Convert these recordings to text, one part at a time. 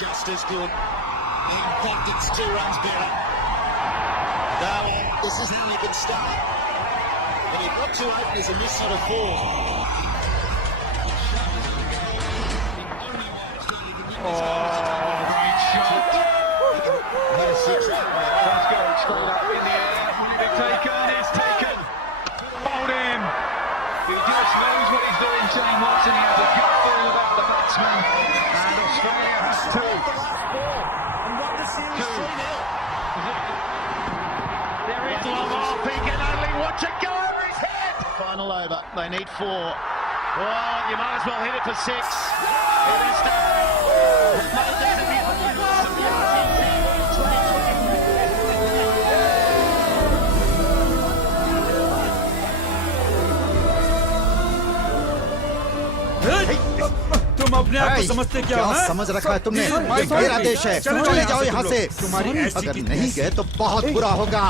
just as good. The impact, it's 2 runs better. Now, this is how he can start. And he got 2 openers and this sort of 4. Let's go straight up in the air. Will it be taken? It's taken. Hold him. He just knows what he's doing, Shane Watson. He has a good feel about the batsman. And Australia has 2. And won the series 3-0. There is long off. He can only watch it go over his head. Final over. They need 4. Oh, you might as well hit it for 6. It is तुम अपने आप को समझते क्या हो? समझ रखा है तुमने? ये मेरा देश है। चले जाओ यहाँ से। अगर नहीं गए तो बहुत बुरा होगा।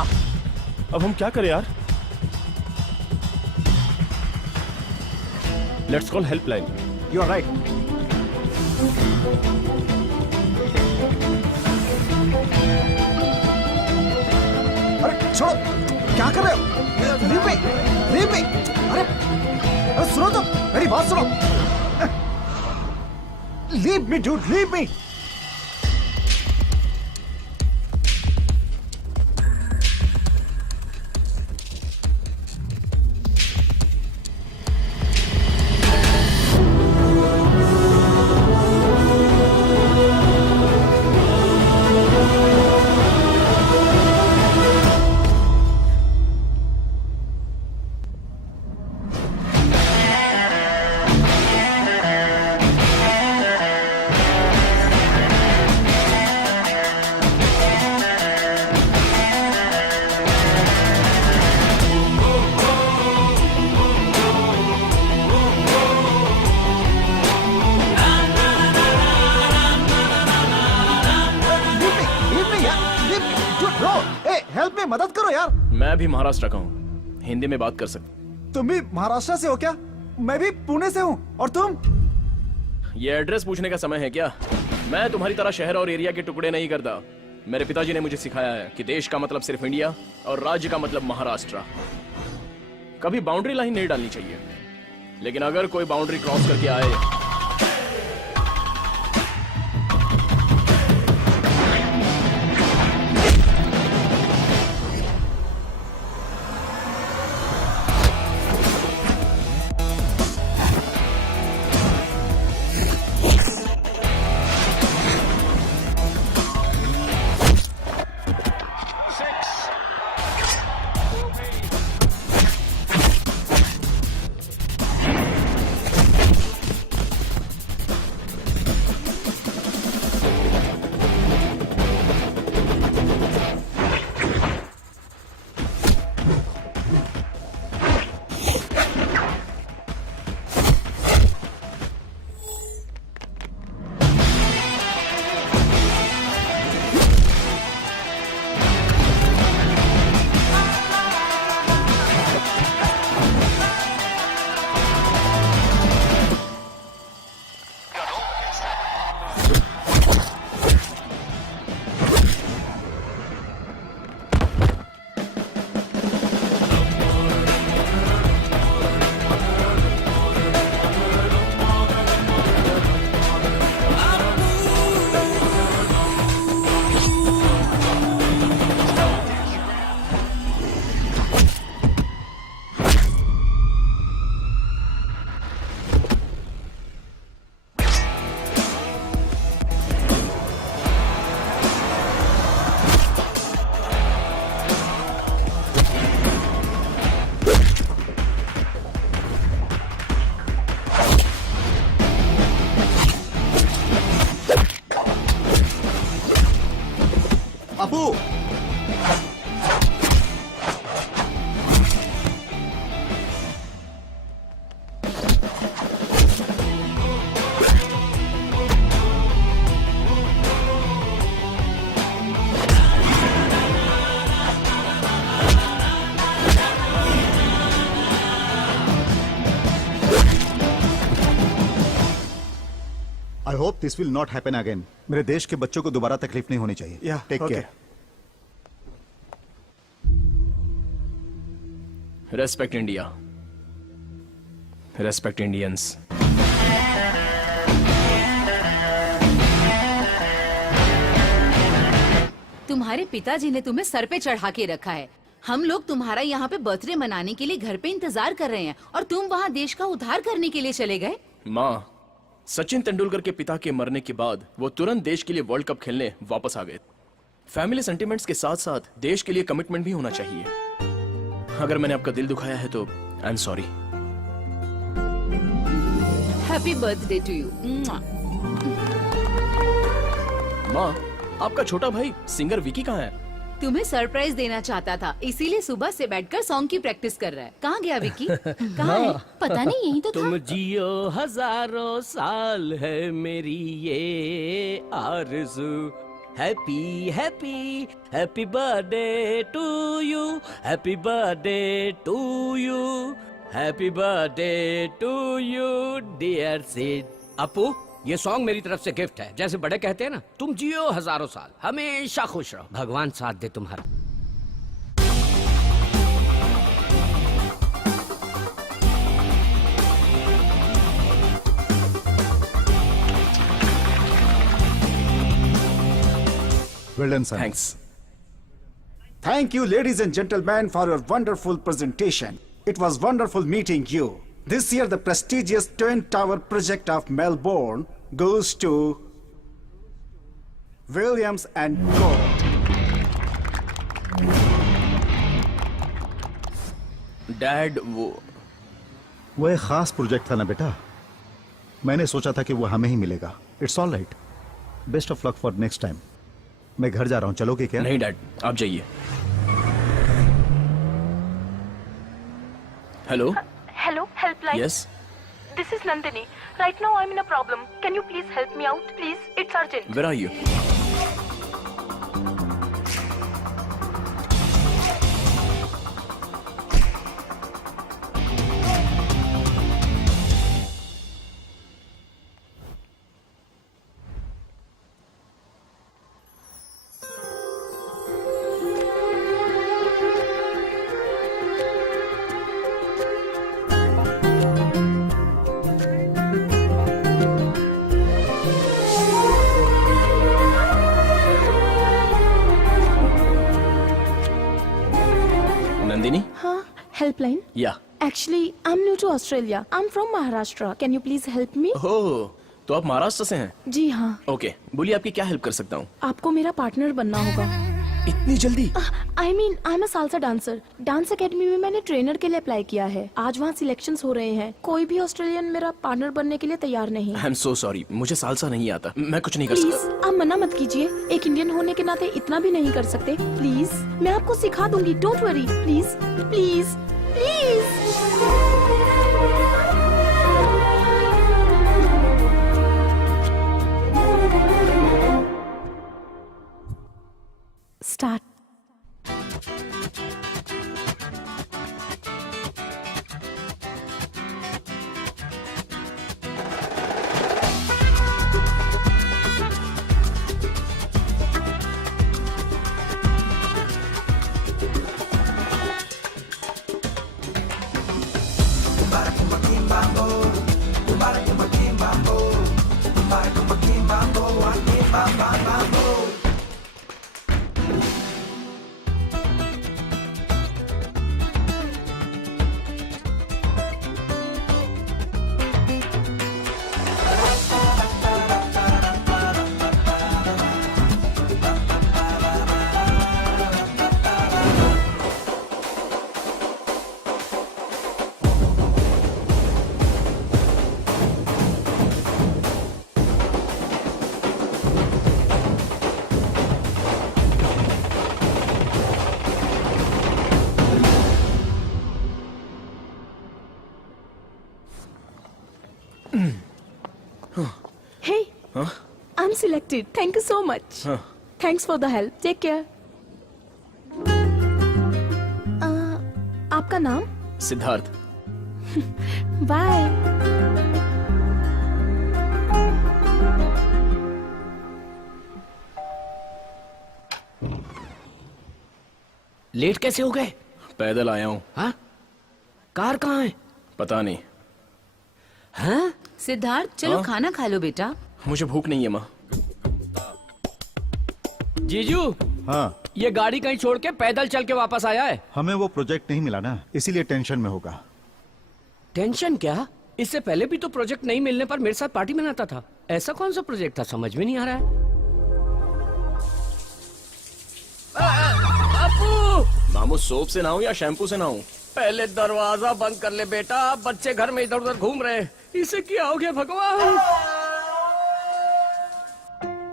अब हम क्या करें यार? Let's call helpline. You are right. अरे छोड़ो, क्या कर रहे हो? Leave me, leave me. अरे सुनो तो, मेरी बात सुनो. Leave me, dude, leave me. Help में मदद करो यार। मैं भी महाराष्ट्र का हूँ, हिंदी में बात कर सकते। तुम भी महाराष्ट्र से हो क्या? मैं भी पुणे से हूँ। और तुम? ये एड्रेस पूछने का समय है क्या? मैं तुम्हारी तरह शहर और एरिया के टुकड़े नहीं करता। मेरे पिताजी ने मुझे सिखाया है कि देश का मतलब सिर्फ इंडिया और राज्य का मतलब महाराष्ट्र। कभी बाउंड्री लाइन नहीं डालनी चाहिए, लेकिन अगर कोई बाउंड्री क्रॉस करके आए this will not happen again. मेरे देश के बच्चों को दोबारा तकलीफ नहीं होनी चाहिए। Yeah, take okay. Care. Respect India, respect Indians. तुम्हारे पिताजी ने तुम्हें सर पे चढ़ा के रखा है। हम लोग तुम्हारा यहाँ पे बर्थडे मनाने के लिए घर पे इंतजार कर रहे हैं और तुम वहाँ देश का उद्धार करने के लिए चले गए। माँ, सचिन तेंदुलकर के पिता के मरने के बाद वो तुरंत देश के लिए वर्ल्ड कप खेलने वापस आ गए। फैमिली सेंटिमेंट्स के साथ साथ देश के लिए कमिटमेंट भी होना चाहिए। अगर मैंने आपका दिल दुखाया है तो I am sorry. Happy birthday to you. माँ, आपका छोटा भाई सिंगर विकी कहाँ है? तुम्हें सरप्राइज देना चाहता था, इसीलिए सुबह से बैठकर सॉन्ग की प्रैक्टिस कर रहा है। कहाँ गया विकी? कहाँ है? पता नहीं, यही तो तुम था। जियो हजारों साल है मेरी ये आरज़ू। Happy happy happy birthday to you, happy birthday to you, happy birthday to you dear Sid. Apu, ये सॉन्ग मेरी तरफ से गिफ्ट है। जैसे बड़े कहते हैं ना, तुम जियो हजारों साल, हमेशा खुश रहो, भगवान साथ दे तुम्हारा। Well done sir. Thanks. Thank you, ladies and gentlemen, for your wonderful presentation. It was wonderful meeting you. This year, the prestigious Twin Tower project of Melbourne goes to Williams and Co. Dad, वो एक खास project था ना बेटा, मैंने सोचा था कि वो हमें ही मिलेगा। It's all right, best of luck for next time. मैं घर जा रहा हूँ, चलोगे क्या? नहीं डैड, आप जाइए। Hello. Hello, helpline. Yes. This is Nandini. Right now I'm in a problem. Can you please help me out, please? It's urgent. Where are you? Nandini? Huh? Helpline? या। Actually, I'm new to Australia. I'm from Maharashtra. Can you please help me? ओह, तो आप महाराष्ट्र से हैं? जी हाँ, okay, बोलिए आपकी क्या help कर सकता हूँ? आपको मेरा पार्टनर बनना होगा। इतनी जल्दी? I mean, I'm a salsa dancer. Dance academy में मैंने ट्रेनर के लिए अप्लाई किया है। आज वहाँ सिलेक्शंस हो रहे हैं। कोई भी ऑस्ट्रेलियन मेरा पार्टनर बनने के लिए तैयार नहीं। आई एम सो सॉरी, मुझे सालसा नहीं आता, मैं कुछ नहीं कर प्लीज, सकता। आप मना मत कीजिए। एक इंडियन होने के नाते इतना भी नहीं कर सकते। प्लीज, मैं आपको सिखा दूंगी। Don't worry, please please please. Start. Hey, I'm selected. Thank you so much. Thanks for the help. Take care. आपका नाम? सिद्धार्थ। Bye. लेट कैसे हो गए? पैदल आया हूँ। हाँ? कार कहाँ है? पता नहीं। हाँ? सिद्धार्थ चलो खाना खा लो बेटा। मुझे भूख नहीं है माँ। जीजू, हाँ, ये गाड़ी कहीं छोड़ के पैदल चल के वापस आया है। हमें वो प्रोजेक्ट नहीं मिला ना, इसीलिए टेंशन में होगा। टेंशन क्या? इससे पहले भी तो प्रोजेक्ट नहीं मिलने पर मेरे साथ पार्टी मनाता था। ऐसा कौन सा प्रोजेक्ट था, समझ में नहीं आ रहा है। बापू! मामू सोप से नहाऊं या शैम्पू से नहाऊं? पहले दरवाजा बंद कर ले बेटा, बच्चे घर में इधर उधर घूम रहे हैं। इसे क्या हो गया भगवान?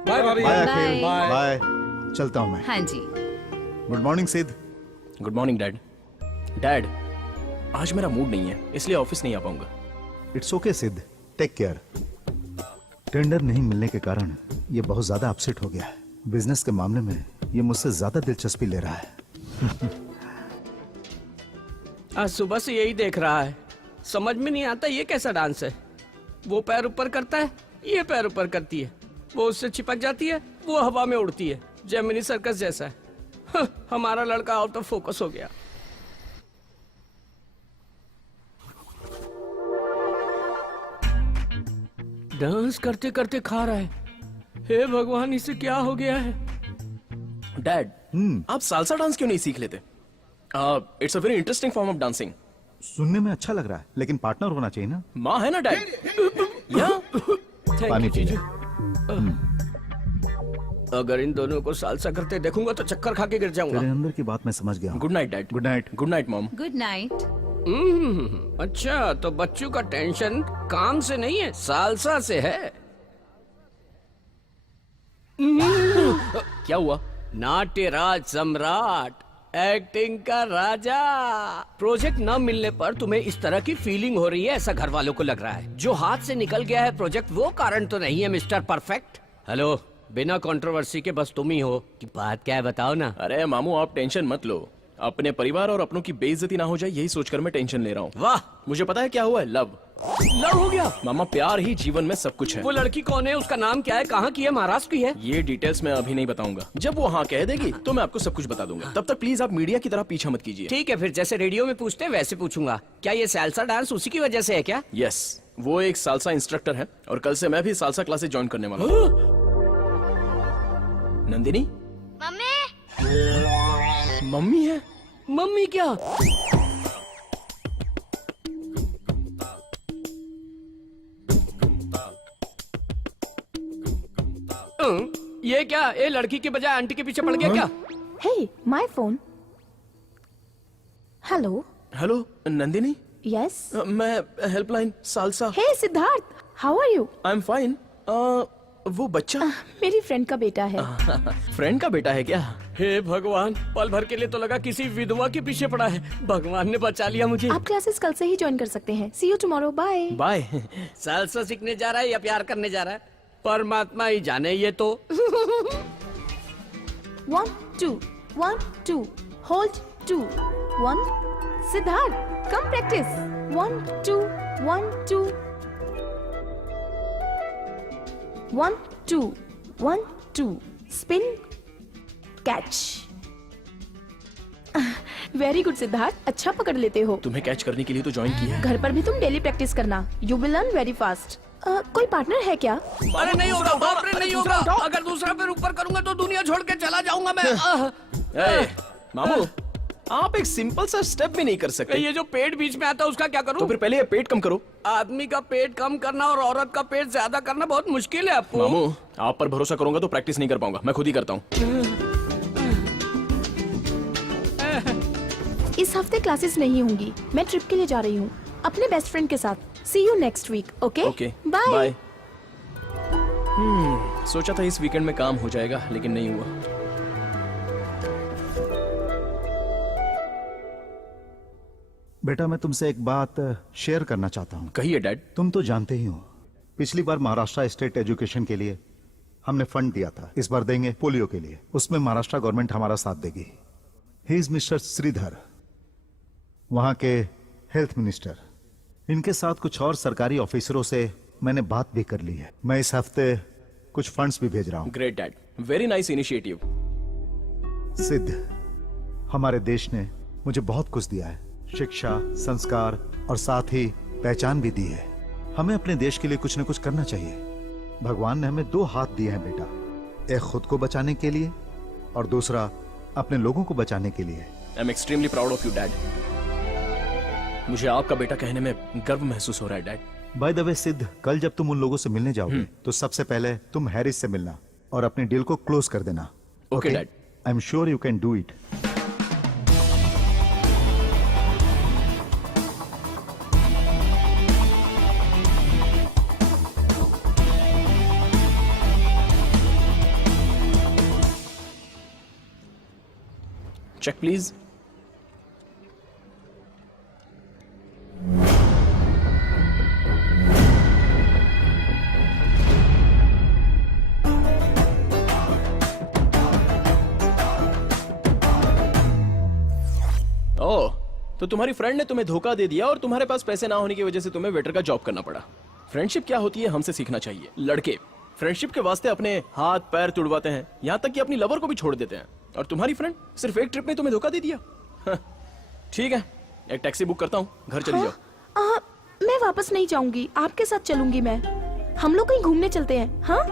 बाय भाभी। Bye Bye. अखिल, बाय। चलता हूँ मैं। हाँ जी। Good morning Siddh. Good morning dad. Dad, आज मेरा मूड नहीं है, इसलिए ऑफिस नहीं आ पाऊंगा। इट्स ओके सिद्ध, टेक केयर। टेंडर नहीं मिलने के कारण ये बहुत ज्यादा अपसेट हो गया है। बिजनेस के मामले में ये मुझसे ज्यादा दिलचस्पी ले रहा है। आज सुबह से यही देख रहा है। समझ में नहीं आता ये कैसा डांस है। वो पैर ऊपर करता है, ये पैर ऊपर करती है। वो उससे चिपक जाती है, वो हवा में उड़ती है। जेमिनी सर्कस जैसा है। हमारा लड़का आउट ऑफ फोकस हो गया। डांस करते करते खा रहा है। हे भगवान, इसे क्या हो गया है? डैड, आप सालसा डांस क्यों नहीं सीख लेते? It's a very interesting form of dancing. सुनने में अच्छा लग रहा है, लेकिन पार्टनर होना चाहिए ना। माँ है ना डैड? या पानी पी ले। अगर इन दोनों को सालसा करते देखूंगा तो चक्कर खा के गिर जाऊंगा। तेरे अंदर की बात मैं समझ गया हूँ। Good night dad. Good night. Good night mom. Good night. अच्छा, तो बच्चों का टेंशन काम से नहीं है, सालसा से है। क्या हुआ? नाट्य राज सम्राट, एक्टिंग का राजा। प्रोजेक्ट न मिलने पर तुम्हें इस तरह की फीलिंग हो रही है, ऐसा घर वालों को लग रहा है। जो हाथ से निकल गया है प्रोजेक्ट, वो कारण तो नहीं है मिस्टर परफेक्ट। हेलो, बिना कंट्रोवर्सी के बस तुम ही हो कि बात क्या है, बताओ ना। अरे मामू, आप टेंशन मत लो। अपने परिवार और अपनों की बेइज्जती ना हो जाए, यही सोचकर मैं टेंशन ले रहा हूँ। वाह, मुझे पता है क्या हुआ है। लव हो गया। मामा, प्यार ही जीवन में सब कुछ है। वो लड़की कौन है, उसका नाम क्या है, कहाँ की है, महाराष्ट्र की है? ये डिटेल्स मैं अभी नहीं बताऊंगा। जब वो हाँ कह देगी तो मैं आपको सब कुछ बता दूंगा। तब तक प्लीज आप मीडिया की तरह पीछा मत कीजिए। ठीक है, फिर जैसे रेडियो में पूछते हैं वैसे पूछूंगा। क्या ये सालसा डांस उसी की वजह से है क्या? यस, वो एक सालसा इंस्ट्रक्टर है और कल से मैं भी सालसा क्लासेस ज्वाइन करने वाला हूँ। नंदिनी, मम्मी है? मम्मी क्या? ये क्या, ये लड़की के बजाय आंटी के पीछे पड़ गया क्या? Hey, my phone. Hello. Hello Nandini. Yes. मैं helpline salsa. Hey, Siddharth. How are you? I am fine. वो बच्चा मेरी फ्रेंड का बेटा है। फ्रेंड का बेटा है क्या? हे भगवान, पल भर के लिए तो लगा किसी विधवा के पीछे पड़ा है। भगवान ने बचा लिया मुझे। आप क्लासेस कल से ही ज्वाइन कर सकते हैं। See you tomorrow. Bye. Bye. Salsa सीखने जा रहा है या प्यार करने जा रहा है, परमात्मा ही जाने। ये तो 1, 2, 1, 2. Hold 2, 1. Siddharth, come practice. 1, 2, 1, 2. 1, 2, 1, 2. Spin, catch. Very good Siddharth, अच्छा पकड़ लेते हो। तुम्हें कैच करने के लिए तो ज्वाइन किया है। घर पर भी तुम डेली प्रैक्टिस करना। You will learn very fast. कोई पार्टनर है क्या? अरे नहीं होगा, बाप रे नहीं होगा। अगर दूसरा पैर ऊपर करूंगा तो दुनिया छोड़ के चला जाऊंगा मैं। ए, मामू, आप एक सिंपल सा स्टेप भी नहीं कर सकते। ये जो पेट बीच में आता है उसका क्या करूं? तो फिर पहले ये पेट कम करो। आदमी का पेट कम करना और औरत का पेट ज्यादा करना बहुत मुश्किल है आपको। मामू, आप पर भरोसा करूंगा तो प्रैक्टिस नहीं कर पाऊंगा। मैं खुद ही करता हूँ। इस हफ्ते क्लासेस नहीं होंगी। मैं ट्रिप के लिए जा रही हूँ अपने बेस्ट फ्रेंड के साथ। See you next week. Okay okay, bye. Bye. सोचा था इस वीकेंड में काम हो जाएगा, लेकिन नहीं हुआ। बेटा, मैं तुमसे एक बात शेयर करना चाहता हूँ। कहिए डैड। तुम तो जानते ही हो, पिछली बार महाराष्ट्र स्टेट एजुकेशन के लिए हमने फंड दिया था। इस बार देंगे पोलियो के लिए। उसमें महाराष्ट्र गवर्नमेंट हमारा साथ देगी। ही इज मिस्टर श्रीधर, वहां के हेल्थ मिनिस्टर। इनके साथ कुछ और सरकारी ऑफिसरों से मैंने बात भी कर ली है। मैं इस हफ्ते कुछ फंड्स भी भेज रहा हूं। Great dad, very nice initiative. सिद्ध, हमारे देश ने मुझे बहुत कुछ दिया है, शिक्षा, संस्कार और साथ ही पहचान भी दी है। हमें अपने देश के लिए कुछ न कुछ करना चाहिए। भगवान ने हमें 2 हाथ दिए हैं बेटा, एक खुद को बचाने के लिए और दूसरा अपने लोगों को बचाने के लिए। I am extremely proud of you dad. मुझे आपका बेटा कहने में गर्व महसूस हो रहा है डैड। बाय द वे सिद्ध, कल जब तुम उन लोगों से मिलने जाओगे तो सबसे पहले तुम हैरिस से मिलना और अपनी डील को क्लोज कर देना। Okay dad. I am sure you can do it. Check please. Oh, तो तुम्हारी फ्रेंड ने तुम्हें धोखा दे दिया और तुम्हारे पास पैसे ना होने की वजह से तुम्हें वेटर का जॉब करना पड़ा। फ्रेंडशिप क्या होती है हमसे सीखना चाहिए। लड़के फ्रेंडशिप के वास्ते अपने हाथ पैर तुड़वाते हैं, यहां तक कि अपनी लवर को भी छोड़ देते हैं, और तुम्हारी फ्रेंड सिर्फ एक ट्रिप में तुम्हें धोखा दे दिया। ठीक है, एक टैक्सी बुक करता हूँ, घर चली जाओ। मैं वापस नहीं जाऊंगी, आपके साथ चलूंगी मैं। हम लोग कहीं घूमने चलते हैं। हाँ,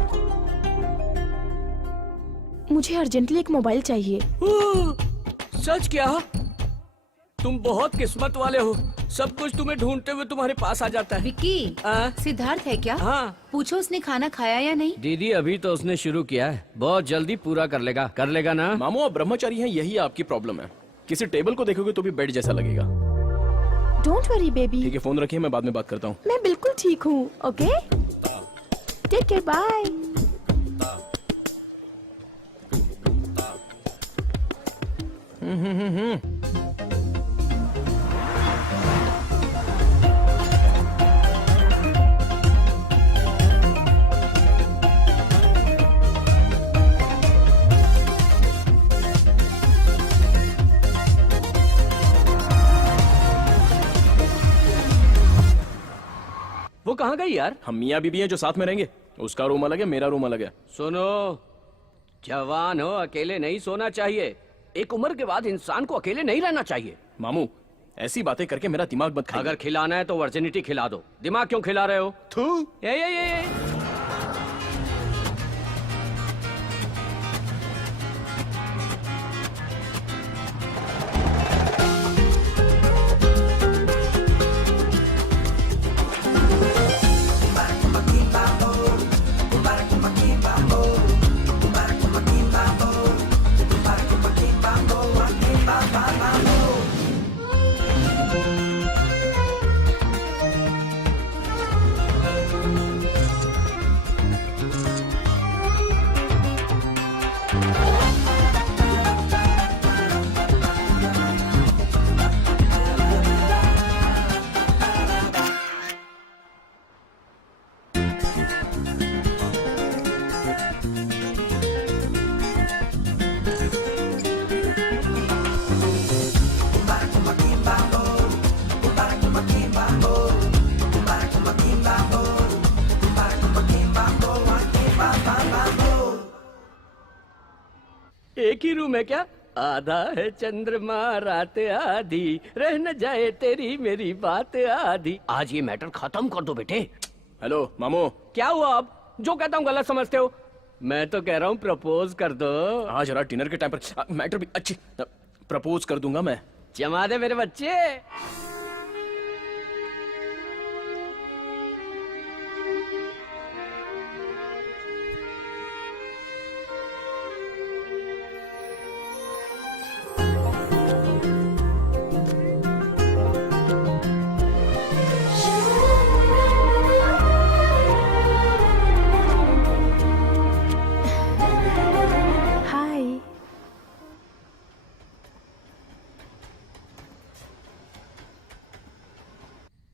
मुझे अर्जेंटली एक मोबाइल चाहिए। सच क्या? तुम बहुत किस्मत वाले हो, सब कुछ तुम्हें ढूंढते हुए तुम्हारे पास आ जाता है। विक्की, सिद्धार्थ है क्या? हाँ। पूछो उसने खाना खाया या नहीं। दीदी अभी तो उसने शुरू किया है, बहुत जल्दी पूरा कर लेगा ना। मामू आप ब्रह्मचारी हैं, यही आपकी प्रॉब्लम है। किसी टेबल को देखोगे तो भी बेड जैसा लगेगा। Don't worry baby. ठीक है, फोन रखिए, मैं बाद में बात करता हूँ। मैं बिल्कुल ठीक हूँ। Okay, take care, bye. वो कहाँ गई यार? हम मियाँ बीबी हैं जो साथ में रहेंगे। उसका रूम अलग है, मेरा रूम अलग है। सुनो, जवान हो, अकेले नहीं सोना चाहिए। एक उम्र के बाद इंसान को अकेले नहीं रहना चाहिए। मामू ऐसी बातें करके मेरा दिमाग मत खाइए। अगर खिलाना है तो वर्जिनिटी खिला दो, दिमाग क्यों खिला रहे हो? थू। ये। एक ही रूम है क्या? आधा है चंद्रमा रात आधी, रह न जाए तेरी मेरी बात आधी। आज ये मैटर खत्म कर दो बेटे। हेलो मामू। क्या हुआ अब? जो कहता हूँ गलत समझते हो? मैं तो कह रहा हूँ प्रपोज कर दो। आज जरा डिनर के टाइम पर मैटर भी अच्छी प्रपोज कर दूंगा मैं। जमा दे मेरे बच्चे।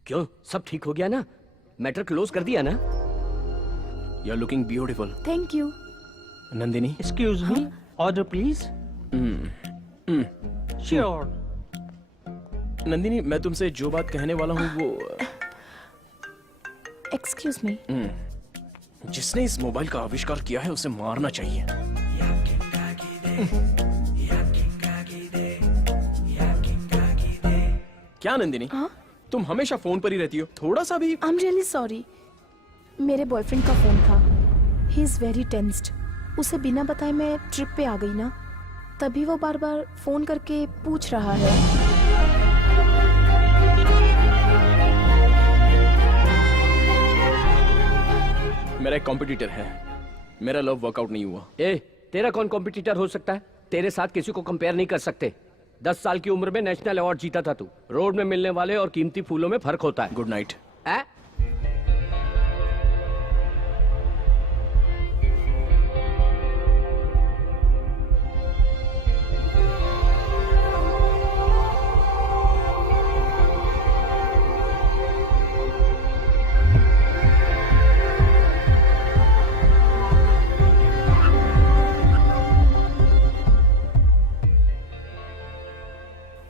क्यों, सब ठीक हो गया ना? मैटर क्लोज कर दिया ना? You are looking beautiful. Thank you. Nandini. Excuse me, order please. Sure. Nandini, मैं तुमसे जो बात कहने वाला हूँ वो एक्सक्यूज मी। जिसने इस मोबाइल का आविष्कार किया है उसे मारना चाहिए। क्या नंदिनी? हाँ? तुम हमेशा फोन पर ही रहती हो, थोड़ा सा भी? I am really sorry. मेरे बॉयफ्रेंड का फोन था। He is very tensed. उसे बिना बताए मैं ट्रिप पे आ गई ना, तभी वो बार बार फोन करके पूछ रहा है। मेरा एक कॉम्पिटिटर है, मेरा लव वर्कआउट नहीं हुआ। ए, तेरा कौन कॉम्पिटिटर हो सकता है? तेरे साथ किसी को कंपेयर नहीं कर सकते। 10 साल की उम्र में नेशनल अवार्ड जीता था तू। रोड में मिलने वाले और कीमती फूलों में फर्क होता है। Good night.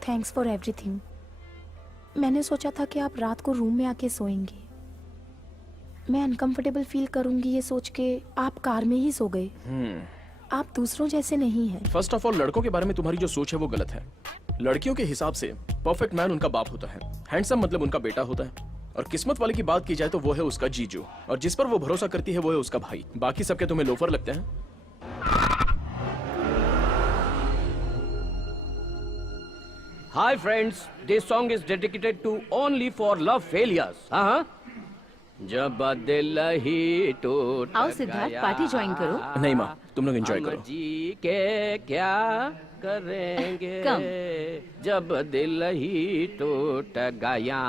Thanks for everything. मैंने सोचा था कि आप रात को रूम में आके सोएंगे। मैं अनकंफर्टेबल फील करूंगी ये सोच के आप कार में ही सो गए। आप दूसरों जैसे नहीं हैं। फर्स्ट ऑफ ऑल, लड़कों के बारे में तुम्हारी जो सोच है वो गलत है। लड़कियों के हिसाब से परफेक्ट मैन उनका बाप होता है, हैंडसम मतलब उनका बेटा होता है, और किस्मत वाले की बात की जाए तो वो है उसका जीजू, और जिस पर वो भरोसा करती है वो है उसका भाई। बाकी सबके तुम्हें लोफर लगते हैं। Hi friends, this song is dedicated to only for love failures. जब दिल ही टूट आओ सिद्धार्थ, पार्टी ज्वाइन करो। नहीं माँ, तुम लोग एंजॉय हम करो। जी के क्या करेंगे कम। जब दिल ही टूट गया,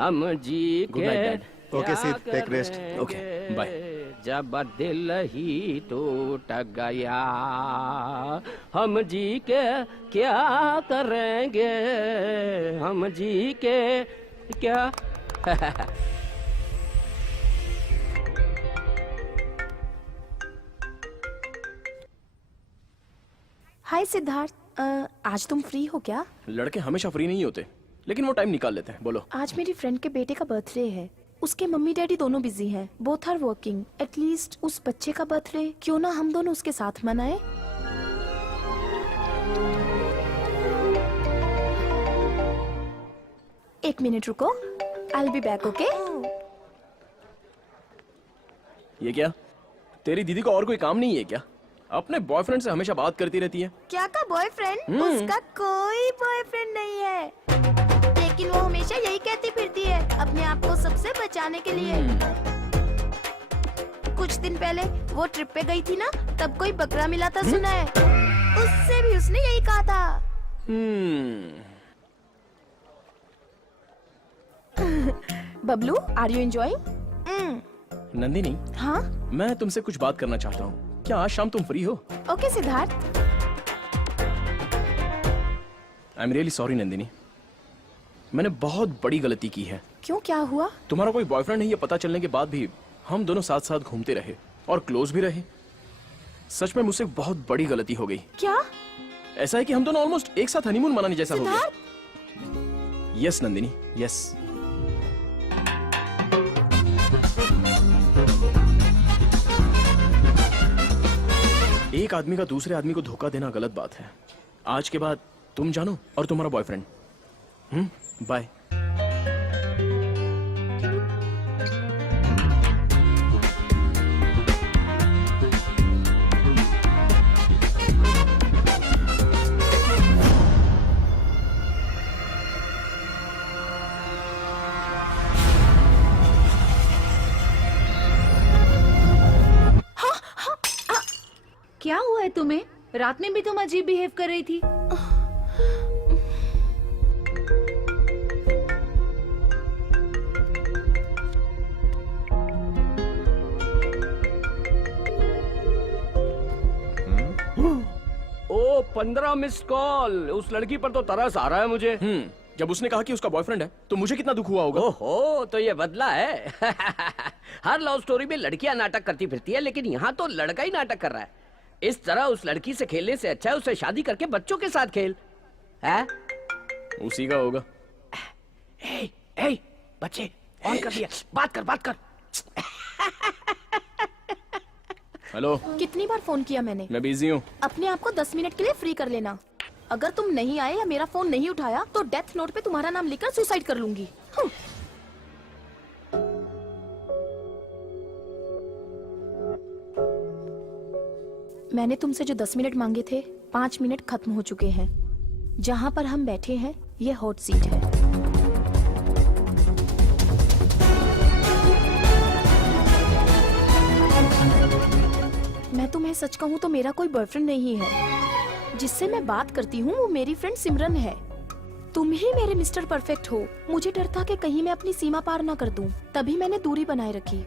हम जी Good के night, Dad. Okay, क्या Sid, take rest. करेंगे Okay, bye. जब दिल ही टूट गया, हम जी के क्या करेंगे, हम जी के क्या। हाय सिद्धार्थ, आज तुम फ्री हो क्या? लड़के हमेशा फ्री नहीं होते, लेकिन वो टाइम निकाल लेते हैं। बोलो। आज मेरी फ्रेंड के बेटे का बर्थडे है। उसके मम्मी डैडी दोनों बिजी हैं। Both are working. एटलीस्ट उस बच्चे का बर्थडे क्यों ना हम दोनों उसके साथ मनाएं? एक मिनट रुको, I will be back. Okay? ये क्या, तेरी दीदी को और कोई काम नहीं है क्या? अपने बॉयफ्रेंड से हमेशा बात करती रहती है। क्या का बॉयफ्रेंड? उसका कोई बॉयफ्रेंड नहीं है, लेकिन वो हमेशा यही कहती फिरती है अपने आप को सबसे बचाने के लिए। कुछ दिन पहले वो ट्रिप पे गई थी ना, तब कोई बकरा मिला था सुना है। उससे भी उसने यही कहा था। Bablu, are you enjoying? Nandini, हाँ? मैं तुमसे कुछ बात करना चाहता हूँ। क्या आज शाम तुम फ्री हो? Okay Siddharth. I am really sorry Nandini, मैंने बहुत बड़ी गलती की है। क्यों, क्या हुआ? तुम्हारा कोई बॉयफ्रेंड नहीं, ये पता चलने के बाद भी हम दोनों साथ साथ घूमते रहे और क्लोज भी रहे। सच में मुझसे बहुत बड़ी गलती हो गई। क्या? ऐसा है कि हम दोनों ऑलमोस्ट एक साथ हनीमून मनाने जैसा हो गया। सिद्धार्थ? Yes Nandini, yes. एक आदमी का दूसरे आदमी को धोखा देना गलत बात है। आज के बाद तुम जानो और तुम्हारा बॉयफ्रेंड। बाय। क्या हुआ है तुम्हें? रात में भी तुम अजीब बिहेव कर रही थी। ओ 15 मिस कॉल। उस लड़की पर तो तरस आ रहा है मुझे। जब उसने कहा कि उसका बॉयफ्रेंड है तो मुझे कितना दुख हुआ होगा। ओहो, तो ये बदला है। हर लव स्टोरी में लड़कियां नाटक करती फिरती है, लेकिन यहाँ तो लड़का ही नाटक कर रहा है। इस तरह उस लड़की से खेलने से अच्छा है उसे शादी करके बच्चों के साथ खेल। है? उसी का होगा। ए, ए, बच्चे ऑन कर दिया। बात कर। हेलो, कितनी बार फोन किया मैंने? मैं बिजी हूँ। अपने आप को 10 मिनट के लिए फ्री कर लेना। अगर तुम नहीं आए या मेरा फोन नहीं उठाया तो डेथ नोट पे तुम्हारा नाम लिखकर सुसाइड कर लूंगी। मैंने तुमसे जो 10 मिनट मांगे थे 5 मिनट खत्म हो चुके हैं। जहां पर हम बैठे हैं ये हॉट सीट है। मैं तुम्हें सच कहूं तो मेरा कोई बॉयफ्रेंड नहीं है। जिससे मैं बात करती हूँ वो मेरी फ्रेंड सिमरन है। तुम ही मेरे मिस्टर परफेक्ट हो। मुझे डर था कि कहीं मैं अपनी सीमा पार ना कर दूं, तभी मैंने दूरी बनाए रखी।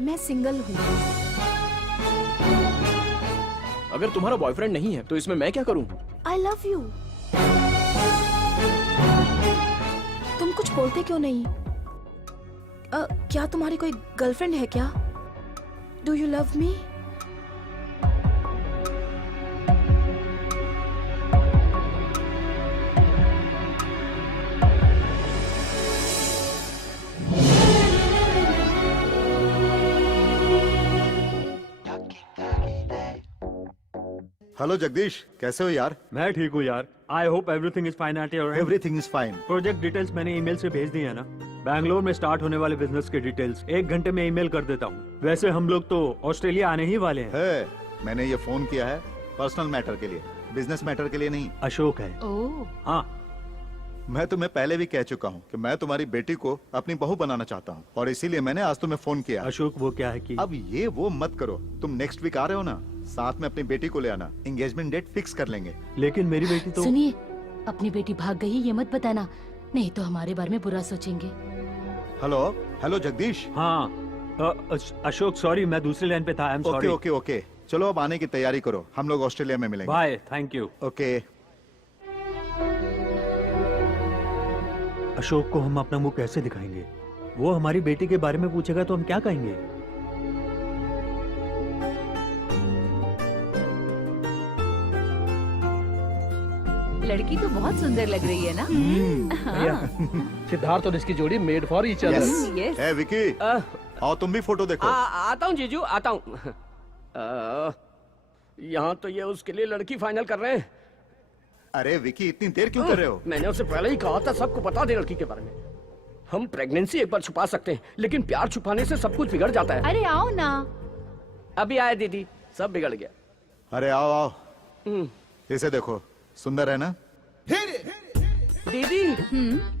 मैं सिंगल हूँ। अगर तुम्हारा बॉयफ्रेंड नहीं है तो इसमें मैं क्या करूं? आई लव यू। तुम कुछ बोलते क्यों नहीं? क्या तुम्हारी कोई गर्लफ्रेंड है क्या? Do you love me? Hello Jagdish, कैसे हो यार? मैं ठीक हूँ यार। I hope everything is fine at your and. Everything is fine. Project details मैंने ईमेल से भेज दी है ना। बैंगलोर में स्टार्ट होने वाले बिजनेस के डिटेल्स 1 घंटे में ईमेल कर देता हूँ। वैसे हम लोग तो ऑस्ट्रेलिया आने ही वाले हैं। है, मैंने ये फोन किया है पर्सनल मैटर के लिए, बिजनेस मैटर के लिए नहीं। अशोक है। ओह, हाँ, मैं तुम्हें पहले भी कह चुका हूँ कि मैं तुम्हारी बेटी को अपनी बहू बनाना चाहता हूँ और इसीलिए मैंने आज तुम्हें फोन किया। अशोक वो क्या है कि अब ये वो मत करो। तुम नेक्स्ट वीक आ रहे हो ना, साथ में अपनी बेटी को ले आना। एंगेजमेंट डेट फिक्स कर लेंगे। लेकिन मेरी बेटी तो सुनिए, अपनी बेटी भाग गई ये मत बताना, नहीं तो हमारे बारे में बुरा सोचेंगे। Hello hello Jagdish. हाँ अशोक सॉरी, मैं दूसरी लाइन पे था। I am okay sorry. Okay okay, चलो अब आने की तैयारी करो। हम लोग ऑस्ट्रेलिया में मिलेंगे। Bye, thank you. Okay. Ashok को हम अपना मुंह कैसे दिखाएंगे? वो हमारी बेटी के बारे में पूछेगा तो हम क्या कहेंगे? लड़की तो बहुत सुंदर लग रही है ना। सिद्धार्थ और इसकी जोड़ी made for each other. Yes. ए विकी, आओ तुम भी फोटो देखो। आता हूँ जीजू, आता हूँ। यहाँ तो ये उसके लिए लड़की फाइनल कर रहे हैं। अरे विकी, इतनी देर क्यों कर रहे हो? मैंने उसे पहले ही कहा था सबको बता दे लड़की के बारे में। हम प्रेगनेंसी एक बार छुपा सकते हैं, लेकिन प्यार छुपाने से सब कुछ बिगड़ जाता है। अरे आओ ना। अभी आए दीदी, सब बिगड़ गया। अरे आओ आओ, इसे देखो, सुंदर है ना? दीदी,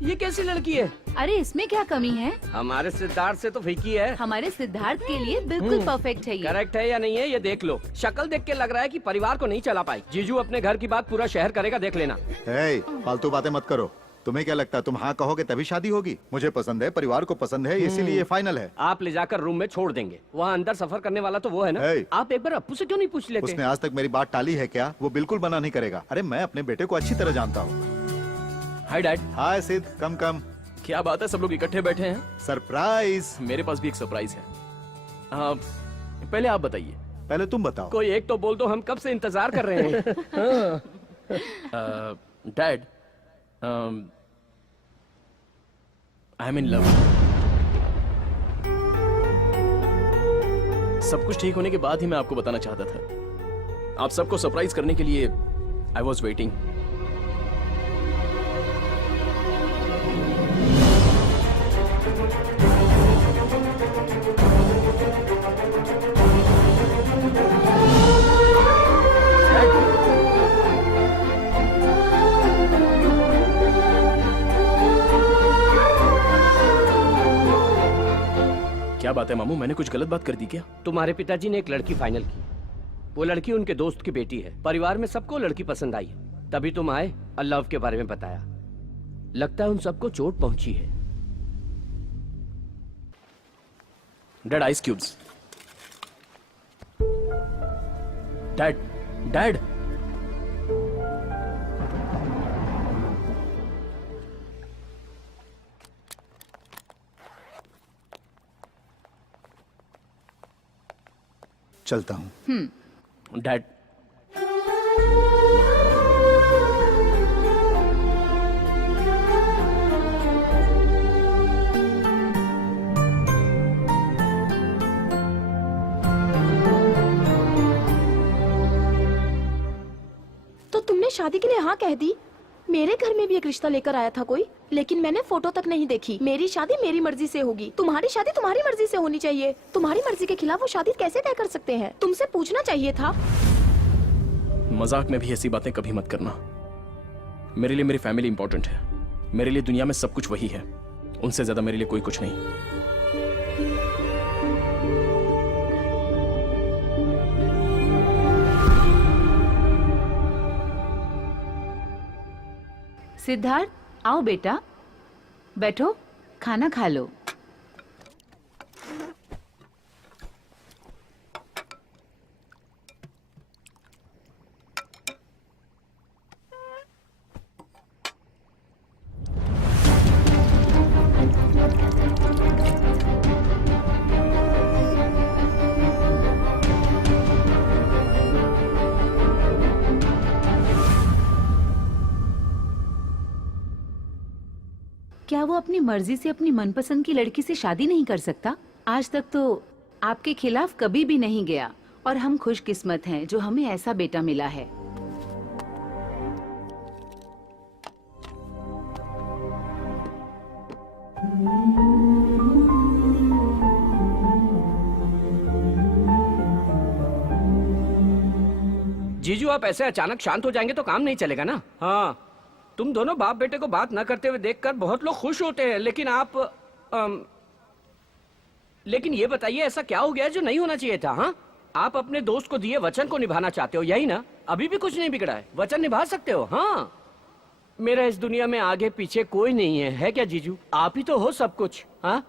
ये कैसी लड़की है? अरे इसमें क्या कमी है? हमारे सिद्धार्थ से तो फीकी है। हमारे सिद्धार्थ के लिए बिल्कुल परफेक्ट है ये। करेक्ट है या नहीं है ये देख लो। शक्ल देख के लग रहा है कि परिवार को नहीं चला पाई। जीजू अपने घर की बात पूरा शहर करेगा, देख लेना। हे, फालतू बातें मत करो। तुम्हें क्या लगता है तुम हाँ कहोगे तभी शादी होगी? मुझे पसंद है, परिवार को पसंद है, इसीलिए ये फाइनल है। आप ले जाकर रूम में छोड़ देंगे। वहाँ अंदर सफर करने वाला तो वो है ना। Hey. आप एक बार अप्पू से क्यों नहीं पूछ लेते? उसने आज तक मेरी बात टाली है क्या? वो बिल्कुल मना नहीं करेगा। अरे मैं अपने बेटे को अच्छी तरह जानता हूँ। Hi dad. हाय सिद्ध, कम कम। क्या बात है, सब लोग इकट्ठे बैठे हैं? सरप्राइज। मेरे पास भी एक सरप्राइज है। पहले आप बताइए। पहले तुम बताओ। कोई एक तो बोल दो, हम कब से इंतजार कर रहे हैं। Dad, I M in love. सब कुछ ठीक होने के बाद ही मैं आपको बताना चाहता था। आप सबको सरप्राइज करने के लिए आई वॉज वेटिंग। क्या बात है मामू, मैंने कुछ गलत बात कर दी क्या? तुम्हारे पिताजी ने एक लड़की फाइनल की। वो लड़की उनके दोस्त की बेटी है। परिवार में सबको लड़की पसंद आई, तभी तुम आए और लव के बारे में बताया। लगता है उन सबको चोट पहुंची है। Dad, ice cubes. Dad, dad. चलता हूँ। डैड, तो तुमने मैंने शादी के लिए हाँ कह दी। मेरे घर में भी एक रिश्ता लेकर आया था कोई, लेकिन मैंने फोटो तक नहीं देखी। मेरी शादी मेरी मर्जी से होगी, तुम्हारी शादी तुम्हारी मर्जी से होनी चाहिए। तुम्हारी मर्जी के खिलाफ वो शादी कैसे तय कर सकते हैं? तुमसे पूछना चाहिए था। मजाक में भी ऐसी बातें कभी मत करना। मेरे लिए मेरी फैमिली इंपॉर्टेंट है। मेरे लिए दुनिया में सब कुछ वही है, उनसे ज्यादा मेरे लिए कोई कुछ नहीं। सिद्धार्थ, आओ बेटा, बैठो, खाना खा लो। क्या वो अपनी मर्जी से अपनी मनपसंद की लड़की से शादी नहीं कर सकता? आज तक तो आपके खिलाफ कभी भी नहीं गया और हम खुशकिस्मत हैं जो हमें ऐसा बेटा मिला है। जीजू, आप ऐसे अचानक शांत हो जाएंगे तो काम नहीं चलेगा ना। हाँ, तुम दोनों बाप बेटे को बात न करते हुए देखकर बहुत लोग खुश होते हैं, लेकिन आप लेकिन ये बताइए ऐसा क्या हो गया जो नहीं होना चाहिए था? हाँ, आप अपने दोस्त को दिए वचन को निभाना चाहते हो, यही ना? अभी भी कुछ नहीं बिगड़ा है, वचन निभा सकते हो। हाँ, मेरा इस दुनिया में आगे पीछे कोई नहीं है क्या जीजू? आप ही तो हो सब कुछ। हाँ,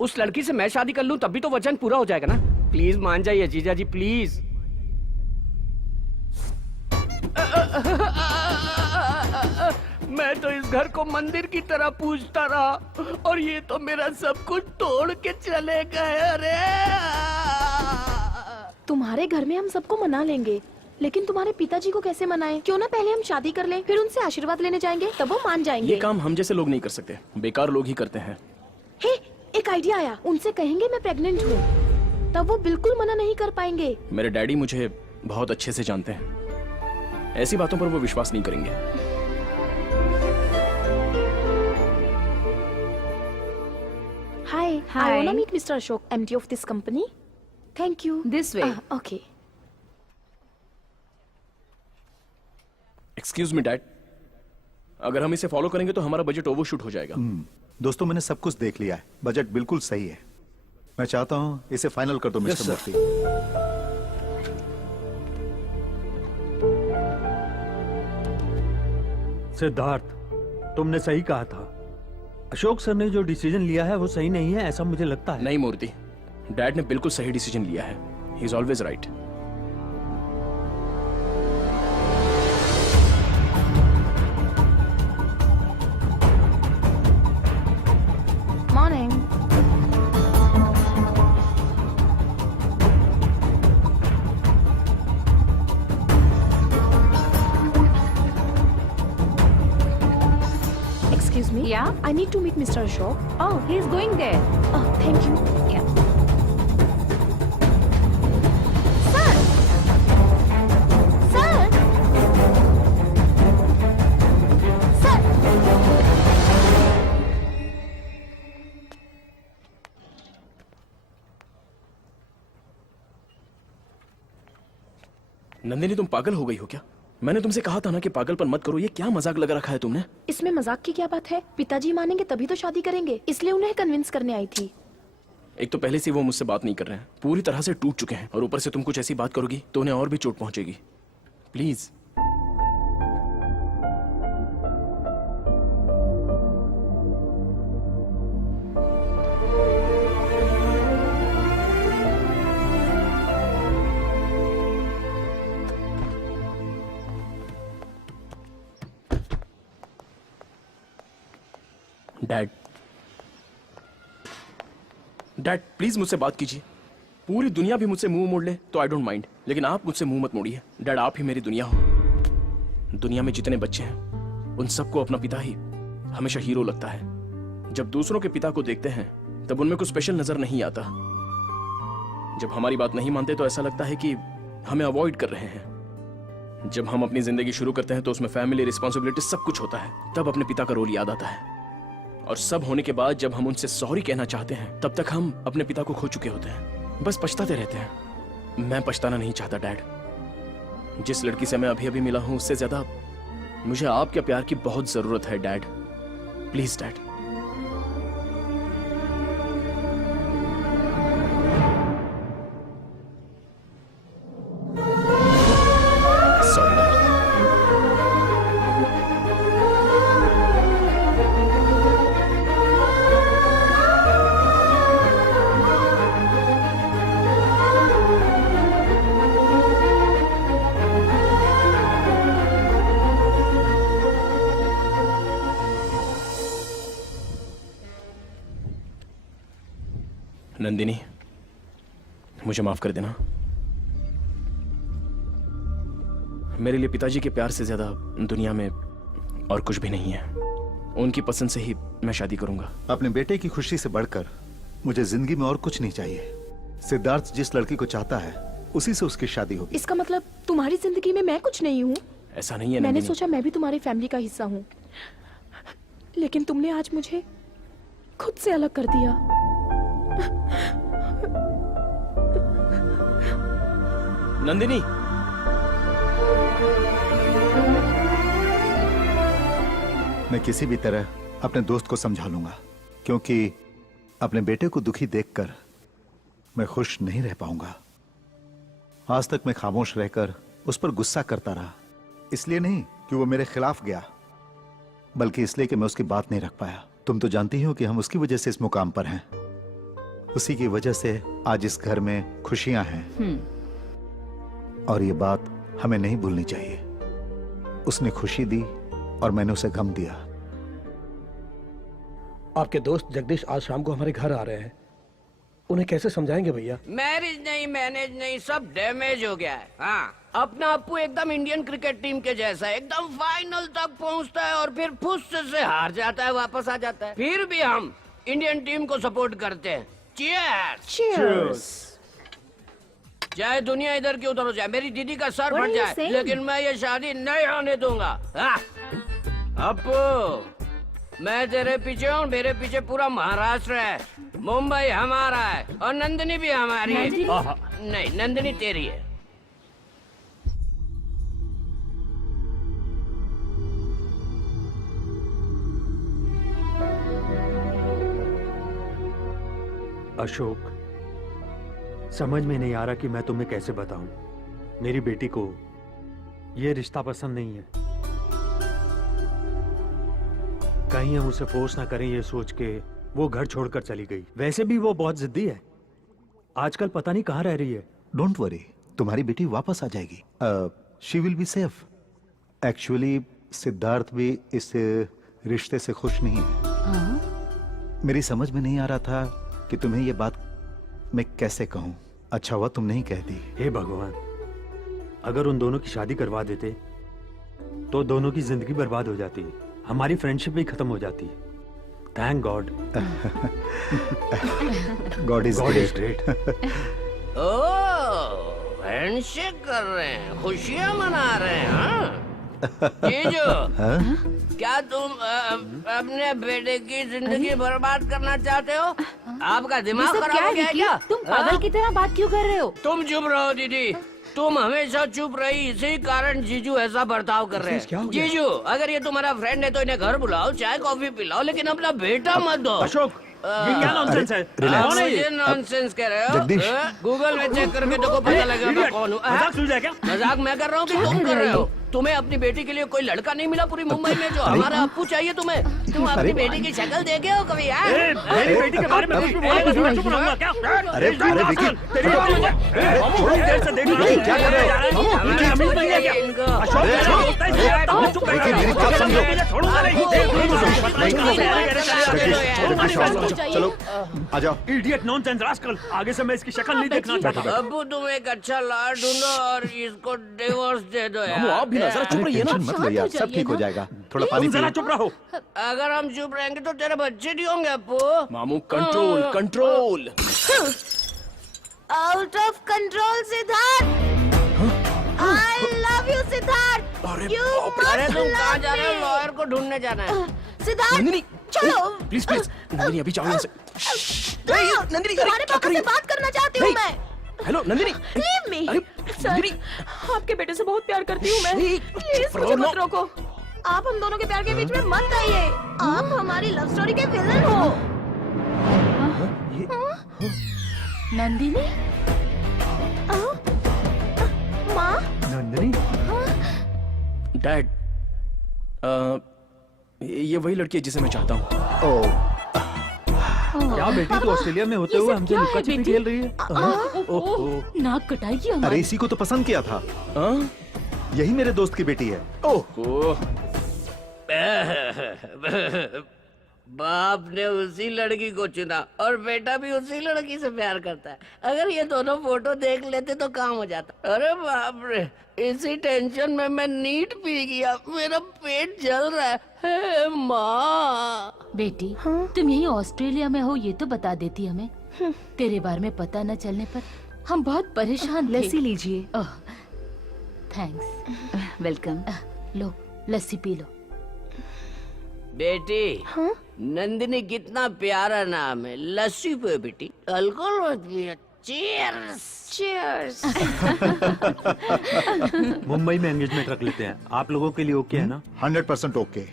उस लड़की से मैं शादी कर लूं तब भी तो वचन पूरा हो जाएगा ना। प्लीज मान जाइए जीजा जी, प्लीज। मैं तो इस घर को मंदिर की तरह पूजता रहा और ये तो मेरा सब कुछ तोड़ के चले गए। अरे तुम्हारे घर में हम सबको मना लेंगे, लेकिन तुम्हारे पिताजी को कैसे मनाएं? क्यों ना पहले हम शादी कर लें, फिर उनसे आशीर्वाद लेने जाएंगे, तब वो मान जाएंगे। ये काम हम जैसे लोग नहीं कर सकते, बेकार लोग ही करते हैं। हे, एक आइडिया आया। उनसे कहेंगे मैं प्रेग्नेंट हूँ, तब वो बिल्कुल मना नहीं कर पाएंगे। मेरे डैडी मुझे बहुत अच्छे से जानते हैं, ऐसी बातों पर वो विश्वास नहीं करेंगे। Hi, I wanna meet Mr. Ashok, MD of this company. Thank you. This way. Okay. Excuse me dad, अगर हम इसे फॉलो करेंगे तो हमारा बजट ओवरशूट हो जाएगा। दोस्तों, मैंने सब कुछ देख लिया है, बजट बिल्कुल सही है। मैं चाहता हूं इसे फाइनल कर दो मिस्टर मूर्ति। सिद्धार्थ, तुमने सही कहा था। अशोक सर ने जो डिसीजन लिया है वो सही नहीं है, ऐसा मुझे लगता है। नहीं मूर्ति, डैड ने बिल्कुल सही डिसीजन लिया है। He is always right. Morning. Excuse me. Yeah? I need to meet Mr. Ashok. Oh, he is going there. Oh, thank you. Yeah. Sir! Sir! Sir! Nandini, तुम पागल हो गई हो क्या? मैंने तुमसे कहा था ना कि पागलपन मत करो। ये क्या मजाक लगा रखा है तुमने? इसमें मजाक की क्या बात है? पिताजी मानेंगे तभी तो शादी करेंगे, इसलिए उन्हें कन्विंस करने आई थी। एक तो पहले से वो मुझसे बात नहीं कर रहे हैं, पूरी तरह से टूट चुके हैं, और ऊपर से तुम कुछ ऐसी बात करोगी तो उन्हें और भी चोट पहुंचेगी। प्लीज। डैड प्लीज मुझसे बात कीजिए। पूरी दुनिया भी मुझसे मुंह मोड़ ले तो आई डोंट माइंड, लेकिन आप मुझसे मुंह मत मोड़िए। डैड, आप ही मेरी दुनिया हो। दुनिया में जितने बच्चे हैं उन सबको अपना पिता ही हमेशा हीरो लगता है। जब दूसरों के पिता को देखते हैं तब उनमें कुछ स्पेशल नजर नहीं आता। जब हमारी बात नहीं मानते तो ऐसा लगता है कि हमें अवॉइड कर रहे हैं। जब हम अपनी जिंदगी शुरू करते हैं तो उसमें फैमिली, रिस्पॉन्सिबिलिटी सब कुछ होता है, तब अपने पिता का रोल याद आता है। और सब होने के बाद जब हम उनसे सॉरी कहना चाहते हैं, तब तक हम अपने पिता को खो चुके होते हैं। बस पछताते रहते हैं। मैं पछताना नहीं चाहता डैड। जिस लड़की से मैं अभी अभी मिला हूं, उससे ज्यादा मुझे आपके प्यार की बहुत जरूरत है dad. Please dad. Sorry dad. Nandini, मुझे माफ कर देना। मेरे लिए पिताजी के प्यार से ज्यादा दुनिया में और कुछ भी नहीं है। उनकी पसंद से ही मैं शादी करूंगा। अपने बेटे की खुशी से बढ़कर मुझे जिंदगी में और कुछ नहीं चाहिए। सिद्धार्थ जिस लड़की को चाहता है उसी से उसकी शादी होगी। इसका मतलब तुम्हारी जिंदगी में मैं कुछ नहीं हूँ? ऐसा नहीं है मैंने नंदिनी। सोचा मैं भी तुम्हारी फैमिली का हिस्सा हूँ, लेकिन तुमने आज मुझे खुद से अलग कर दिया। नंदिनी, मैं किसी भी तरह अपने दोस्त को समझा लूंगा, क्योंकि अपने बेटे को दुखी देखकर मैं खुश नहीं रह पाऊंगा। आज तक मैं खामोश रहकर उस पर गुस्सा करता रहा, इसलिए नहीं कि वो मेरे खिलाफ गया, बल्कि इसलिए कि मैं उसकी बात नहीं रख पाया। तुम तो जानती हो कि हम उसकी वजह से इस मुकाम पर हैं। उसी की वजह से आज इस घर में खुशियां हैं, और ये बात हमें नहीं भूलनी चाहिए। उसने खुशी दी और मैंने उसे गम दिया। आपके दोस्त जगदीश आज शाम को हमारे घर आ रहे हैं, उन्हें कैसे समझाएंगे भैया? मैरिज नहीं, मैनेज नहीं, सब डैमेज हो गया है। हाँ, अपना अप्पू एकदम इंडियन क्रिकेट टीम के जैसा है, एकदम फाइनल तक पहुंचता है और फिर फुस से हार जाता है, वापस आ जाता है। फिर भी हम इंडियन टीम को सपोर्ट करते हैं। चीयर्स। Cheers. चाहे दुनिया इधर की उधर हो जाए, मेरी दीदी का सर What फट are you जाए, saying? लेकिन मैं ये शादी नहीं होने दूंगा। अप्पू, मैं तेरे पीछे हूँ, मेरे पीछे पूरा महाराष्ट्र है। मुंबई हमारा है और नंदिनी भी हमारी है। नहीं, नंदिनी तेरी है। अशोक, समझ में नहीं आ रहा कि मैं तुम्हें कैसे बताऊं। मेरी बेटी को ये रिश्ता पसंद नहीं है। कहीं हम उसे फोर्स ना करें ये सोच के वो घर छोड़कर चली गई। वैसे भी वो बहुत जिद्दी है। आजकल पता नहीं कहाँ रह रही है। डोंट वरी, तुम्हारी बेटी वापस आ जाएगी। She will be safe. Actually Siddharth भी इस रिश्ते से खुश नहीं है। मेरी समझ में नहीं आ रहा था कि तुम्हें ये बात मैं कैसे कहूं। अच्छा हुआ तुम नहीं कहती। हे भगवान, अगर उन दोनों की शादी करवा देते तो दोनों की जिंदगी बर्बाद हो जाती, हमारी फ्रेंडशिप भी खत्म हो जाती। Thank God. God is great. Oh, handshake कर रहे हैं, खुशियां मना रहे हैं। हाँ? जीजू, क्या तुम अपने बेटे की जिंदगी बर्बाद करना चाहते हो? आपका दिमाग खराब हो गया है क्या? तुम पागल की तरह बात क्यों कर रहे हो? तुम चुप रहो दीदी, तुम हमेशा चुप रही, इसी कारण जीजू ऐसा बर्ताव कर रहे हैं। जीजू, अगर ये तुम्हारा फ्रेंड है तो इन्हें घर बुलाओ, चाय कॉफी पिलाओ, लेकिन अपना बेटा मत दो। अशोक, ये क्या नॉनसेंस है? मुझे नॉनसेंस कह रहे हो? जगदीश। गूगल में चेक करके देखो, पता लगेगा कौन हूँ। मजाक सुन रहे क्या? मजाक मैं कर रहा हूँ कि तुम कर रहे हो? तुम्हें अपनी बेटी के लिए कोई लड़का नहीं मिला पूरी मुंबई में जो हमारा अप्पू चाहिए तुम्हें? तुम अपनी बेटी की शक्ल देखे हो कभी? मेरी बेटी के बारे में कुछ भी बोलेगा तो मैं चुप रहूंगा क्या? अरे विकी, तेरी थोड़ी देर से देख रहा हूं। क्या कर रहे हो? हमें अमीर बन गया क्या? अशोक, विकी, मेरी बात समझो। चलो आ जाओ। इडियट नॉनसेंस रास्कल, आगे से मैं इसकी शक्ल नहीं देखना चाहता। अप्पू, तुम एक अच्छा लाड़ ढूंढो और इसको डिवोर्स दे दो यार। आप भी ना जरा चुप रहिए ना। टेंशन मत लो यार, सब ठीक हो जाएगा। थोड़ा पानी तुम जरा पियो। चुप रहो। अगर हम चुप रहेंगे तो तेरे बच्चे नहीं होंगे अप्पू। मामू, control control. Out of control Siddharth. I love you Siddharth, अरे you बाप रे। must अरे तुम कहाँ love जा रहे हो? me. लॉयर को ढूंढने जाना है। सिद्धार्थ, नंदिनी चलो। प्लीज प्लीज नंदिनी अभी जाओ यहाँ से। नंदिनी अरे तुम्हारे क्या पापा कर रही से हो? बात करना चाहती हूँ नहीं। मैं। Hello Nandini Leave me. अरे नंदिनी आपके बेटे से बहुत प्यार करती हूँ मैं। प्लीज चुप रहो मुझे ना। मत रोको। आप हम दोनों के प्यार के बीच में मत आइए। आप हमारी लव स्टोरी के विलन हो। नंदिनी माँ, नंदिनी डैड ये वही लड़की है जिसे मैं चाहता हूँ। क्या बेटी तो ऑस्ट्रेलिया में होते हुए हमसे लुका छिपी खेल रही है? ओह, नाक कटाएगी अरे हमारी। इसी को तो पसंद किया था, हाँ? यही मेरे दोस्त की बेटी है। ओह बाप ने उसी लड़की को चुना और बेटा भी उसी लड़की से प्यार करता है। अगर ये दोनों फोटो देख लेते तो काम हो जाता। अरे बाप रे, इसी टेंशन में मैं नीट पी गया। मेरा पेट जल रहा है। हे माँ। बेटी तुम यही ऑस्ट्रेलिया में हो ये तो बता देती हमें। तेरे बारे में पता न चलने पर हम बहुत परेशान थे। लस्सी लीजिए। ओह, थैंक्स। वेलकम। लो लस्सी पी लो। बेटी, नंदिनी कितना प्यारा नाम है। लस्सी पे बेटी, अल्कोहल मत पियो। चीयर्स। cheers. मुंबई में एंगेजमेंट रख लेते हैं, आप लोगों के लिए ओके है ना? 100% ओके।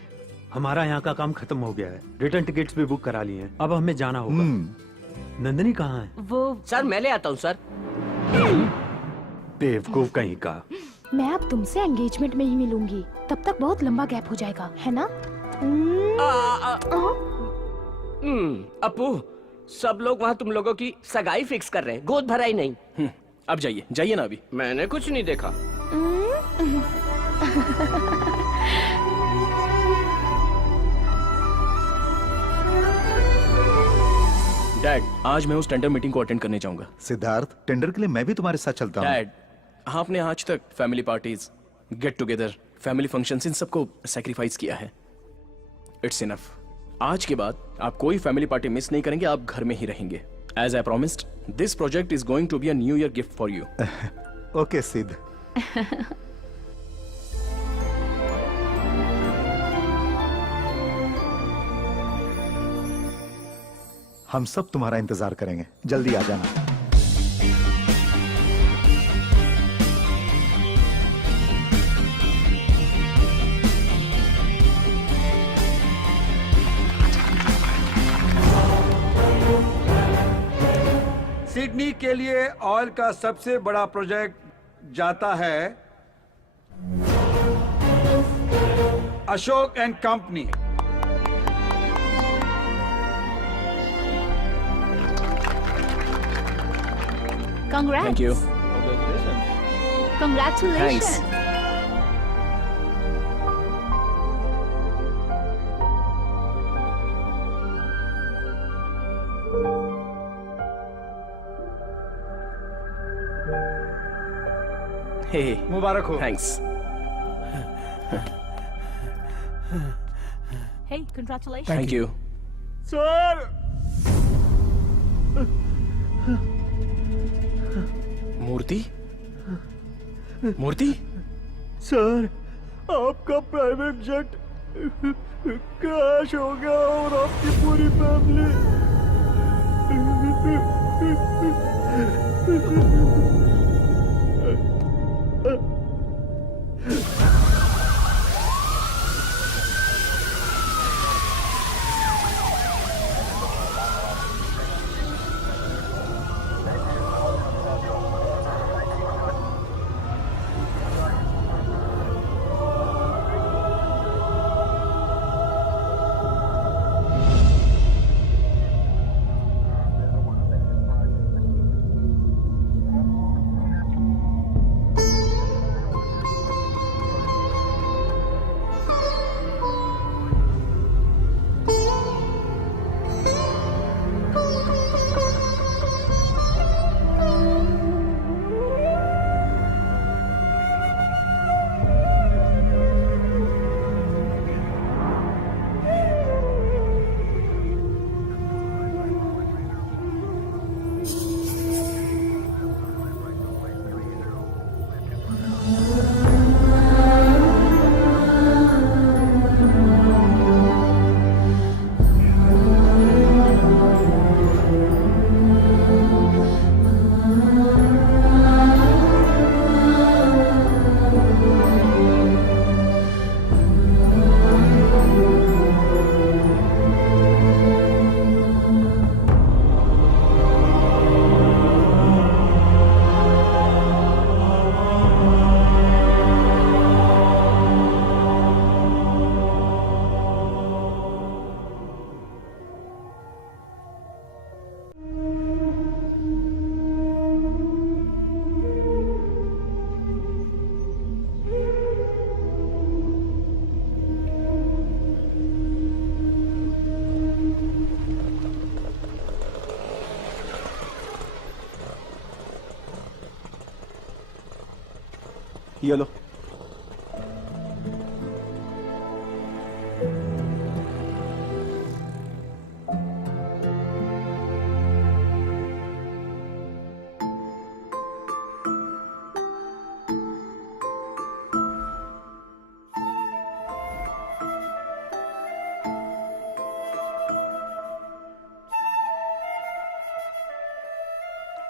हमारा यहाँ का काम खत्म हो गया है, रिटर्न टिकट्स भी बुक करा लिए हैं, अब हमें जाना होगा। नंदिनी कहाँ है? वो सर मैं ले आता हूँ सर। बेवकूफ कहीं का। मैं अब तुमसे एंगेजमेंट में ही मिलूंगी। तब तक बहुत लंबा गैप हो जाएगा, है ना? अपू, सब लोग वहाँ तुम लोगों की सगाई फिक्स कर रहे हैं, गोद भराई नहीं। अब जाइए जाइए ना अभी। मैंने कुछ नहीं देखा। डैड आज मैं उस टेंडर मीटिंग को अटेंड करने जाऊंगा। सिद्धार्थ, टेंडर के लिए मैं भी तुम्हारे साथ चलता हूँ। डैड आपने आज तक family parties, get together, family functions in सबको सैक्रिफाइस किया है। It's enough. आज के बाद आप कोई फैमिली पार्टी मिस नहीं करेंगे, आप घर में ही रहेंगे। As I promised, this project is going to be a new year gift for you. Okay Siddh. हम सब तुम्हारा इंतजार करेंगे, जल्दी आ जाना। सिडनी के लिए ऑयल का सबसे बड़ा प्रोजेक्ट जाता है Ashok and company. Congrats. Thank you. Congratulations. Thanks. Hey मुबारक हो। Thanks. Hey, congratulations. Thank you. Sir, Murthy Murthy sir, आपका प्राइवेट जेट क्रैश हो गया और आपकी पूरी फैमिली। ये लो।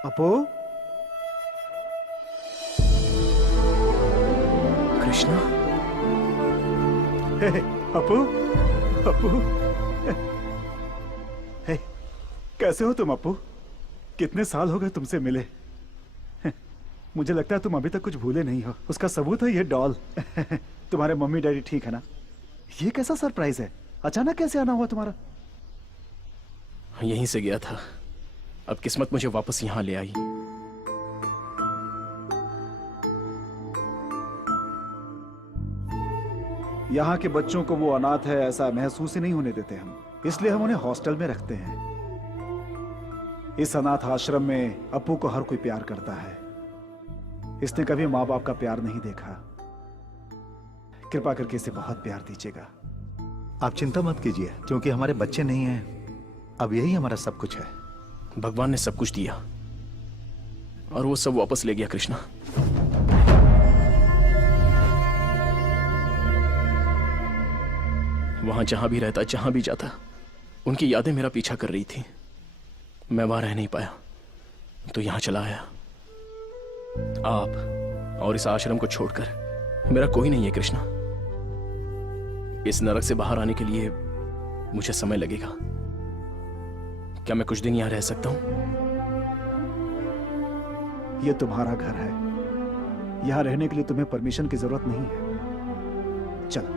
अपू, कृष्णा, हे, अपू, अपू, हे, कैसे हो तुम अपू? कितने साल हो गए तुमसे मिले। मुझे लगता है तुम अभी तक कुछ भूले नहीं हो। उसका सबूत है ये डॉल। तुम्हारे मम्मी डैडी ठीक है ना? ये कैसा सरप्राइज है? अचानक कैसे आना हुआ तुम्हारा? यहीं से गया था, अब किस्मत मुझे वापस यहां ले आई। यहाँ के बच्चों को वो अनाथ है ऐसा महसूस ही नहीं होने देते हम, इसलिए हम उन्हें हॉस्टल में रखते हैं। इस अनाथ आश्रम में अपू को हर कोई प्यार करता है। इसने कभी माँ बाप का प्यार नहीं देखा। कृपा करके इसे बहुत प्यार दीजिएगा। आप चिंता मत कीजिए, क्योंकि हमारे बच्चे नहीं हैं, अब यही हमारा सब कुछ है। भगवान ने सब कुछ दिया और वो सब वापस ले गया कृष्णा। वहां जहां भी रहता, जहां भी जाता, उनकी यादें मेरा पीछा कर रही थी। मैं वहां रह नहीं पाया तो यहां चला आया। आप और इस आश्रम को छोड़कर मेरा कोई नहीं है कृष्णा। इस नरक से बाहर आने के लिए मुझे समय लगेगा। क्या मैं कुछ दिन यहां रह सकता हूं? यह तुम्हारा घर है। यहां रहने के लिए तुम्हें परमिशन की जरूरत नहीं है। चलो।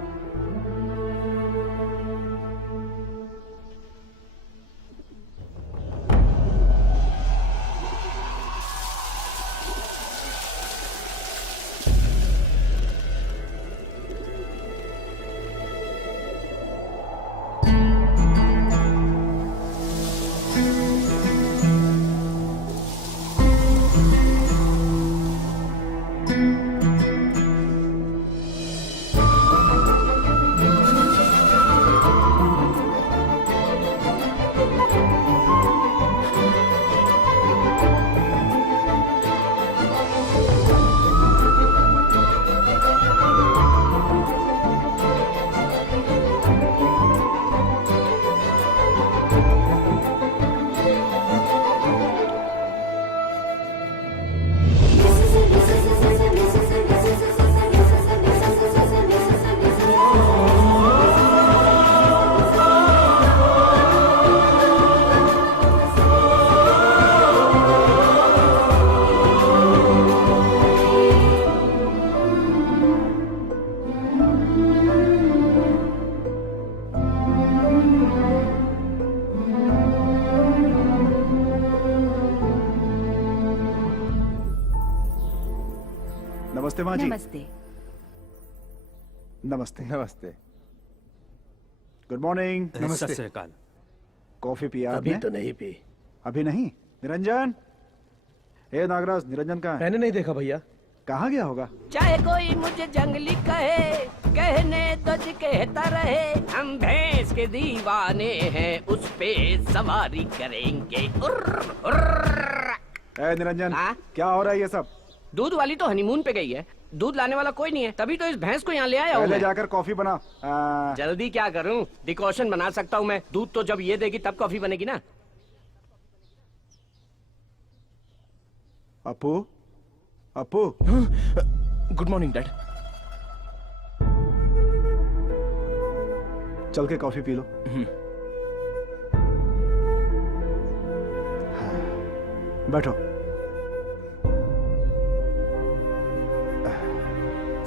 नमस्ते माँ जी। नमस्ते। नमस्ते। नमस्ते। Good morning. सत श्री अकाल। कॉफी पिया अभी आपने? तो नहीं पी। अभी नहीं? निरंजन, ए नागराज, निरंजन कहाँ है? मैंने नहीं देखा भैया। कहाँ गया होगा? चाहे कोई मुझे जंगली कहे, कहने तो जी कहता रहे, हम भैंस के दीवाने हैं, उस पे सवारी करेंगे। उर्र, उर्र। ए निरंजन, हाँ? क्या हो रहा है ये सब? दूध वाली तो हनीमून पे गई है, दूध लाने वाला कोई नहीं है, तभी तो इस भैंस को यहाँ ले आया हूँ पहले मैं। जाकर कॉफी बना। जल्दी क्या करूँ, डिकॉशन बना सकता हूँ मैं, दूध तो जब ये देगी तब कॉफी बनेगी ना। Apu, Apu. Good morning dad. चल के कॉफी पी लो। बैठो।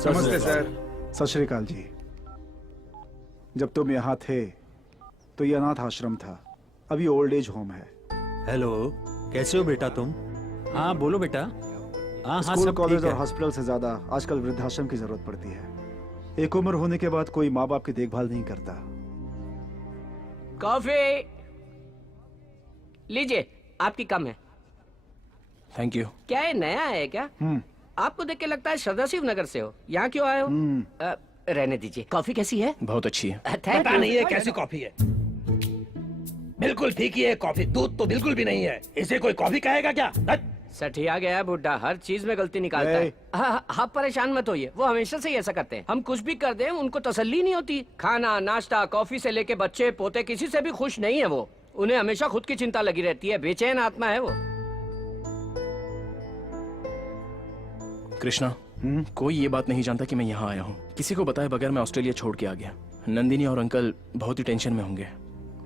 नमस्ते सर। सत श्री अकाल जी। जब तुम यहाँ थे तो ये अनाथ आश्रम था, अभी ओल्ड एज होम है। हेलो, कैसे हो बेटा तुम? हाँ बोलो बेटा। हाँ हाँ, स्कूल, सब कॉलेज ठीक और है। हॉस्पिटल से ज्यादा आजकल वृद्धाश्रम की जरूरत पड़ती है। एक उम्र होने के बाद कोई माँ बाप की देखभाल नहीं करता। कॉफी लीजिए, आपकी कम है। Thank you. क्या है, नया है क्या? आपको देख के लगता है सदाशिव नगर से हो। यहाँ क्यों आए हो? रहने दीजिए। कॉफी कैसी है? बहुत अच्छी है। थैंक पता यू। नहीं है कैसी कॉफी है, बिल्कुल फीकी है कॉफी, दूध तो बिल्कुल भी नहीं है। इसे कोई कॉफी कहेगा क्या? हट। सठिया गया है बुड्ढा, हर चीज में गलती निकालता है। हाँ, आप परेशान मत होइए, वो हमेशा से ही ऐसा करते हैं। हम कुछ भी कर दें उनको तसल्ली नहीं होती। खाना, नाश्ता, कॉफी से लेके बच्चे पोते किसी से भी खुश नहीं है वो। उन्हें हमेशा खुद की चिंता लगी रहती है, बेचैन आत्मा है वो। कृष्णा, कोई ये बात नहीं जानता कि मैं यहाँ आया हूँ। किसी को बताए बगैर मैं ऑस्ट्रेलिया छोड़ के आ गया। नंदिनी और अंकल बहुत ही टेंशन में होंगे,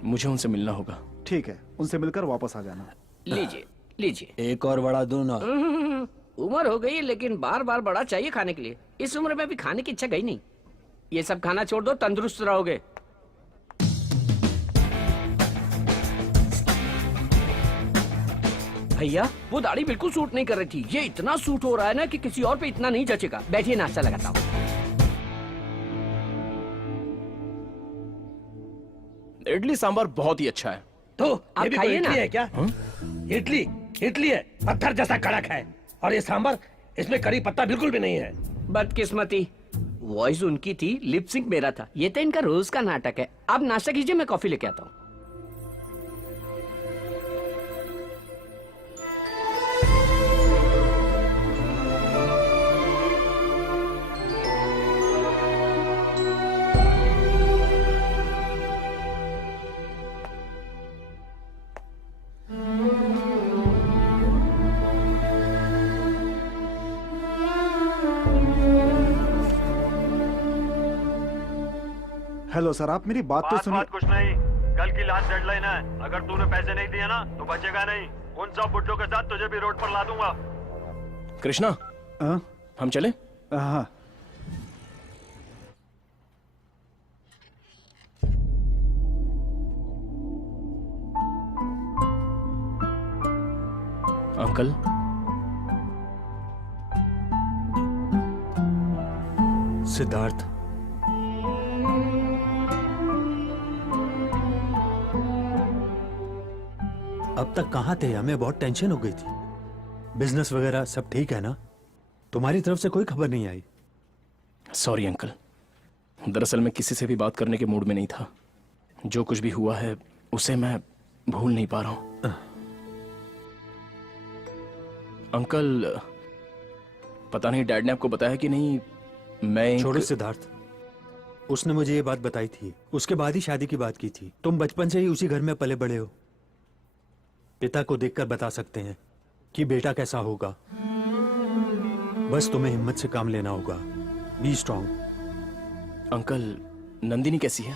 मुझे उनसे मिलना होगा। ठीक है, उनसे मिलकर वापस आ जाना। लीजिए लीजिए। एक और बड़ा दूं ना? उम्र हो गई है लेकिन बार बार बड़ा चाहिए खाने के लिए। इस उम्र में भी खाने की इच्छा गई नहीं। ये सब खाना छोड़ दो, तंदुरुस्त रहोगे। भैया वो दाढ़ी बिल्कुल सूट नहीं कर रही थी, ये इतना सूट हो रहा है ना कि किसी और पे इतना नहीं जचेगा। बैठिए, नाश्ता लगाता हूँ। इडली सांभर बहुत ही अच्छा है। तो आप ये भी कोई खाइए ना। इडली है क्या? इडली इडली है, पत्थर जैसा कड़क है। और ये सांबर, इसमें करी पत्ता बिल्कुल भी नहीं है। बदकिस्मती, वॉइस उनकी थी, लिप सिंक मेरा था। ये तो इनका रोज का नाटक है। आप नाश्ता कीजिए, मैं कॉफी लेके आता हूँ। हेलो सर, आप मेरी बात तो सुनिए। कुछ नहीं, कल की लास्ट डेडलाइन है। अगर तूने पैसे नहीं दिए ना तो बचेगा नहीं। उन सब बुड्ढों के साथ तुझे भी रोड पर ला दूंगा। कृष्णा, हाँ? हम चले? हाँ। अंकल, सिद्धार्थ, अब तक कहाँ थे? हमें बहुत टेंशन हो गई थी। बिजनेस वगैरह सब ठीक है ना? तुम्हारी तरफ से कोई खबर नहीं आई? सॉरी अंकल, दरअसल मैं किसी से भी बात करने के मूड में नहीं था। जो कुछ भी हुआ है उसे मैं भूल नहीं पा रहा हूं। अंकल, पता नहीं डैड ने आपको बताया कि नहीं, मैं छोड़ो सिद्धार्थ, उसने मुझे ये बात बताई थी। उसके बाद ही शादी की बात की थी। तुम बचपन से ही उसी घर में पले बड़े हो। पिता को देखकर बता सकते हैं कि बेटा कैसा होगा। बस तुम्हें हिम्मत से काम लेना होगा। Be strong. अंकल, नंदिनी कैसी है?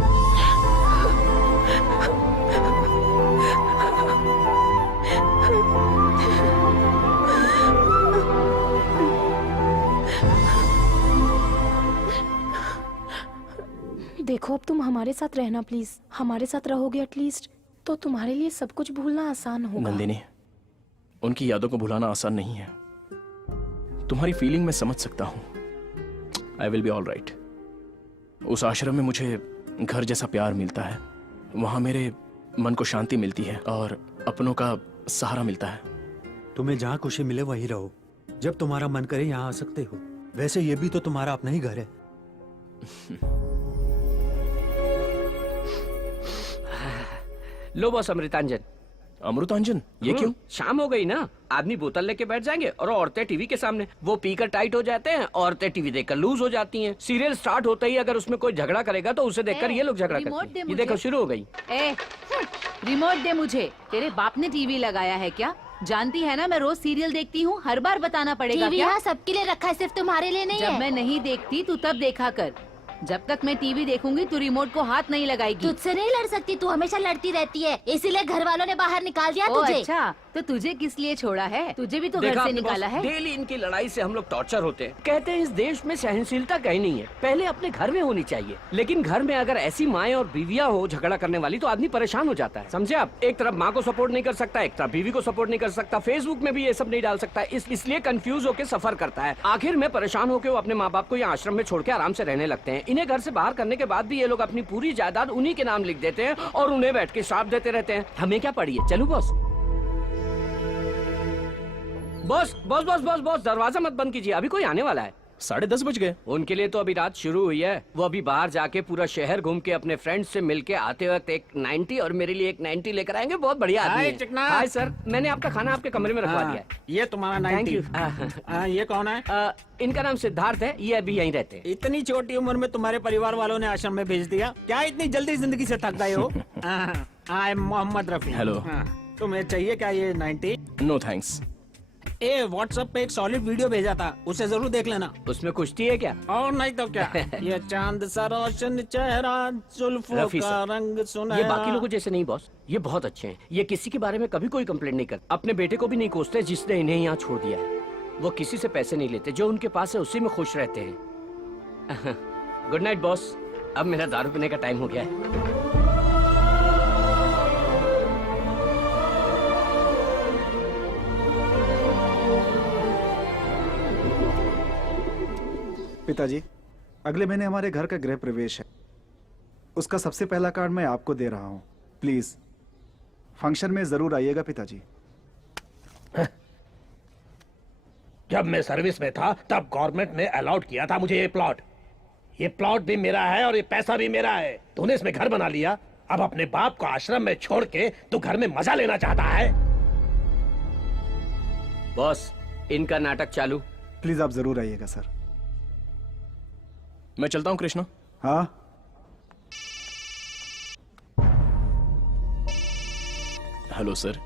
देखो, अब तुम हमारे साथ रहना प्लीज। हमारे साथ रहोगे एटलीस्ट तो तुम्हारे लिए सब कुछ भूलना आसान होगा। नंदिनी, उनकी यादों को भुलाना आसान नहीं है। तुम्हारी फीलिंग मैं समझ सकता हूं। I will be all right. उस आश्रम में मुझे घर जैसा प्यार मिलता है। वहां मेरे मन को शांति मिलती है और अपनों का सहारा मिलता है। तुम्हें जहाँ खुशी मिले वहीं रहो। जब तुम्हारा मन करे यहाँ आ सकते हो। वैसे ये भी तो तुम्हारा अपना ही घर है। लो बॉस, अमृतांजन। अमृतांजन? ये क्यों? शाम हो गई ना, आदमी बोतल लेके बैठ जाएंगे और औरतें टीवी के सामने। वो पीकर टाइट हो जाते हैं, औरतें टीवी देखकर लूज हो जाती हैं। सीरियल स्टार्ट होते ही अगर उसमें कोई झगड़ा करेगा तो उसे देखकर ये लोग झगड़ा करते हैं। ये देखो, शुरू हो गई। रिमोट दे मुझे। तेरे बाप ने टीवी लगाया है क्या? जानती है ना मैं रोज सीरियल देखती हूँ। हर बार बताना पड़ेगा टीवी क्या? यहाँ सबके लिए रखा है, सिर्फ तुम्हारे लिए नहीं जब है। मैं नहीं देखती तू तब देखा कर। जब तक मैं टीवी देखूंगी तू रिमोट को हाथ नहीं लगाएगी। तुझसे नहीं लड़ सकती, तू हमेशा लड़ती रहती है, इसीलिए घर वालों ने बाहर निकाल दिया ओ तुझे। अच्छा, तो तुझे किस लिए छोड़ा है? तुझे भी तो घर देखा से आपने निकाला बॉस, है। डेली इनकी लड़ाई से हम लोग टॉर्चर होते हैं। कहते हैं इस देश में सहनशीलता कहीं नहीं है, पहले अपने घर में होनी चाहिए। लेकिन घर में अगर ऐसी माएं और बीवियां हो झगड़ा करने वाली तो आदमी परेशान हो जाता है। समझे आप? एक तरफ माँ को सपोर्ट नहीं कर सकता, एक तरफ बीवी को सपोर्ट नहीं कर सकता, फेसबुक में भी ये सब नहीं डाल सकता, इसलिए कंफ्यूज होकर सफर करता है। आखिर में परेशान होकर वो अपने माँ बाप को यहाँ आश्रम में छोड़ के आराम से रहने लगते हैं। इन्हें घर से बाहर करने के बाद भी ये लोग अपनी पूरी जायदाद उन्हीं के नाम लिख देते हैं और उन्हें बैठ के श्राप देते रहते हैं। हमें क्या पड़ी है? चलो boss. Boss boss boss boss boss दरवाजा मत बंद कीजिए, अभी कोई आने वाला है। 10:30 बज गए। उनके लिए तो अभी रात शुरू हुई है। वो अभी बाहर जाके पूरा शहर घूम के अपने फ्रेंड्स से मिलके आते वक्त एक 90 और मेरे लिए एक 90 लेकर आएंगे। बहुत बढ़िया आदमी है। चिकना। हाय सर, मैंने आपका खाना आपके कमरे में रखवा दिया है। ये तुम्हारा थैंक 90। यू। ये कौन है? इनका नाम सिद्धार्थ है, ये अभी यहीं रहते हैं। इतनी छोटी उम्र में तुम्हारे परिवार वालों ने आश्रम में भेज दिया? क्या इतनी जल्दी जिंदगी से थक गए हो? I am Mohammed Rafi. Hello. तुम्हें चाहिए क्या ये 90? No thanks. ए व्हाट्सएप पे एक सॉलिड वीडियो भेजा था, उसे जरूर देख लेना। उसमें कुश्ती है क्या? और नहीं तो क्या। ये चांद सा रोशन चेहरा, जुल्फों रफी का सर, रंग सुनहरा। ये बाकी लोगों जैसे नहीं बॉस, ये बहुत अच्छे हैं। ये किसी के बारे में कभी कोई कंप्लेंट नहीं करते, अपने बेटे को भी नहीं कोसते जिसने इन्हें यहाँ छोड़ दिया है। वो किसी से पैसे नहीं लेते, जो उनके पास है उसी में खुश रहते हैं। गुड नाइट बॉस, अब मेरा दारू पीने का टाइम हो गया है। पिताजी, अगले महीने हमारे घर का गृह प्रवेश है। उसका सबसे पहला कार्ड मैं आपको दे रहा हूँ। प्लीज फंक्शन में जरूर आइएगा पिताजी। जब मैं सर्विस में था तब गवर्नमेंट ने अलाउड किया था मुझे ये प्लॉट। ये प्लॉट भी मेरा है और ये पैसा भी मेरा है। तूने इसमें घर बना लिया, अब अपने बाप को आश्रम में छोड़ के तू घर में मजा लेना चाहता है। बॉस, इनका नाटक चालू। प्लीज आप जरूर आइएगा सर। मैं चलता हूँ कृष्णा। हाँ, hello sir.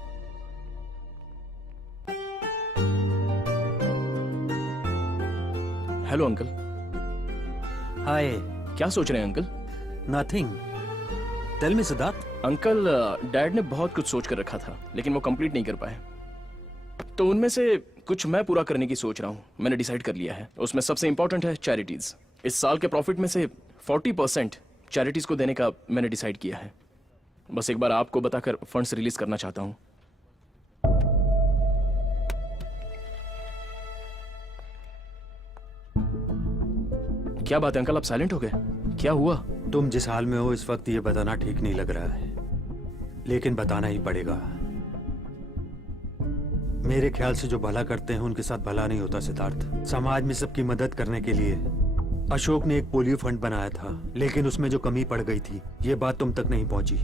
Hello uncle. Hi. क्या सोच रहे हैं uncle? Nothing. Tell me Siddharth. Uncle, dad ने बहुत कुछ सोच कर रखा था लेकिन वो कंप्लीट नहीं कर पाए, तो उनमें से कुछ मैं पूरा करने की सोच रहा हूँ। मैंने डिसाइड कर लिया है, उसमें सबसे इंपॉर्टेंट है चैरिटीज। इस साल के प्रॉफिट में से 40% चैरिटीज को देने का मैंने डिसाइड किया है। बस एक बार आपको बताकर फंड्स रिलीज करना चाहता हूँ। क्या बात है अंकल, आप साइलेंट हो गए? क्या हुआ? तुम जिस हाल में हो इस वक्त ये बताना ठीक नहीं लग रहा है, लेकिन बताना ही पड़ेगा। मेरे ख्याल से जो भला करते हैं उनके साथ भला नहीं होता सिद्धार्थ। समाज में सबकी मदद करने के लिए अशोक ने एक पोलियो फंड बनाया था, लेकिन उसमें जो कमी पड़ गई थी ये बात तुम तक नहीं पहुंची।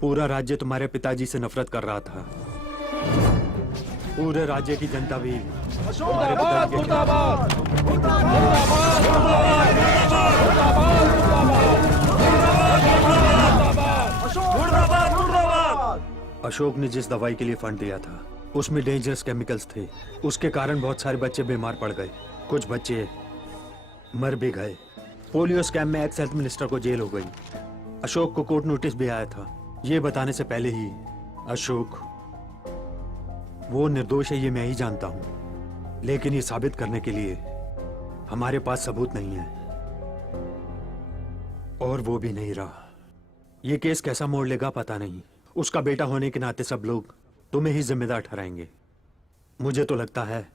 पूरा राज्य तुम्हारे पिताजी से नफरत कर रहा था। पूरे राज्य की जनता भी तुम्हारे पिताजी के अशोक ने जिस दवाई के लिए फंड दिया था उसमें डेंजरस केमिकल्स थे। उसके कारण बहुत सारे बच्चे बीमार पड़ गए, कुछ बच्चे मर भी गए। पोलियो स्कैम में एक्स हेल्थ मिनिस्टर को जेल हो गई। अशोक को कोर्ट नोटिस भी आया था। ये बताने से पहले ही अशोक वो निर्दोष है ये मैं ही जानता हूं, लेकिन ये साबित करने के लिए हमारे पास सबूत नहीं है, और वो भी नहीं रहा। ये केस कैसा मोड़ लेगा पता नहीं। उसका बेटा होने के नाते सब लोग तुम्हें ही जिम्मेदार ठहराएंगे। मुझे तो लगता है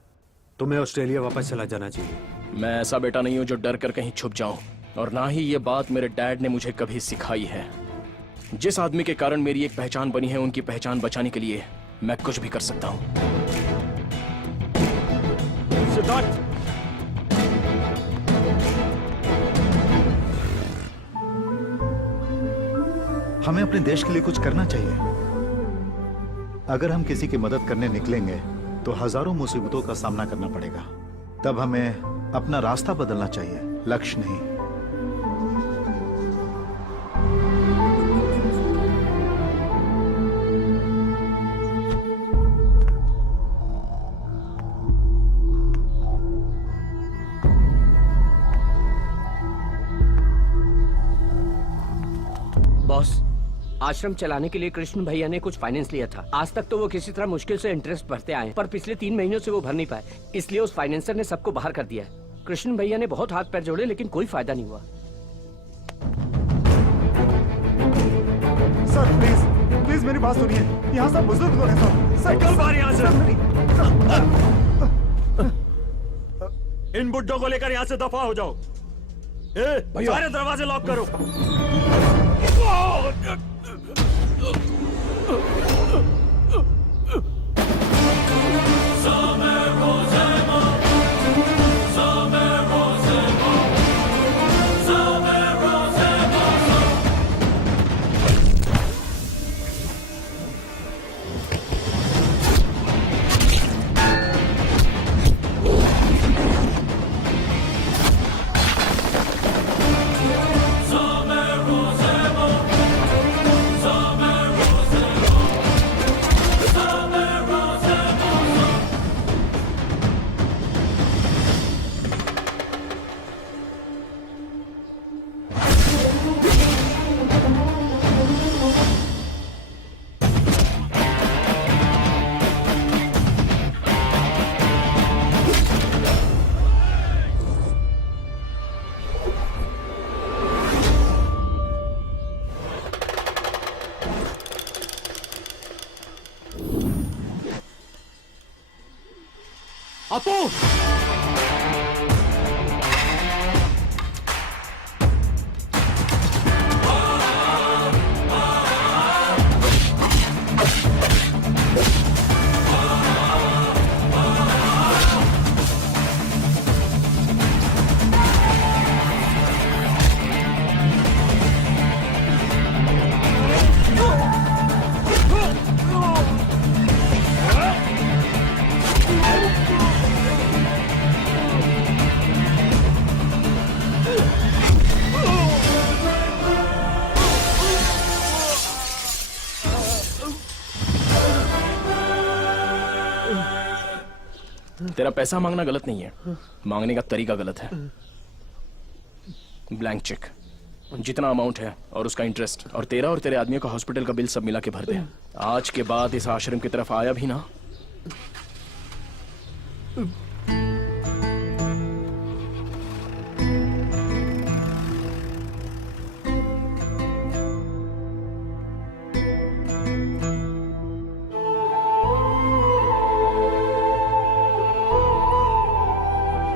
तुम्हें ऑस्ट्रेलिया वापस चला जाना चाहिए। मैं ऐसा बेटा नहीं हूं जो डर कर कहीं छुप जाऊं, और ना ही ये बात मेरे डैड ने मुझे कभी सिखाई है। जिस आदमी के कारण मेरी एक पहचान बनी है, उनकी पहचान बचाने के लिए मैं कुछ भी कर सकता हूं। सिद्धार्थ, हमें अपने देश के लिए कुछ करना चाहिए। अगर हम किसी की मदद करने निकलेंगे तो हजारों मुसीबतों का सामना करना पड़ेगा। तब हमें अपना रास्ता बदलना चाहिए, लक्ष्य नहीं। बॉस, आश्रम चलाने के लिए कृष्ण भैया ने कुछ फाइनेंस लिया था। आज तक तो वो किसी तरह मुश्किल से इंटरेस्ट भरते आए, पर पिछले 3 महीनों से वो भर नहीं पाए, इसलिए उस फाइनेंसर ने सबको बाहर कर दिया है। कृष्ण भैया ने बहुत हाथ पैर जोड़े लेकिन कोई फायदा नहीं हुआ। सर प्लीज प्लीज मेरी बात सुनिए। यहाँ सब बुजुर्ग लोग हैं सर। निकल बाहर यहाँ से। इन बुड्ढों को लेकर यहाँ से दफा हो जाओ। सारे दरवाजे लॉक करो। अपू! तेरा पैसा मांगना गलत नहीं है, मांगने का तरीका गलत है। ब्लैंक चेक, जितना अमाउंट है और उसका इंटरेस्ट, और तेरा और तेरे आदमियों का हॉस्पिटल का बिल सब मिला के भर दे। आज के बाद इस आश्रम की तरफ आया भी ना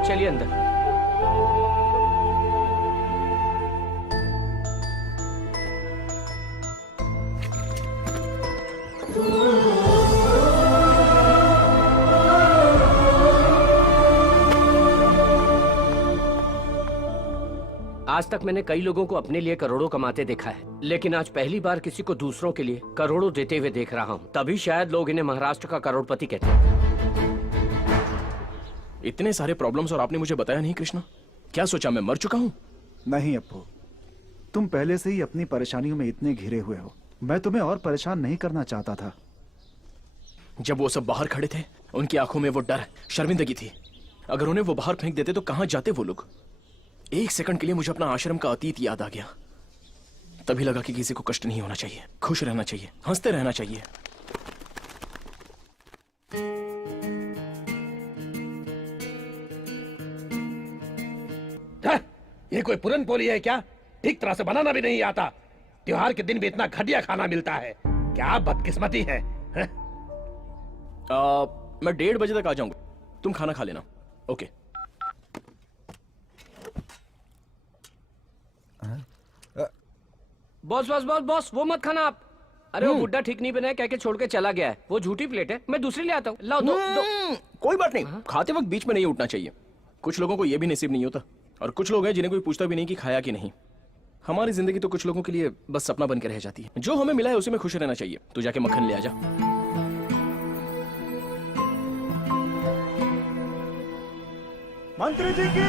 चलिए अंदर। आज तक मैंने कई लोगों को अपने लिए करोड़ों कमाते देखा है, लेकिन आज पहली बार किसी को दूसरों के लिए करोड़ों देते हुए देख रहा हूँ। तभी शायद लोग इन्हें महाराष्ट्र का करोड़पति कहते हैं। इतने सारे प्रॉब्लम्स और आपने मुझे बताया नहीं कृष्णा। क्या सोचा मैं मर चुका हूं? नहीं अप्पू, तुम पहले से ही अपनी परेशानियों में इतने घिरे हुए हो। मैं तुम्हें और परेशान नहीं करना चाहता था। जब वो सब बाहर खड़े थे, उनकी आंखों में वो डर, शर्मिंदगी थी। अगर उन्हें वो बाहर फेंक देते तो कहां जाते वो लोग? एक सेकंड के लिए मुझे अपना आश्रम का अतीत याद आ गया। तभी लगा कि किसी को कष्ट नहीं होना चाहिए, खुश रहना चाहिए, हंसते रहना चाहिए। ये कोई पुरन पोली है क्या? ठीक तरह से बनाना भी नहीं आता। त्योहार के दिन भी इतना घटिया खाना मिलता है। क्या बदकिस्मती है? मैं 1:30 बजे तक आ जाऊंगा, तुम खाना खा लेना। Okay. Boss boss boss boss, वो मत खाना आप। अरे वो बुड्ढा ठीक नहीं बना, कह के छोड़ के चला गया है। वो झूठी प्लेट है, मैं दूसरी ले आता हूँ। लाओ दो। कोई बात नहीं, खाते वक्त बीच में नहीं उठना चाहिए। कुछ लोगों को यह भी नसीब नहीं होता, और कुछ लोग हैं जिन्हें कोई पूछता भी नहीं कि खाया कि नहीं। हमारी जिंदगी तो कुछ लोगों के लिए बस सपना बन के रह जाती है। जो हमें मिला है उसी में खुश रहना चाहिए। तू जाके मक्खन ले आ जा। मंत्री जी की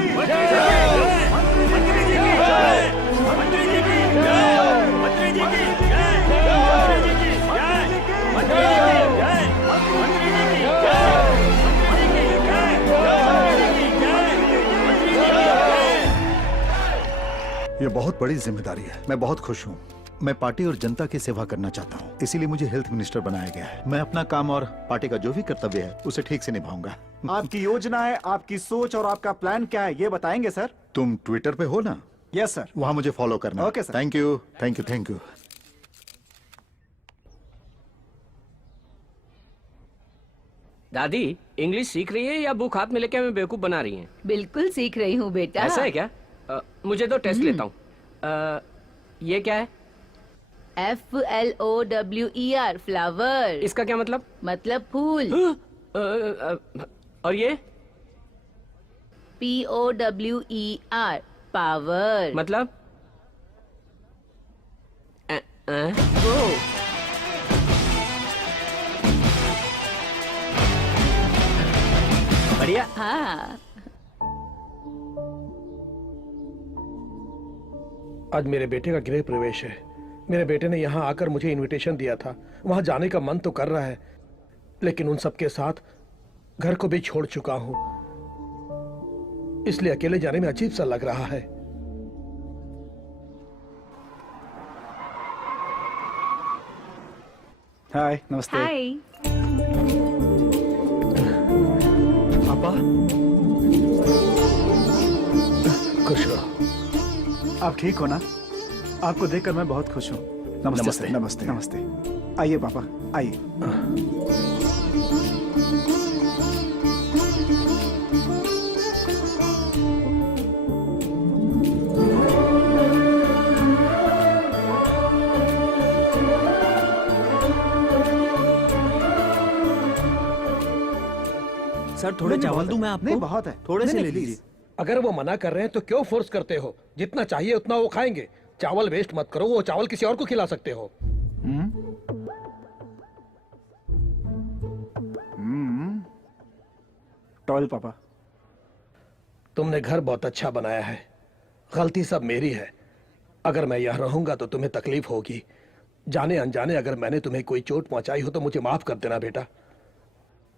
ये बहुत बड़ी जिम्मेदारी है। मैं बहुत खुश हूँ। मैं पार्टी और जनता की सेवा करना चाहता हूँ, इसीलिए मुझे हेल्थ मिनिस्टर बनाया गया है। मैं अपना काम और पार्टी का जो भी कर्तव्य है उसे ठीक से निभाऊंगा। आपकी योजना है, आपकी सोच और आपका प्लान क्या है, ये बताएंगे सर? तुम ट्विटर पे हो ना? Yes sir. वहाँ मुझे फॉलो करना। Okay sir. Thank you thank you thank you. दादी इंग्लिश सीख रही है या बुक हाथ में लेके हमें बेवकूफ बना रही है? बिल्कुल सीख रही हूँ बेटा। ऐसा है क्या? मुझे तो टेस्ट लेता हूँ। ये क्या है? FLOWER, flower. इसका क्या मतलब? मतलब फूल। और ये? POWER, power. मतलब? बढ़िया। हाँ। आज मेरे बेटे का गृह प्रवेश है। मेरे बेटे ने यहाँ आकर मुझे इनविटेशन दिया था। वहां जाने का मन तो कर रहा है, लेकिन उन सबके साथ घर को भी छोड़ चुका हूं, इसलिए अकेले जाने में अजीब सा लग रहा है। हाय, नमस्ते। हाय। पापा, खुश रहो। आप ठीक हो ना? आपको देखकर मैं बहुत खुश हूँ। नमस्ते नमस्ते। सर, नमस्ते नमस्ते। आइए पापा, आइए। सर थोड़े नहीं, चावल बहुत दूं है। मैं आपको? नहीं, बहुत है। थोड़े से नहीं, ले नहीं, लीजिए। अगर वो मना कर रहे हैं तो क्यों फोर्स करते हो? जितना चाहिए उतना वो खाएंगे। चावल वेस्ट मत करो, वो चावल किसी और को खिला सकते हो। टॉयल पापा। तुमने घर बहुत अच्छा बनाया है, गलती सब मेरी है। अगर मैं यहाँ रहूंगा तो तुम्हें तकलीफ होगी। जाने अनजाने अगर मैंने तुम्हें कोई चोट पहुंचाई हो तो मुझे माफ कर देना बेटा।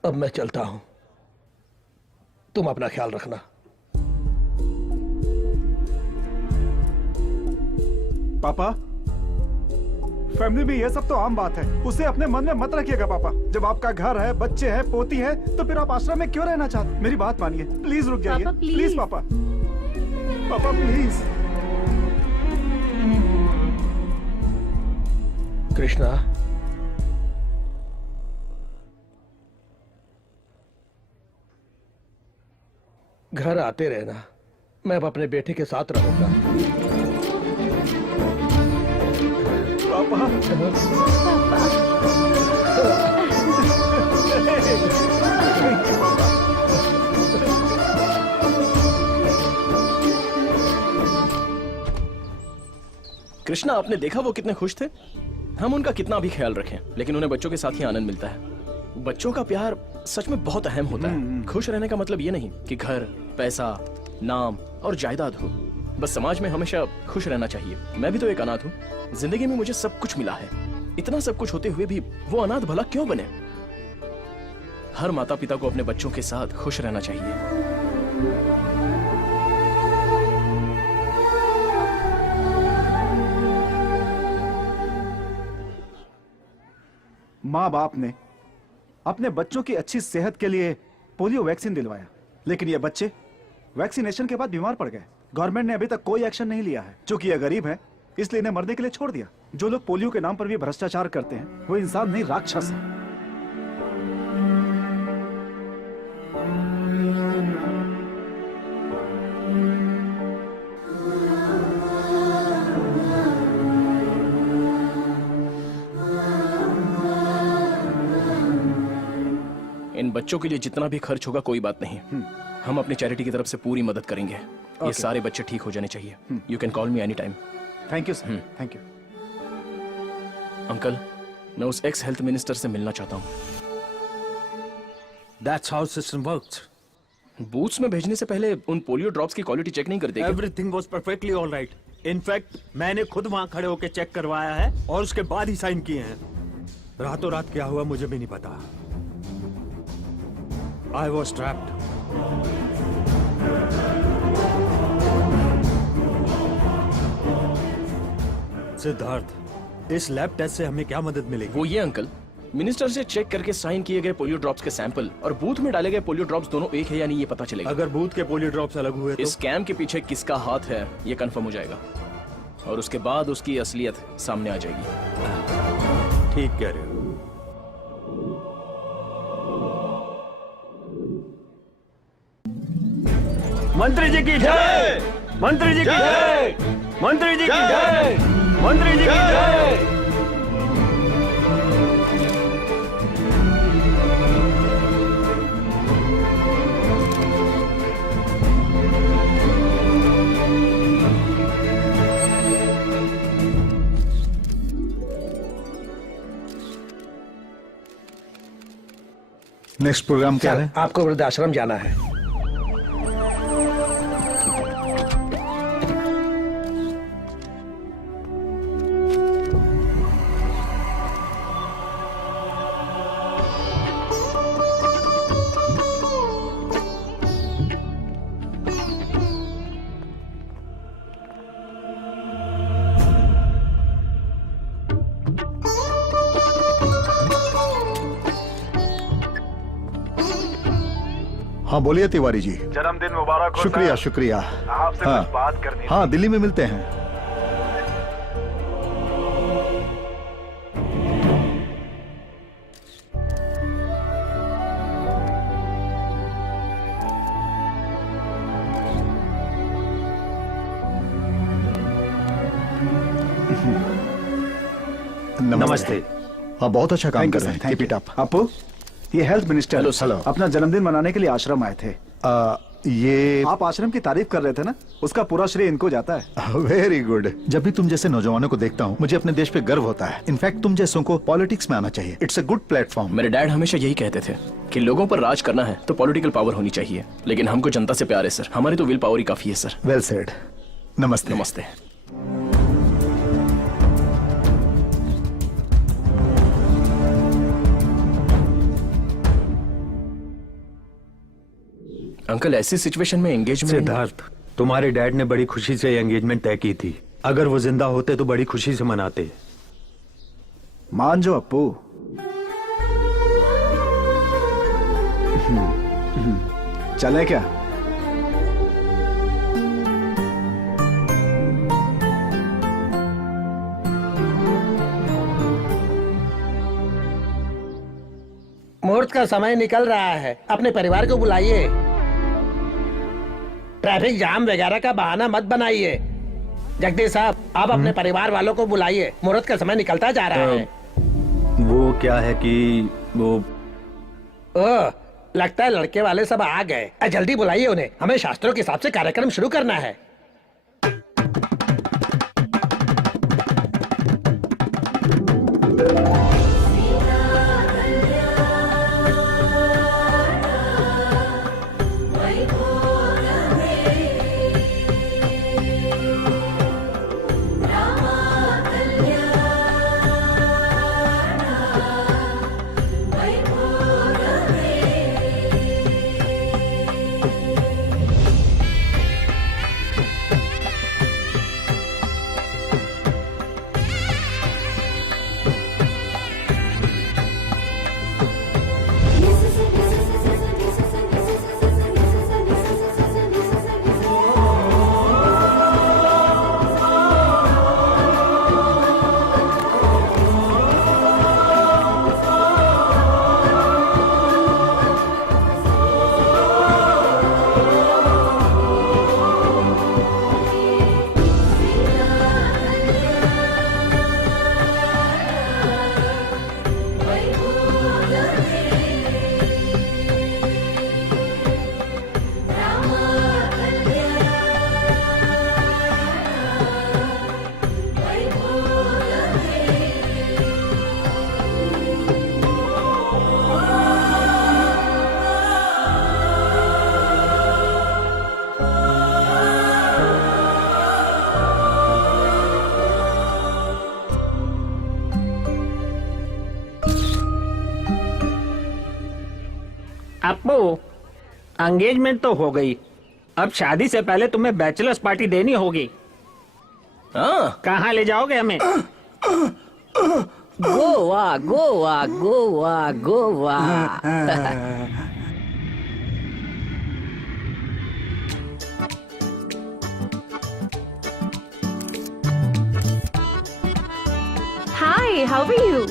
अब मैं चलता हूं, तुम अपना ख्याल रखना। पापा, फैमिली में ये सब तो आम बात है, उसे अपने मन में मत रखिएगा पापा। जब आपका घर है, बच्चे हैं, पोती है, तो फिर आप आश्रम में क्यों रहना चाहते? मेरी बात मानिए, प्लीज रुक जाइए। पापा, प्लीज। प्लीज पापा, पापा प्लीज। कृष्णा, घर आते रहना, मैं अब अपने बेटे के साथ रहूंगा। पापा, कृष्णा, आपने देखा वो कितने खुश थे? हम उनका कितना भी ख्याल रखें, लेकिन उन्हें बच्चों के साथ ही आनंद मिलता है। बच्चों का प्यार सच में बहुत अहम होता है। खुश रहने का मतलब ये नहीं कि घर, पैसा, नाम और जायदाद हो। बस समाज में हमेशा खुश रहना चाहिए। मैं भी तो एक अनाथ हूँ। जिंदगी में मुझे सब कुछ मिला है। इतना सब कुछ होते हुए भी वो अनाथ भला क्यों बने? हर माता पिता को अपने बच्चों के साथ खुश रहना चाहिए। माँ बाप ने अपने बच्चों की अच्छी सेहत के लिए पोलियो वैक्सीन दिलवाया, लेकिन ये बच्चे वैक्सीनेशन के बाद बीमार पड़ गए। गवर्नमेंट ने अभी तक कोई एक्शन नहीं लिया है। चूंकि ये गरीब है, इसलिए इन्हें मरने के लिए छोड़ दिया। जो लोग पोलियो के नाम पर भी भ्रष्टाचार करते हैं, वो इंसान नहीं, राक्षस है। इन बच्चों के लिए जितना भी खर्च होगा कोई बात नहीं। हम अपनी चैरिटी की तरफ से पूरी मदद करेंगे। ये सारे बच्चे ठीक हो जाने चाहिए। You can call me any time. Thank you sir, thank you. Uncle, मैं उस एक्स हेल्थ मिनिस्टर से मिलना चाहता हूँ। That's how system works. Booths में भेजने से पहले उन पोलियो ड्रॉप्स की क्वालिटी चेक नहीं करते क्या? Everything was perfectly all right. In fact, मैंने खुद वहाँ खड़े होकर चेक करवाया है और उसके बाद ही साइन किए हैं। रातों रात क्या हुआ मुझे भी नहीं पता। I was trapped. सिद्धार्थ, इस लैब टेस्ट से हमें क्या मदद मिलेगी? वो ये अंकल, मिनिस्टर से चेक करके साइन किए गए पोलियो ड्रॉप्स के सैंपल और बूथ में डाले गए पोलियो ड्रॉप्स दोनों एक है या नहीं ये पता चलेगा। अगर बूथ के पोलियो ड्रॉप्स अलग हुए तो? इस स्कैम के पीछे किसका हाथ है ये कंफर्म हो जाएगा और उसके बाद उसकी असलियत सामने आ जाएगी। ठीक कह रहे हो। मंत्री जी की जय! मंत्री जी की जय! मंत्री जी की जय! मंत्री जी की जय! नेक्स्ट प्रोग्राम क्या है? आपको वृद्धाश्रम जाना है। हाँ बोलिए तिवारी जी। जन्मदिन मुबारक हो। शुक्रिया शुक्रिया। आपसे हाँ कुछ बात करनी हाँ, दिल्ली में मिलते हैं। नमस्ते। हाँ बहुत अच्छा काम थैंक कर यू रहे सर, हैं। Thank Keep it you. up। अपू, ये हेल्थ मिनिस्टर हेलो सर। अपना जन्मदिन मनाने के लिए आश्रम आए थे। ये आप आश्रम की तारीफ कर रहे थे ना, उसका पूरा श्रेय इनको जाता है। Very good. जब भी तुम जैसे नौजवानों को देखता हूँ मुझे अपने देश पे गर्व होता है। इनफैक्ट तुम जैसों को पॉलिटिक्स में आना चाहिए। It's a good platform. मेरे डैड हमेशा यही कहते थे कि लोगों पर राज करना है तो पॉलिटिकल पावर होनी चाहिए, लेकिन हमको जनता से प्यार है सर, हमारी तो विल पावर ही काफी है सर। Well said. नमस्ते। नमस्ते। अंकल ऐसी सिचुएशन में एंगेजमेंट। सिद्धार्थ, तुम्हारे डैड ने बड़ी खुशी से एंगेजमेंट तय की थी। अगर वो जिंदा होते तो बड़ी खुशी से मनाते। मान जो अप्पू। चले क्या? मुहूर्त का समय निकल रहा है, अपने परिवार को बुलाइए। ट्रैफिक जाम वगैरह का बहाना मत बनाइए। जगदीश साहब, आप अपने परिवार वालों को बुलाइए, मुहूर्त का समय निकलता जा रहा है। वो क्या है कि वो ओह, लगता है लड़के वाले सब आ गए। जल्दी बुलाइए उन्हें, हमें शास्त्रों के हिसाब से कार्यक्रम शुरू करना है। अप्पू, एंगेजमेंट तो हो गई, अब शादी से पहले तुम्हें बैचलर्स पार्टी देनी होगी। हाँ, कहाँ ले जाओगे हमें? Goa Goa Goa Goa. Hi, how are you?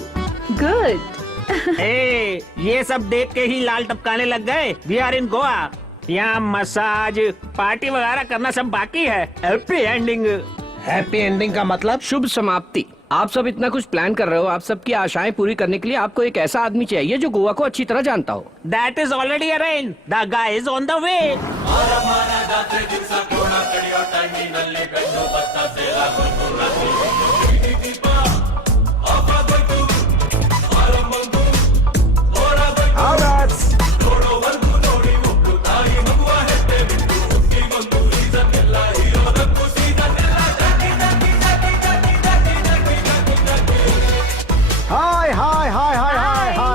Good. ए, ये सब देख के ही लाल टपकाने लग गए। We are in Goa. यहाँ मसाज पार्टी वगैरह करना सब बाकी है। Happy ending. हैप्पी एंडिंग का मतलब? शुभ समाप्ति। आप सब इतना कुछ प्लान कर रहे हो, आप सबकी आशाएं पूरी करने के लिए आपको एक ऐसा आदमी चाहिए जो गोवा को अच्छी तरह जानता हो। That is already arranged. The guy is on the way.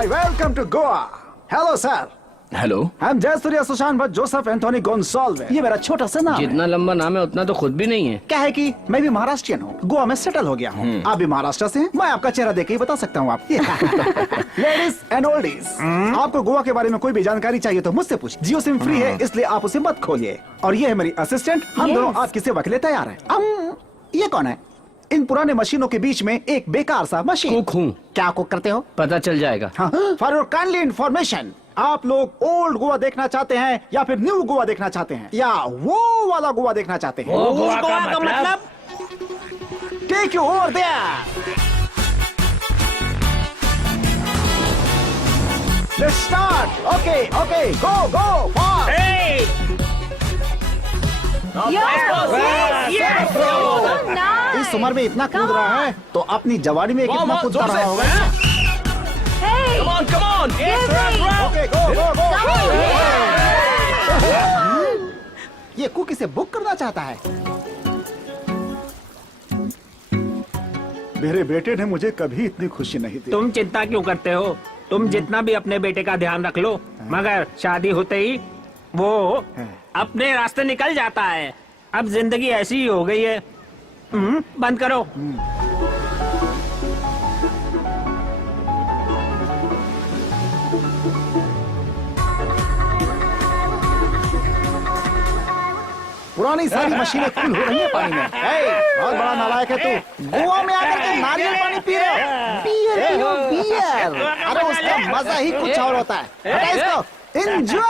Welcome to Goa. Hello, sir. Hello. I'm Jayasurya Sushant Bhatt Joseph Anthony Gonsalves. ये मेरा छोटा सा नाम है। जितना लंबा नाम है उतना तो खुद भी नहीं है। क्या है कि मैं भी महाराष्ट्रियन हूँ, गोवा में सेटल हो गया हूँ। आप भी महाराष्ट्र से हैं? मैं आपका चेहरा देख के ही बता सकता हूँ आप। लेडीज एंड ओल्डीज, आपको गोवा के बारे में कोई भी जानकारी चाहिए तो मुझसे पूछ। जियो सिम फ्री है, इसलिए आप उसे मत खोलिए। और ये है मेरी असिस्टेंट, हम दोनों आपकी सेवा के लिए तैयार हैं। ये कौन है? इन पुराने मशीनों के बीच में एक बेकार सा मशीन। कुक हूँ। क्या कुक करते हो? पता चल जाएगा। फॉर योर काइंडली इन्फॉर्मेशन, आप लोग ओल्ड गोवा देखना चाहते हैं या फिर न्यू गोवा देखना चाहते हैं या वो वाला गोवा देखना चाहते हैं? वो गोवा का मतलब? Take you over there. Let's start. Okay, okay, go, go, fast. इस उम्र में इतना कूद रहा है तो अपनी जवानी में कितना कूदता रहा होगा? Come on, come on! Okay, go, go, go. ये कुकी से बुक करना चाहता है। मेरे बेटे ने मुझे कभी इतनी खुशी नहीं दी। तुम चिंता क्यों करते हो? तुम जितना भी अपने बेटे का ध्यान रख लो, मगर शादी होते ही वो अपने रास्ते निकल जाता है। अब जिंदगी ऐसी ही हो गई है। बंद करो। पुरानी सारी मशीनें फुल हो रही है पानी में। बहुत बड़ा नालायक है तू। गोवा में आकर के नारियल पानी पी रहे हो। बियर पियो, बियर। अरे उसका मजा ही कुछ और होता है। हटा इसको। एंजॉय।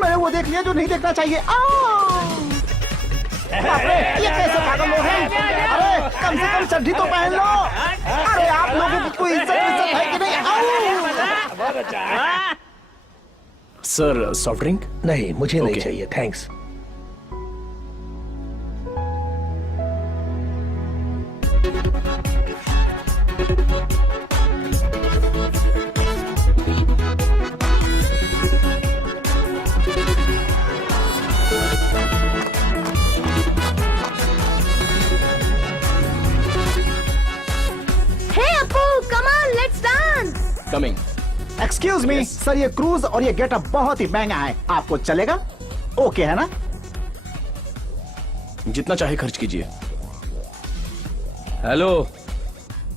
मैंने वो देख लिया जो नहीं देखना चाहिए। अरे ये कैसे पागल लोग हैं? अरे कम से कम चड्ढी तो पहन लो। अरे आप लोगों की कोई इज्जत है कि नहीं? Sir, soft drink? नहीं, मुझे नहीं चाहिए, thanks. Hey Appu, come on, let's dance. Coming. Excuse me sir, ये क्रूज और ये गेटअप बहुत ही महंगा है। आपको चलेगा? ओके है ना? जितना चाहे खर्च कीजिए। हेलो,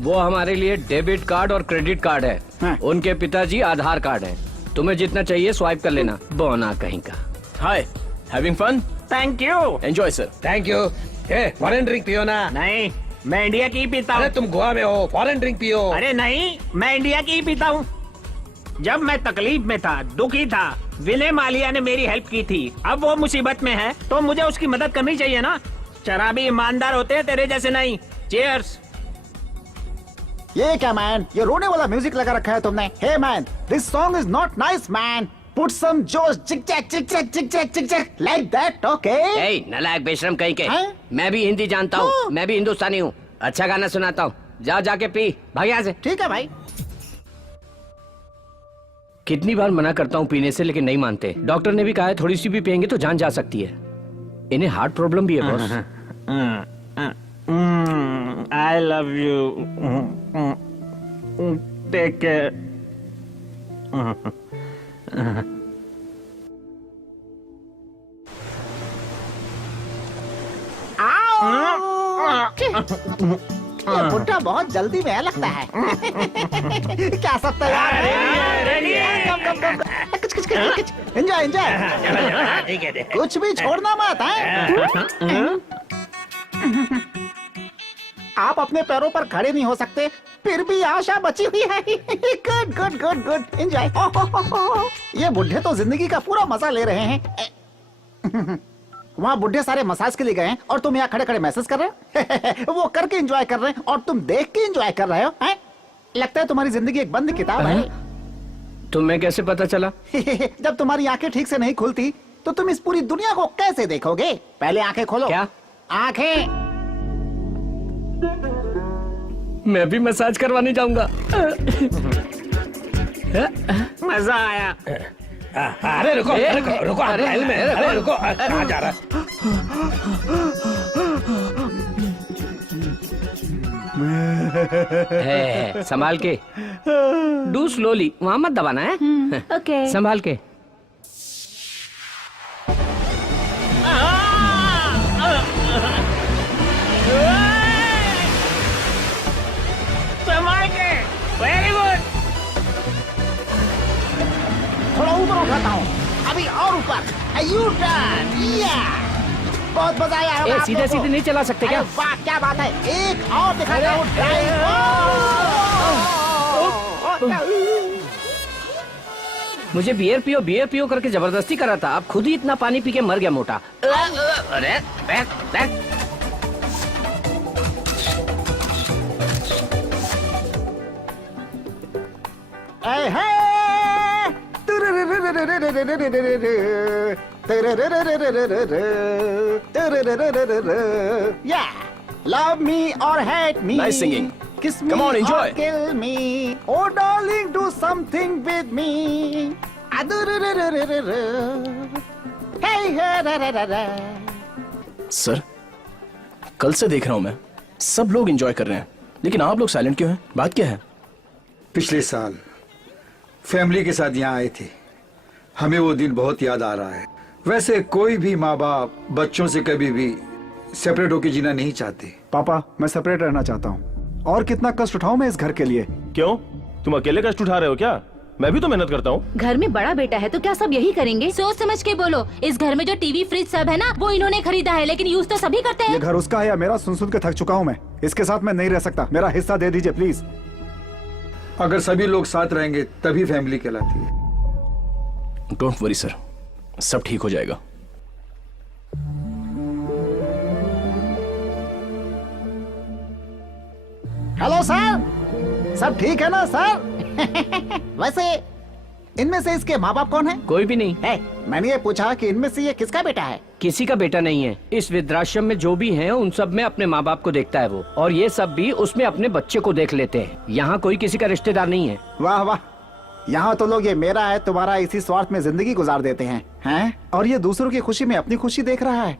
वो हमारे लिए डेबिट कार्ड और क्रेडिट कार्ड है। उनके पिताजी आधार कार्ड है। तुम्हें जितना चाहिए स्वाइप कर लेना। बोना कहीं का। Hi, having fun? Thank you. Enjoy sir. Thank you. Foreign drink पियो ना। नहीं, मैं इंडिया की ही पीता हूँ। अरे तुम गोवा में हो, फॉरेन ड्रिंक पियो। अरे नहीं, मैं इंडिया की ही पीता हूँ। जब मैं तकलीफ में था, दुखी था, विनय मालिया ने मेरी हेल्प की थी। अब वो मुसीबत में है तो मुझे उसकी मदद करनी चाहिए ना। शराबी ईमानदार होते हैं, तेरे जैसे नहीं। चीयर्स। ये क्या मैन, ये रोने वाला म्यूजिक लगा रखा है तुमने। Hey man, this song is not nice man. Put some जोश, चिक चैक चिक चैक चिक चैक चिक चैक लाइक दैट। ओके? ए, नालायक बेशरम कहीं के। मैं भी हिंदी जानता हूँ, मैं भी हिंदुस्तानी हूँ। अच्छा गाना सुनाता हूँ, जा जाके पी। भाग यहाँ से। ठीक है भाई। कितनी बार मना करता हूँ पीने से, लेकिन नहीं मानते। डॉक्टर ने भी कहा है थोड़ी सी भी पियेंगे तो जान जा सकती है। इन्हें हार्ट प्रॉब्लम भी है boss. I love you. Take care. ये बुड्ढा बहुत जल्दी में लगता है। क्या सकता है यार? Enjoy enjoy. कुछ भी छोड़ना मत है। आप अपने पैरों पर खड़े नहीं हो सकते, फिर भी आशा बची हुई है। Good good good good, enjoy. ये बुढ़े तो जिंदगी का पूरा मजा ले रहे हैं। वहाँ बुढ़े सारे मसाज के लिए गए हैं और तुम यहाँ खड़े खड़े मैसेज कर रहे हो। वो करके एंजॉय कर रहे हैं और तुम देख के एंजॉय कर रहे हो। हैं? लगता है तुम्हारी जिंदगी एक बंद किताब है। तुम्हें कैसे पता चला? जब तुम्हारी आंखें ठीक से नहीं खुलती तो तुम इस पूरी दुनिया को कैसे देखोगे? पहले आंखें खोलो। क्या? आंखें। मैं भी मसाज करवाने जाऊंगा। मजा आया। अरे रुको रुको रुको, महल में। अरे रुको, कहाँ जा रहा है? संभाल के। डू स्लोली, वहां मत दबाना है। ओके। संभाल के। संभाल के। Very good. थोड़ा ऊपर उठाता हूँ, अभी और ऊपर। U turn. बहुत मजा आया। ए, सीधे सीधे नहीं चला सकते क्या? वाह क्या बात है। एक और दिखाता हूँ ड्राइव। मुझे बियर पियो करके जबरदस्ती करा था। अब खुद ही इतना पानी पी के मर गया मोटा। अरे back back. Yeah, love me or hate me. Nice singing. Kiss me Come on, enjoy. or kill me. Oh, darling, do something with me. Hey, sir, कल से देख रहा हूं मैं, सब लोग एंजॉय कर रहे हैं, लेकिन आप लोग साइलेंट क्यों हैं? बात क्या है? पिछले साल फैमिली के साथ यहाँ आए थे, हमें वो दिन बहुत याद आ रहा है। वैसे कोई भी माँ बाप बच्चों से कभी भी सेपरेट होकर जीना नहीं चाहते। पापा, मैं सेपरेट रहना चाहता हूँ। और कितना कष्ट उठाऊं मैं इस घर के लिए? क्यों, तुम अकेले कष्ट उठा रहे हो क्या? मैं भी तो मेहनत करता हूँ। घर में बड़ा बेटा है तो क्या सब यही करेंगे? सोच समझ के बोलो। इस घर में जो टीवी फ्रिज सब है ना, वो इन्होंने खरीदा है, लेकिन यूज तो सभी करते हैं। ये घर उसका है या मेरा? सुन सुन के थक चुका हूँ मैं। इसके साथ मैं नहीं रह सकता, मेरा हिस्सा दे दीजिए प्लीज। अगर सभी लोग साथ रहेंगे तभी फैमिली कहलाती है। डोंट वरी सर, सब ठीक हो जाएगा। हेलो सर, सब ठीक है ना सर? वैसे इनमें से इसके माँ बाप कौन है? कोई भी नहीं है। मैंने ये पूछा कि इनमें से ये किसका बेटा है? किसी का बेटा नहीं है। इस वृद्धाश्रम में जो भी हैं, उन सब में अपने माँ बाप को देखता है वो, और ये सब भी उसमें अपने बच्चे को देख लेते हैं। यहाँ कोई किसी का रिश्तेदार नहीं है। वाह वाह, यहाँ तो लोग ये मेरा है तुम्हारा इसी स्वार्थ में जिंदगी गुजार देते हैं? और ये दूसरों की खुशी में अपनी खुशी देख रहा है।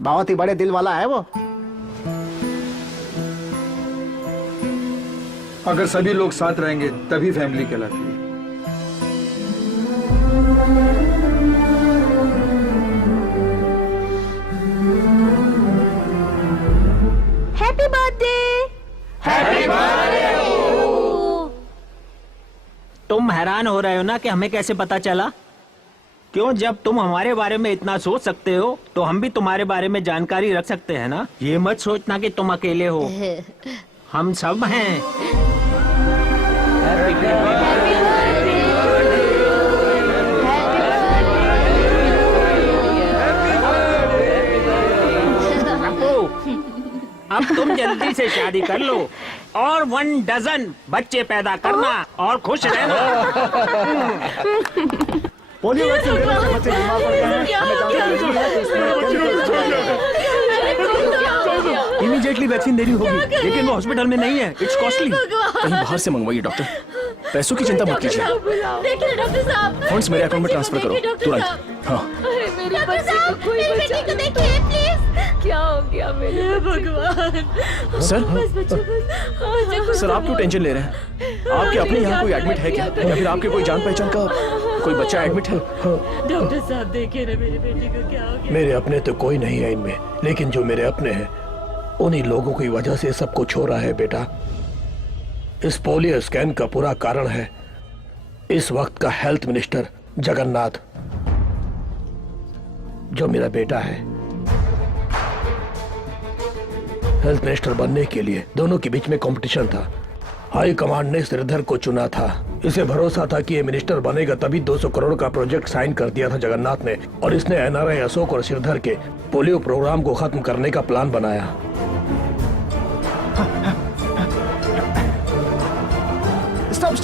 बहुत ही बड़े दिल वाला है वो। अगर सभी लोग साथ रहेंगे तभी फैमिली कहलाती है। Happy birthday. Happy birthday. तुम हैरान हो रहे हो ना कि हमें कैसे पता चला? क्यों, जब तुम हमारे बारे में इतना सोच सकते हो तो हम भी तुम्हारे बारे में जानकारी रख सकते हैं ना। ये मत सोचना कि तुम अकेले हो, हम सब हैं। अब तुम जल्दी से शादी कर लो और 1 डजन बच्चे पैदा करना और खुश रहना। पोलियो वैक्सीन देने से बच्चे बीमार पड़ते हैं। इमीडिएटली वैक्सीन देनी होगी, लेकिन वो हॉस्पिटल में नहीं है, इट्स कॉस्टली। कहीं बाहर से मंगवाइए डॉक्टर। पैसों की चिंता मत कीजिए, देखिए डॉक्टर साहब, फंड्स मेरे अकाउंट में ट्रांसफर करो तुरंत। हाँ, मेरे बच्चे को कोई बचा। देखिए प्लीज, क्या हो गया मेरे भगवान? सर आप क्यों टेंशन ले रहे हैं? आपके अपने यहाँ कोई एडमिट है क्या, या फिर आपके कोई जान पहचान का कोई बच्चा एडमिट है? डॉक्टर साहब देखिए ना, मेरे बेटे को क्या हो गया? मेरे अपने तो कोई नहीं है इनमें, लेकिन जो मेरे अपने हैं उन्हीं लोगों की वजह से सब कुछ हो रहा है बेटा। इस पोलियो स्कैन का पूरा कारण है इस वक्त का हेल्थ मिनिस्टर जगन्नाथ, जो मेरा बेटा है। हेल्थ मिनिस्टर बनने के लिए दोनों के बीच में कंपटीशन था। हाई कमांड ने श्रीधर को चुना था। इसे भरोसा था कि ये मिनिस्टर बनेगा, तभी 200 करोड़ का प्रोजेक्ट साइन कर दिया था जगन्नाथ ने, और इसने एनआरआई अशोक और श्रीधर के पोलियो प्रोग्राम को खत्म करने का प्लान बनाया। स्टॉप।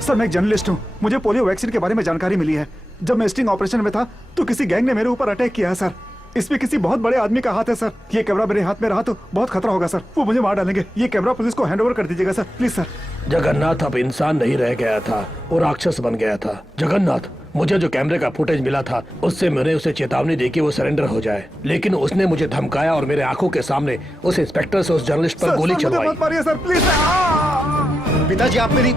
सर, मैं एक जर्नलिस्ट हूँ। मुझे पोलियो वैक्सीन के बारे में जानकारी मिली है। जब मैं स्टिंग ऑपरेशन में था तो किसी गैंग ने मेरे ऊपर अटैक किया है सर। इसमें किसी बहुत बड़े आदमी का हाथ है सर। ये कैमरा मेरे हाथ में रहा तो बहुत खतरा होगा सर, वो मुझे मार डालेंगे। ये कैमरा पुलिस को हैंड ओवर कर दीजिएगा सर, प्लीज सर। जगन्नाथ अब इंसान नहीं रह गया था, वो राक्षस बन गया था। जगन्नाथ, मुझे जो कैमरे का फुटेज मिला था उससे मैंने उसे चेतावनी दी कि वो सरेंडर हो जाए, लेकिन उसने मुझे धमकाया और मेरे आंखों के सामने उस इंस्पेक्टर से उस जर्नलिस्ट पर गोली चलवाई। मत मारिए सर, प्लीज। पिताजी आप मेरी।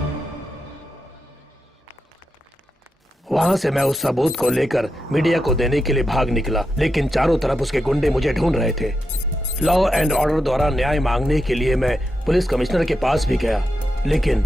वहाँ से मैं उस सबूत को लेकर मीडिया को देने के लिए भाग निकला, लेकिन चारों तरफ उसके गुंडे मुझे ढूंढ रहे थे। लॉ एंड ऑर्डर द्वारा न्याय मांगने के लिए मैं पुलिस कमिश्नर के पास भी गया, लेकिन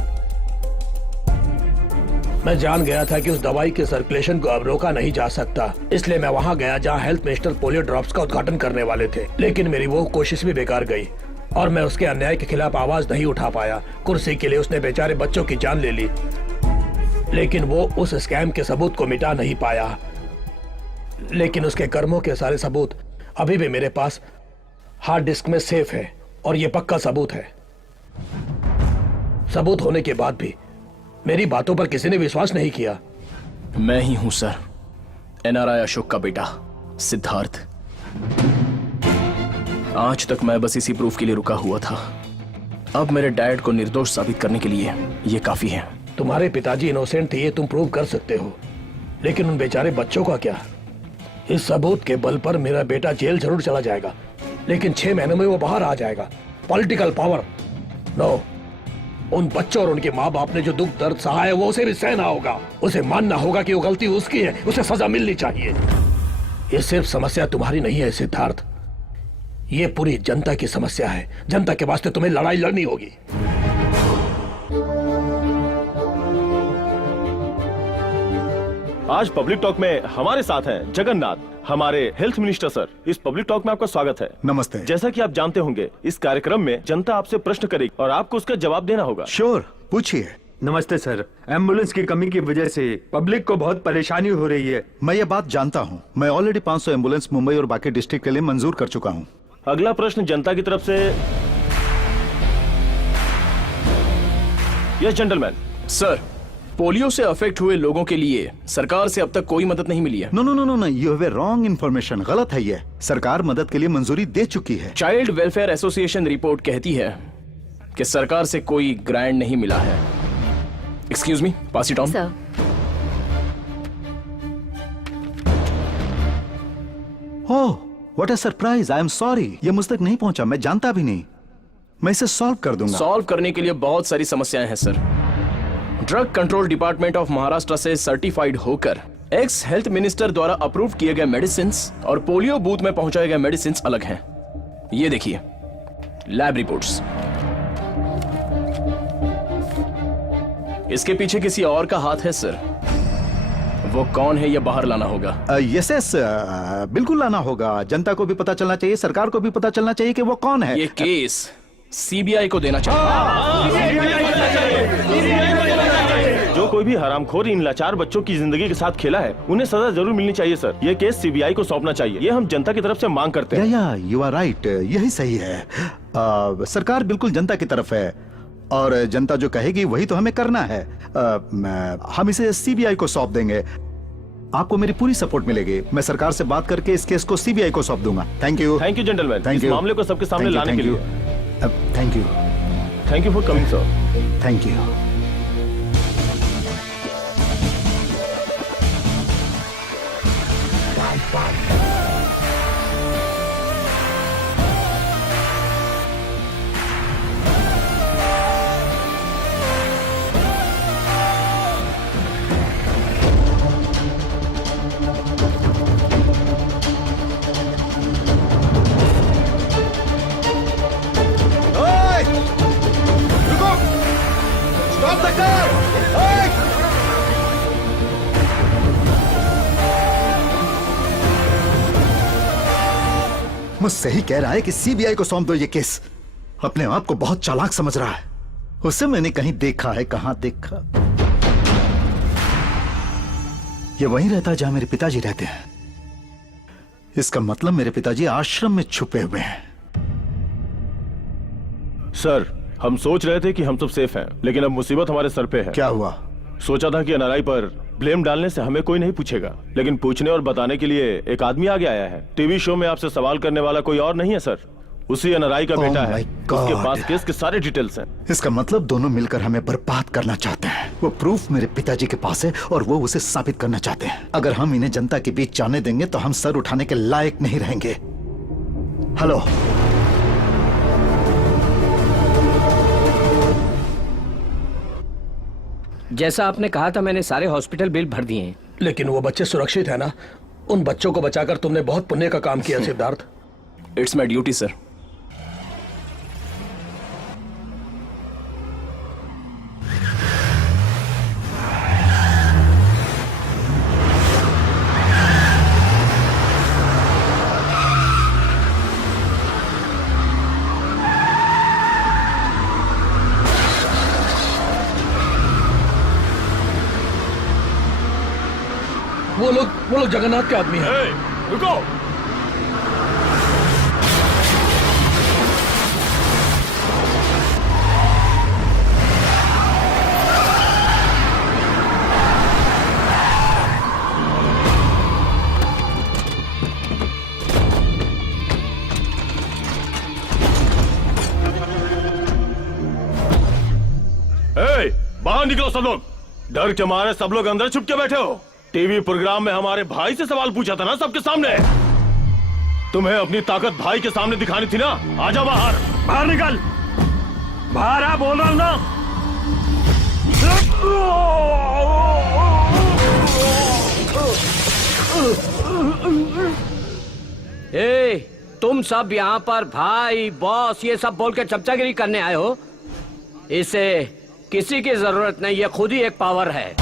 मैं जान गया था कि उस दवाई के सर्कुलेशन को अब रोका नहीं जा सकता। इसलिए मैं वहां गया जहां हेल्थ मिनिस्टर पोलियो ड्रॉप्स का उद्घाटन करने वाले थे, लेकिन मेरी वो कोशिश भी बेकार गई और मैं उसके अन्याय के खिलाफ आवाज नहीं उठा पाया। कुर्सी के लिए उसने बेचारे बच्चों की जान ले ली, लेकिन वो उस स्कैम के सबूत को मिटा नहीं पाया। लेकिन उसके कर्मों के सारे सबूत अभी भी मेरे पास हार्ड डिस्क में सेफ है, और ये पक्का सबूत है। सबूत होने के बाद भी मेरी बातों पर किसी ने विश्वास नहीं किया। मैं ही हूं सर, एनआरआई अशोक का बेटा सिद्धार्थ। आज तक मैं बस इसी प्रूफ के लिए रुका हुआ था। अब मेरे डैड को निर्दोष साबित करने के लिए ये काफी है। तुम्हारे पिताजी इनोसेंट थे, ये तुम प्रूव कर सकते हो, लेकिन उन बेचारे बच्चों का क्या? इस सबूत के बल पर मेरा बेटा जेल जरूर चला जाएगा, लेकिन 6 महीनों में वो बाहर आ जाएगा। Political power no. उन बच्चों और उनके माँ बाप ने जो दुख दर्द सहा है वो उसे भी सहना होगा। उसे मानना होगा कि वो गलती उसकी है, उसे सजा मिलनी चाहिए। ये सिर्फ समस्या तुम्हारी नहीं है सिद्धार्थ, ये पूरी जनता की समस्या है। जनता के वास्ते तुम्हें लड़ाई लड़नी होगी। आज पब्लिक टॉक में हमारे साथ हैं जगन्नाथ, हमारे हेल्थ मिनिस्टर सर। इस पब्लिक टॉक में आपका स्वागत है। नमस्ते। जैसा कि आप जानते होंगे, इस कार्यक्रम में जनता आपसे प्रश्न करेगी और आपको उसका जवाब देना होगा। श्योर, पूछिए। नमस्ते सर, एम्बुलेंस की कमी की वजह से पब्लिक को बहुत परेशानी हो रही है। मैं ये बात जानता हूँ। मैं ऑलरेडी 500 एम्बुलेंस मुंबई और बाकी डिस्ट्रिक्ट के लिए मंजूर कर चुका हूँ। अगला प्रश्न जनता की तरफ से। Yes gentleman. सर, पोलियो से अफेक्ट हुए लोगों के लिए सरकार से अब तक कोई मदद नहीं मिली है। No no no no no, you have a wrong information. गलत है ये। सरकार मदद के लिए मंजूरी दे चुकी है। चाइल्ड वेलफेयर एसोसिएशन रिपोर्ट कहती है कि सरकार से कोई ग्रांट नहीं मिला है। Excuse me, pass it on. Sir, oh, what a surprise. I am sorry, ये मुझ तक नहीं पहुंचा। मैं जानता भी नहीं। मैं इसे सॉल्व कर दूंगा। सॉल्व करने के लिए बहुत सारी समस्याएं हैं sir. Drug control department of Maharashtra से सर्टिफाइड होकर एक्स हेल्थ मिनिस्टर द्वारा अप्रूव किए गए मेडिसिन और पोलियो बूथ में पहुंचाए गए मेडिसिन अलग हैं। ये देखिए लैब रिपोर्ट्स। इसके पीछे किसी और का हाथ है सर। वो कौन है ये बाहर लाना होगा। यस यस, बिल्कुल लाना होगा। जनता को भी पता चलना चाहिए, सरकार को भी पता चलना चाहिए कि वो कौन है। ये केस सीबीआई को देना चाहिए। जो कोई भी हरामखोर इन लाचार बच्चों की जिंदगी के साथ खेला है, उन्हें सजा जरूर मिलनी चाहिए सर। ये केस सीबीआई को सौंपना चाहिए। ये हम जनता की तरफ से मांग करते हैं। या यू आर राइट, यही सही है। सरकार बिल्कुल जनता की तरफ है और जनता जो कहेगी वही तो हमें करना है। हम इसे सीबीआई को सौंप देंगे। आपको मेरी पूरी सपोर्ट मिलेगी। मैं सरकार से बात करके इस केस को सीबीआई को सौंप दूंगा। Thank you. Thank you gentleman, thank इस यू। मामले को सबके सामने लाने के लिए। Thank you. Thank you for coming sir. Thank you. मुझसे ही कह रहा है कि सीबीआई को सौंप दो ये केस। अपने आप को बहुत चालाक समझ रहा है। उसे मैंने कहीं देखा है। कहां देखा? ये वहीं रहता है जहां मेरे पिताजी रहते हैं। इसका मतलब मेरे पिताजी आश्रम में छुपे हुए हैं। सर, हम सोच रहे थे कि हम सब सेफ हैं, लेकिन अब मुसीबत हमारे सर पे है। क्या हुआ? सोचा था कि एनआरआई पर ब्लेम डालने से हमें कोई नहीं पूछेगा, लेकिन पूछने और बताने के लिए एक आदमी आगे आया है। टीवी शो में आपसे सवाल करने वाला कोई और नहीं है सर, उसी एनआरआई का बेटा है। उसके पास केस के सारे डिटेल्स हैं। इसका मतलब दोनों मिलकर हमें बर्बाद करना चाहते हैं। वो प्रूफ मेरे पिताजी के पास है और वो उसे साबित करना चाहते हैं। अगर हम इन्हें जनता के बीच जाने देंगे तो हम सर उठाने के लायक नहीं रहेंगे। हेलो, जैसा आपने कहा था, मैंने सारे हॉस्पिटल बिल भर दिए हैं। लेकिन वो बच्चे सुरक्षित है ना? उन बच्चों को बचाकर तुमने बहुत पुण्य का काम किया Siddharth. It's my duty sir. वो लोग जगन्नाथ के आदमी हैं। रुको। हो सब लोग? डर के मारे सब लोग अंदर छुप के बैठे हो। टीवी प्रोग्राम में हमारे भाई से सवाल पूछा था ना सबके सामने। तुम्हें अपनी ताकत भाई के सामने दिखानी थी ना। आ जाओ बाहर। बाहर निकल, बाहर आ, बोल रहा हूं ना। ए, तुम सब यहाँ पर भाई बॉस ये सब बोल के चमचागिरी करने आए हो? इसे किसी की जरूरत नहीं, ये खुद ही एक पावर है।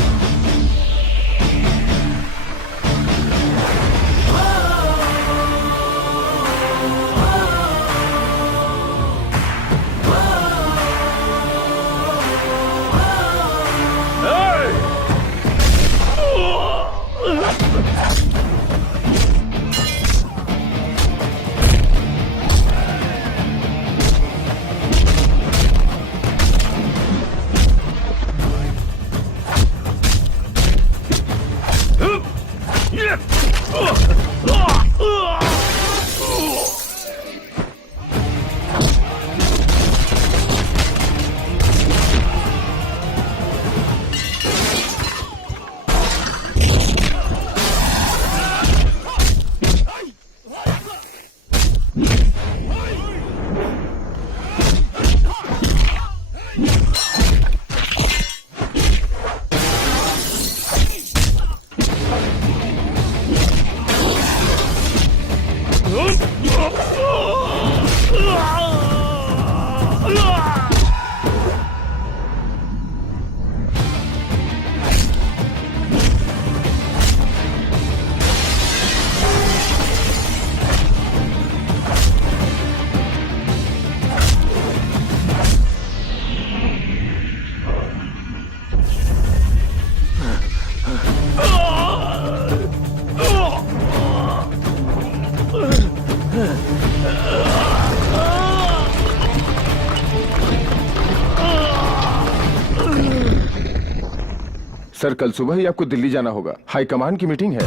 सर कल सुबह ही आपको दिल्ली जाना होगा, हाई कमान की मीटिंग है।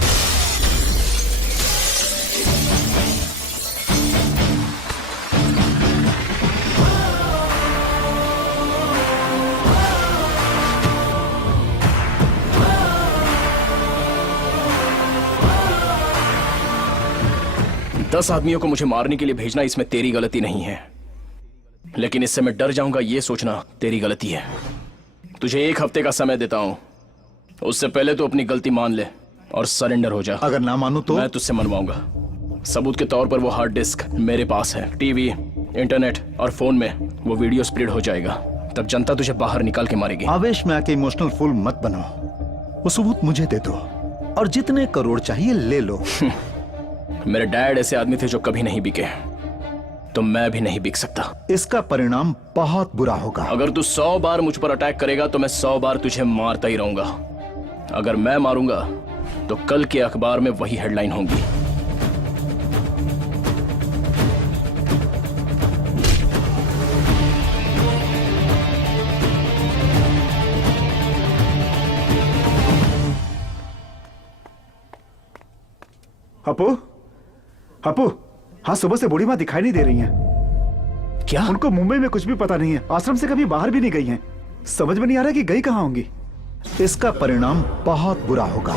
दस आदमियों को मुझे मारने के लिए भेजना इसमें तेरी गलती नहीं है, लेकिन इससे मैं डर जाऊंगा ये सोचना तेरी गलती है। तुझे 1 हफ्ते का समय देता हूं, उससे पहले तो अपनी गलती मान ले और सरेंडर हो जा। अगर ना मानू तो मैं तुझसे मनवाऊंगा। सबूत के तौर पर वो हार्ड डिस्क मेरे पास है। टीवी, इंटरनेट और फोन में वो वीडियो स्प्रेड हो जाएगा, तब जनता तुझे बाहर निकाल के मारेगी। आवेश में आके इमोशनल फूल मत बनो, वो सबूत मुझे दे दो और जितने करोड़ चाहिए ले लो। मेरे डैड ऐसे आदमी थे जो कभी नहीं बिके, तो मैं भी नहीं बिक सकता। इसका परिणाम बहुत बुरा होगा। अगर तू 100 बार मुझ पर अटैक करेगा तो मैं 100 बार तुझे मारता ही रहूंगा। अगर मैं मारूंगा तो कल के अखबार में वही हेडलाइन होगी। हपू, हपू, हाँ सुबह से बूढ़ी माँ दिखाई नहीं दे रही हैं। क्या? उनको मुंबई में कुछ भी पता नहीं है, आश्रम से कभी बाहर भी नहीं गई हैं। समझ में नहीं आ रहा कि गई कहाँ होंगी। इसका परिणाम बहुत बुरा होगा।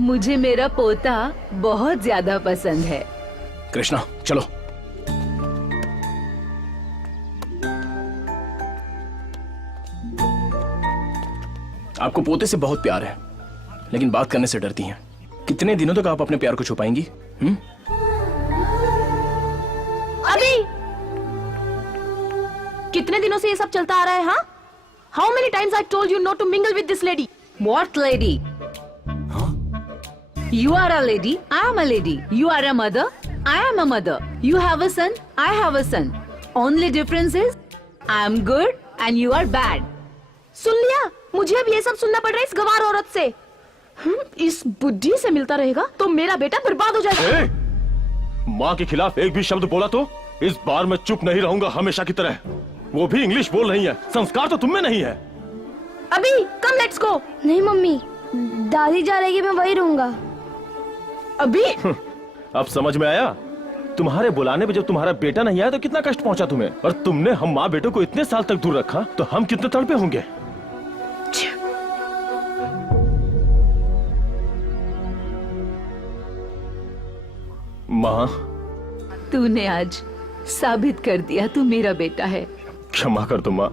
मुझे मेरा पोता बहुत ज्यादा पसंद है। कृष्णा चलो। आपको पोते से बहुत प्यार है, लेकिन बात करने से डरती हैं। कितने दिनों तक आप अपने प्यार को छुपाएंगी? अभी कितने दिनों से ये सब चलता आ रहा है? हाँ, how many times I told you not to mingle with this lady. What lady? You are a lady, I am a lady. You are a mother, I am a mother. You have a son, I have a son. Only difference is I am good and you are bad. सुन लिया? मुझे अब ये सब सुनना पड़ रहा है इस गवार औरत से। इस बुद्धि से मिलता रहेगा तो मेरा बेटा बर्बाद हो जाएगा। माँ के खिलाफ एक भी शब्द बोला तो इस बार मैं चुप नहीं रहूंगा हमेशा की तरह। वो भी इंग्लिश बोल रही है, संस्कार तो तुम में नहीं है। अभी कम, लेट्स गो। नहीं मम्मी, दादी जा रहेगी, मैं वही रहूंगा। अभी अब समझ में आया? तुम्हारे बुलाने पे जब तुम्हारा बेटा नहीं आया तो कितना कष्ट पहुंचा तुम्हें, और तुमने हम माँ बेटों को इतने साल तक दूर रखा तो हम कितने तड़पे होंगे। माँ, तूने आज साबित कर दिया तू मेरा बेटा है। क्षमा कर दो माँ,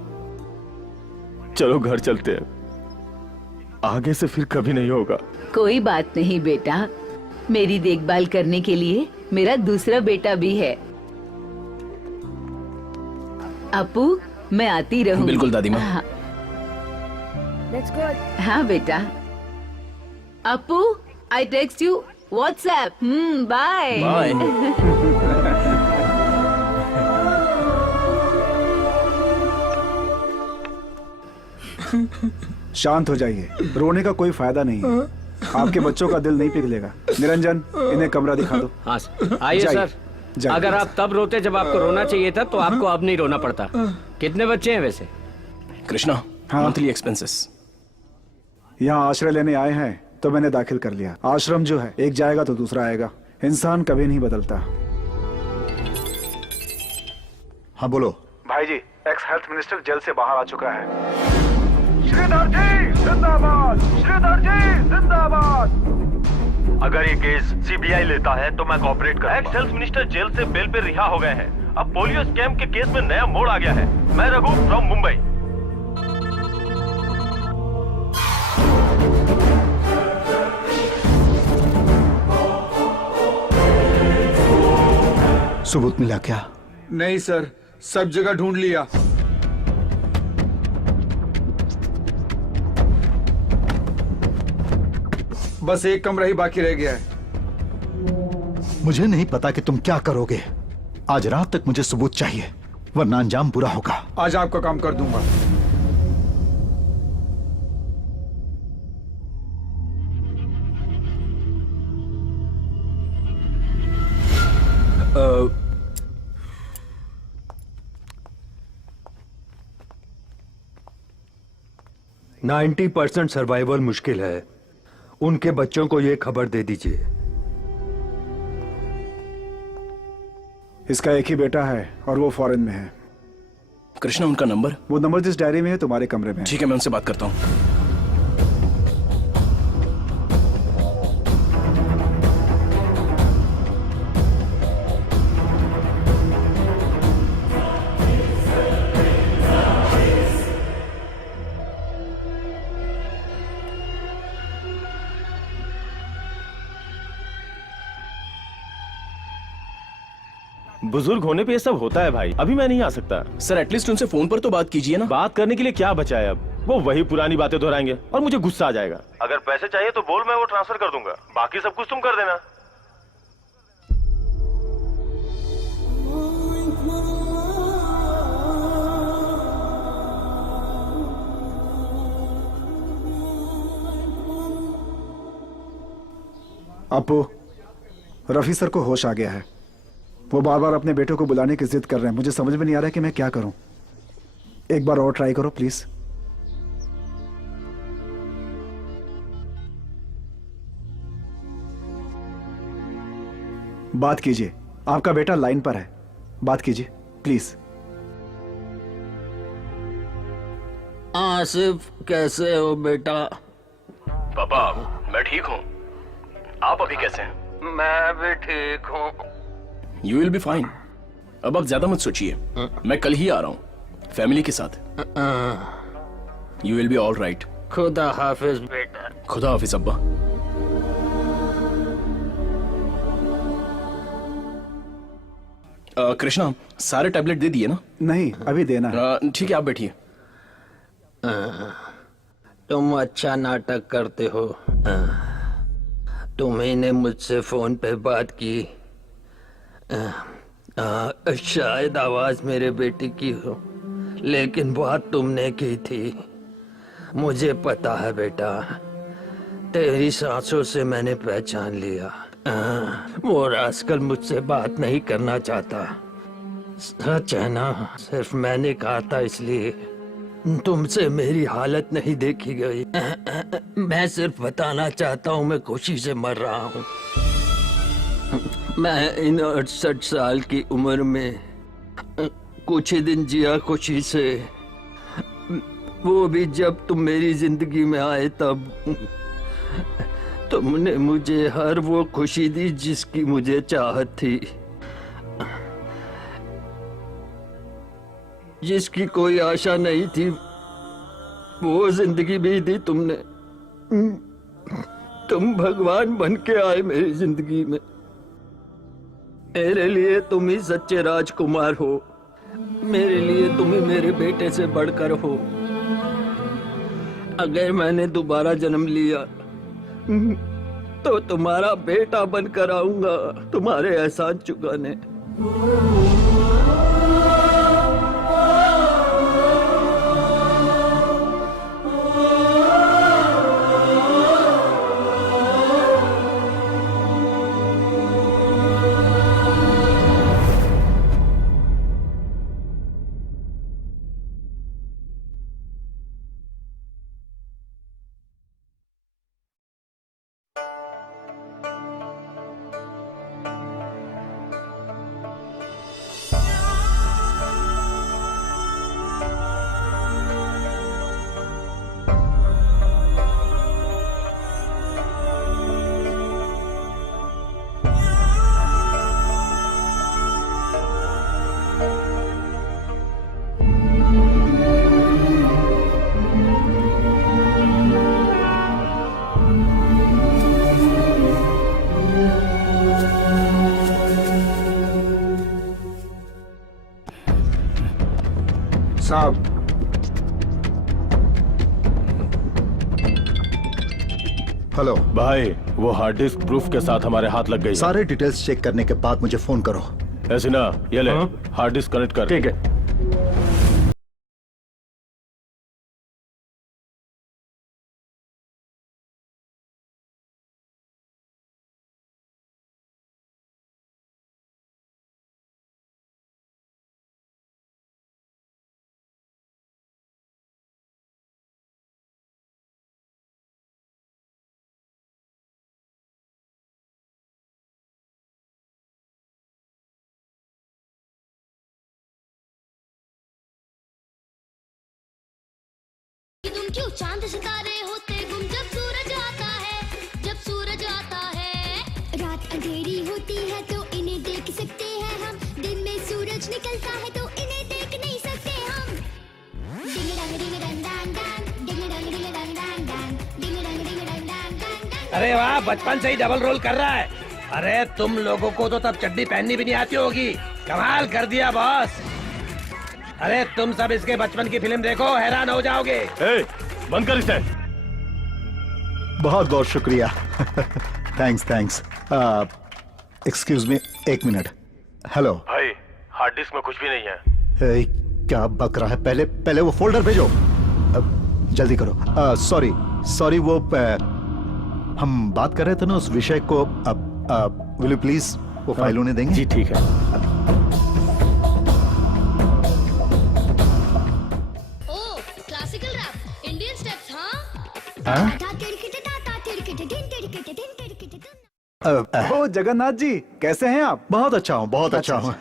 चलो घर चलते हैं, आगे से फिर कभी नहीं होगा। कोई बात नहीं बेटा, मेरी देखभाल करने के लिए मेरा दूसरा बेटा भी है। अपू, मैं आती रहूं। बिल्कुल दादी माँ। हाँ। हाँ बेटा। Apu, I text you WhatsApp. Bye bye. शांत हो जाइए, रोने का कोई फायदा नहीं है। आपके बच्चों का दिल नहीं पिघलेगा। निरंजन, इन्हें कमरा दिखा दो। हाँ आइए सर। जाइए। अगर आप तब रोते जब आपको रोना चाहिए था तो आपको अब नहीं रोना पड़ता। कितने बच्चे हैं वैसे? कृष्णा, हाँ? Monthly expenses. यहाँ आश्रय लेने आए हैं तो मैंने दाखिल कर लिया। आश्रम जो है, एक जाएगा तो दूसरा आएगा। इंसान कभी नहीं बदलता। हाँ बोलो। भाई जी, एक्स हेल्थ मिनिस्टर जेल से बाहर आ चुका है। श्रीधर जी जिंदाबाद, श्रीधर जी जिंदाबाद। अगर ये केस सीबीआई लेता है तो मैं कोऑपरेट करूंगा। एक्स हेल्थ मिनिस्टर जेल से बेल पे रिहा हो गए हैं। अब पोलियो स्कैम के केस में नया मोड़ आ गया है। मैं रघु फ्रॉम मुंबई। सबूत मिला क्या? नहीं सर, सब जगह ढूंढ लिया। बस एक कमरा ही बाकी रह गया है। मुझे नहीं पता कि तुम क्या करोगे। आज रात तक मुझे सबूत चाहिए, वरना अंजाम बुरा होगा। आज आपका काम कर दूंगा। अ 90% सर्वाइवल मुश्किल है। उनके बच्चों को ये खबर दे दीजिए। इसका एक ही बेटा है और वो फॉरेन में है। कृष्णा, उनका नंबर? वो नंबर जिस डायरी में है तुम्हारे कमरे में है। ठीक है, मैं उनसे बात करता हूँ। बुजुर्ग होने पे ये सब होता है भाई। अभी मैं नहीं आ सकता। सर, एटलीस्ट उनसे फोन पर तो बात कीजिए ना। बात करने के लिए क्या बचा है अब? वो वही पुरानी बातें दोहराएंगे और मुझे गुस्सा आ जाएगा। अगर पैसे चाहिए तो बोल, मैं वो ट्रांसफर कर दूंगा। बाकी सब कुछ तुम कर देना। अपू, रफी सर को होश आ गया है। वो बार बार अपने बेटे को बुलाने की जिद कर रहे हैं। मुझे समझ में नहीं आ रहा है कि मैं क्या करूं। एक बार और ट्राई करो प्लीज। बात कीजिए, आपका बेटा लाइन पर है। बात कीजिए प्लीज। आसिफ, कैसे हो बेटा? पापा, मैं ठीक हूँ। आप अभी कैसे हैं? मैं भी ठीक हूँ। You will be fine. अब आप ज्यादा मत सोचिए, मैं कल ही आ रहा हूँ फैमिली के साथ। You will be all right. खुदा हाफिज बेटा। खुदा हाफिज अब्बा। कृष्णा, सारे टैबलेट दे दिए ना? नहीं, अभी देना है। ठीक है, आप बैठिए। तुम अच्छा नाटक करते हो। तुम्ही ने मुझसे फोन पे बात की। शायद आवाज मेरे बेटे की हो, लेकिन बात तुमने की थी। मुझे पता है बेटा, तेरी सांसों से मैंने पहचान लिया। वो रास्कल मुझसे बात नहीं करना चाहता। सच है ना? सिर्फ मैंने कहा था इसलिए तुमसे मेरी हालत नहीं देखी गई। मैं सिर्फ बताना चाहता हूँ मैं खुशी से मर रहा हूँ। मैं इन 68 साल की उम्र में कुछ ही दिन जिया खुशी से, वो भी जब तुम मेरी जिंदगी में आए तब। तुमने मुझे हर वो खुशी दी जिसकी मुझे चाहत थी, जिसकी कोई आशा नहीं थी, वो जिंदगी भी दी तुमने। तुम भगवान बन के आए मेरी जिंदगी में। मेरे लिए तुम ही सच्चे राजकुमार हो, मेरे लिए तुम ही मेरे बेटे से बढ़कर हो। अगर मैंने दोबारा जन्म लिया तो तुम्हारा बेटा बनकर आऊंगा तुम्हारे एहसान चुकाने। साहब, हेलो भाई, वो हार्ड डिस्क प्रूफ के साथ हमारे हाथ लग गई। सारे डिटेल्स चेक करने के बाद मुझे फोन करो। ऐसे ना, ये ले हार्ड डिस्क कनेक्ट कर। ठीक है। तुम क्यों चांद सितारे होते गुम जब सूरज आता है, जब सूरज आता है। रात अंधेरी होती है तो इन्हें देख सकते हैं हम, दिन में सूरज निकलता है तो इन्हें देख नहीं सकते हम। डिंग डंग डिंग डंग डंग डंग, डिंग डंग डिंग डंग डंग डंग, डिंग डंग डिंग डंग डंग डंग। अरे वाह, बचपन से ही डबल रोल कर रहा है। अरे तुम लोगों को तो तब चड्डी पहननी भी नहीं आती होगी। कमाल कर दिया बॉस। अरे तुम सब इसके बचपन की फिल्म देखो, हैरान हो जाओगे। बंद कर इसे। बहुत बहुत शुक्रिया। Thanks thanks. एक्सक्यूज मी, एक मिनट। हेलो भाई, हार्ड डिस्क में कुछ भी नहीं है। क्या बक रहा है? पहले वो फोल्डर भेजो। जल्दी करो। सॉरी वो हम बात कर रहे थे ना उस विषय को। विल यू प्लीज वो फाइल उन्हें देंगे? जी ठीक है। ओ जगन्नाथ जी, कैसे हैं आप? बहुत अच्छा हूँ, बहुत अच्छा हूँ।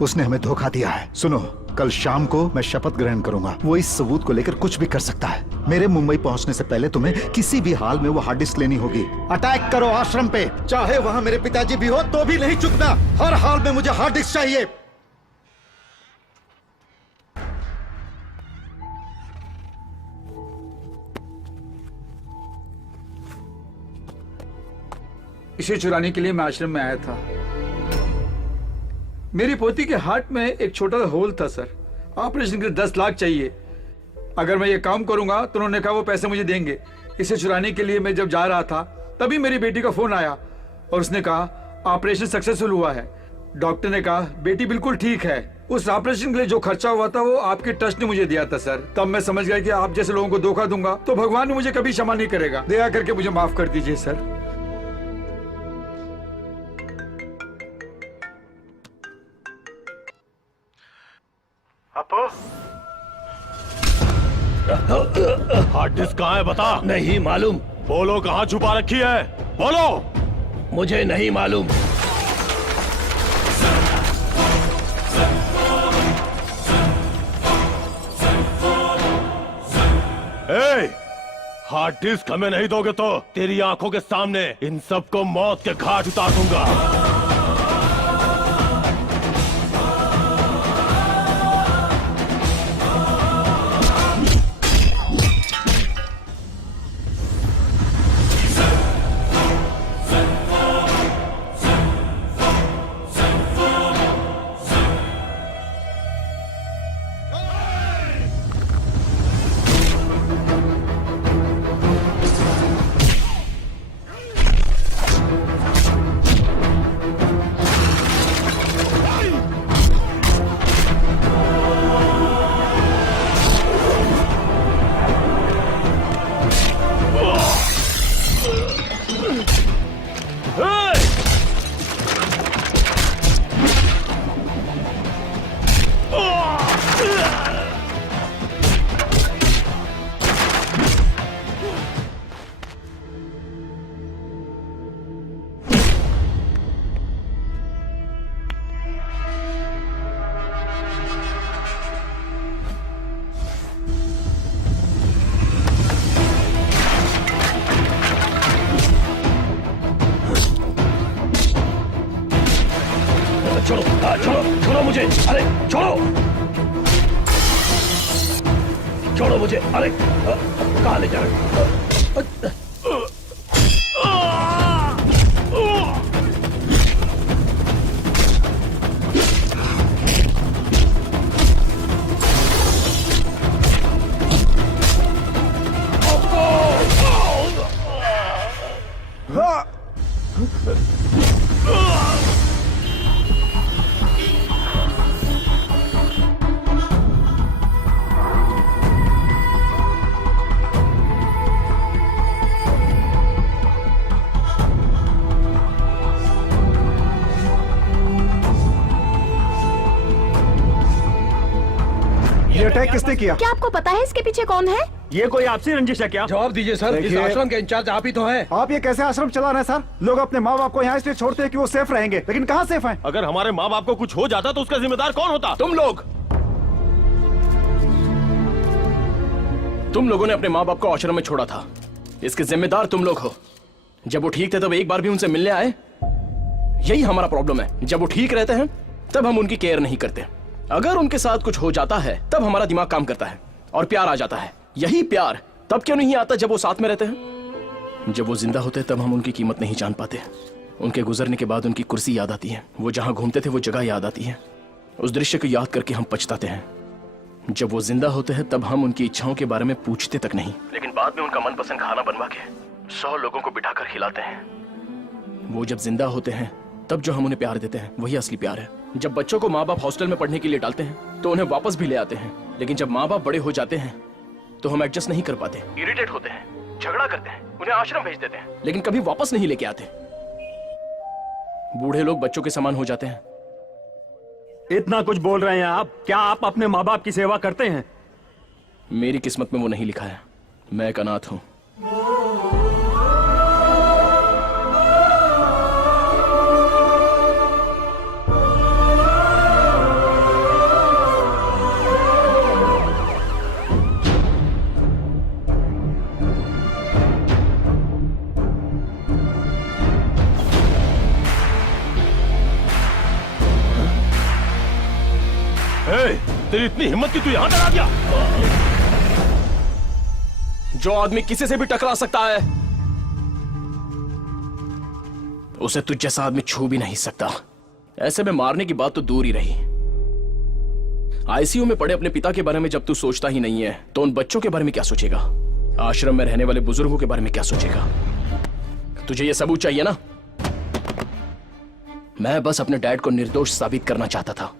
उसने हमें धोखा दिया है। सुनो, कल शाम को मैं शपथ ग्रहण करूंगा। वो इस सबूत को लेकर कुछ भी कर सकता है। मेरे मुंबई पहुंचने से पहले तुम्हें किसी भी हाल में वो हार्ड डिस्क लेनी होगी। अटैक करो आश्रम पे, चाहे वहां मेरे पिताजी भी हो तो भी नहीं चुकना। हर हाल में मुझे हार्ड डिस्क चाहिए। इसे चुराने के लिए मैं आश्रम में आया था। मेरी पोती के हार्ट में एक छोटा सा होल था सर। ऑपरेशन के 10 लाख चाहिए। अगर मैं ये काम करूंगा तो उन्होंने कहा वो पैसे मुझे देंगे। इसे चुराने के लिए मैं जब जा रहा था तभी मेरी बेटी का फोन आया और उसने कहा ऑपरेशन सक्सेसफुल हुआ है। डॉक्टर ने कहा बेटी बिल्कुल ठीक है। उस ऑपरेशन के लिए जो खर्चा हुआ था वो आपके ट्रस्ट ने मुझे दिया था सर। तब मैं समझ गया कि आप जैसे लोगों को धोखा दूंगा तो भगवान मुझे कभी क्षमा नहीं करेगा। दया करके मुझे माफ कर दीजिए सर। अपो, हार्ड डिस्क कहाँ है बता। नहीं मालूम। बोलो कहाँ छुपा रखी है, बोलो। मुझे नहीं मालूम। हार्ड डिस्क हमें नहीं दोगे तो तेरी आंखों के सामने इन सबको मौत के घाट उतार दूंगा। छोड़ो, छोड़ो, छोड़ो मुझे, अरे छोड़ो, छोड़ो मुझे, अरे कहाँ ले जा रहे हो? ये अटैक किसने किया? क्या आपको पता है इसके पीछे कौन है? ये कोई आपसी रंजिश है क्या? जवाब दीजिए सर, इस आश्रम के इंचार्ज आप ही तो हैं। आप ये कैसे आश्रम चला रहे हैं सर? लोग अपने माँ बाप को यहाँ इसलिए छोड़ते हैं कि वो सेफ रहेंगे, लेकिन कहाँ सेफ हैं? अगर हमारे माँ बाप को कुछ हो जाता तो उसका जिम्मेदार कौन होता? तुम लोग। तुम लोगों ने अपने माँ बाप को आश्रम में छोड़ा था, इसके जिम्मेदार तुम लोग हो। जब वो ठीक थे तब एक बार भी उनसे मिलने आए? यही हमारा प्रॉब्लम है, जब वो ठीक रहते हैं तब हम उनकी केयर नहीं करते। अगर उनके साथ कुछ हो जाता है तब हमारा दिमाग काम करता है और प्यार आ जाता है। यही प्यार तब क्यों नहीं आता जब वो साथ में रहते हैं? जब वो जिंदा होते हैं तब हम उनकी कीमत नहीं जान पाते। उनके गुजरने के बाद उनकी कुर्सी याद आती है, वो जहां घूमते थे वो जगह याद आती है। उस दृश्य को याद करके हम पछताते हैं। जब वो जिंदा होते हैं तब हम उनकी इच्छाओं के बारे में पूछते तक नहीं, लेकिन बाद में उनका मनपसंद खाना बनवा के 100 लोगों को बिठाकर खिलाते हैं। वो जब जिंदा होते हैं तब जो हम उन्हें प्यार देते हैं वही असली प्यार है। जब बच्चों को माँ बाप हॉस्टल में पढ़ने के लिए डालते हैं तो उन्हें वापस भी ले आते हैं, लेकिन जब माँ बाप बड़े हो जाते हैं तो हम एडजस्ट नहीं कर पाते, इरिटेट होते हैं, झगड़ा करते हैं, उन्हें आश्रम भेज देते हैं, लेकिन कभी वापस नहीं लेके आते। बूढ़े लोग बच्चों के समान हो जाते हैं। इतना कुछ बोल रहे हैं आप, क्या आप अपने माँ बाप की सेवा करते हैं? मेरी किस्मत में वो नहीं लिखा है, मैं एक अनाथ हूं। तेरी इतनी हिम्मत कि तू यहां तक आ गया? जो आदमी किसी से भी टकरा सकता है उसे तुझ जैसा आदमी छू भी नहीं सकता। ऐसे में मारने की बात तो दूर ही रही। आईसीयू में पड़े अपने पिता के बारे में जब तू सोचता ही नहीं है तो उन बच्चों के बारे में क्या सोचेगा? आश्रम में रहने वाले बुजुर्गों के बारे में क्या सोचेगा? तुझे ये सबूत चाहिए ना? मैं बस अपने डैड को निर्दोष साबित करना चाहता था।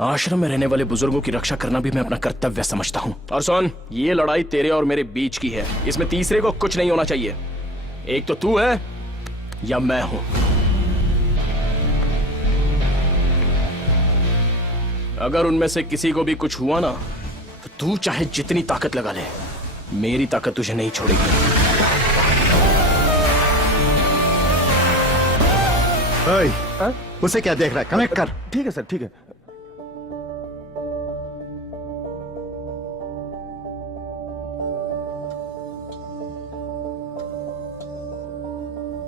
आश्रम में रहने वाले बुजुर्गों की रक्षा करना भी मैं अपना कर्तव्य समझता हूं। और सुन, ये लड़ाई तेरे और मेरे बीच की है, इसमें तीसरे को कुछ नहीं होना चाहिए। एक तो तू है या मैं हूं। अगर उनमें से किसी को भी कुछ हुआ ना तो तू चाहे जितनी ताकत लगा ले, मेरी ताकत तुझे नहीं छोड़ेगी। उसे क्या देख रहा है? कनेक्ट कर। ठीक है सर, ठीक है।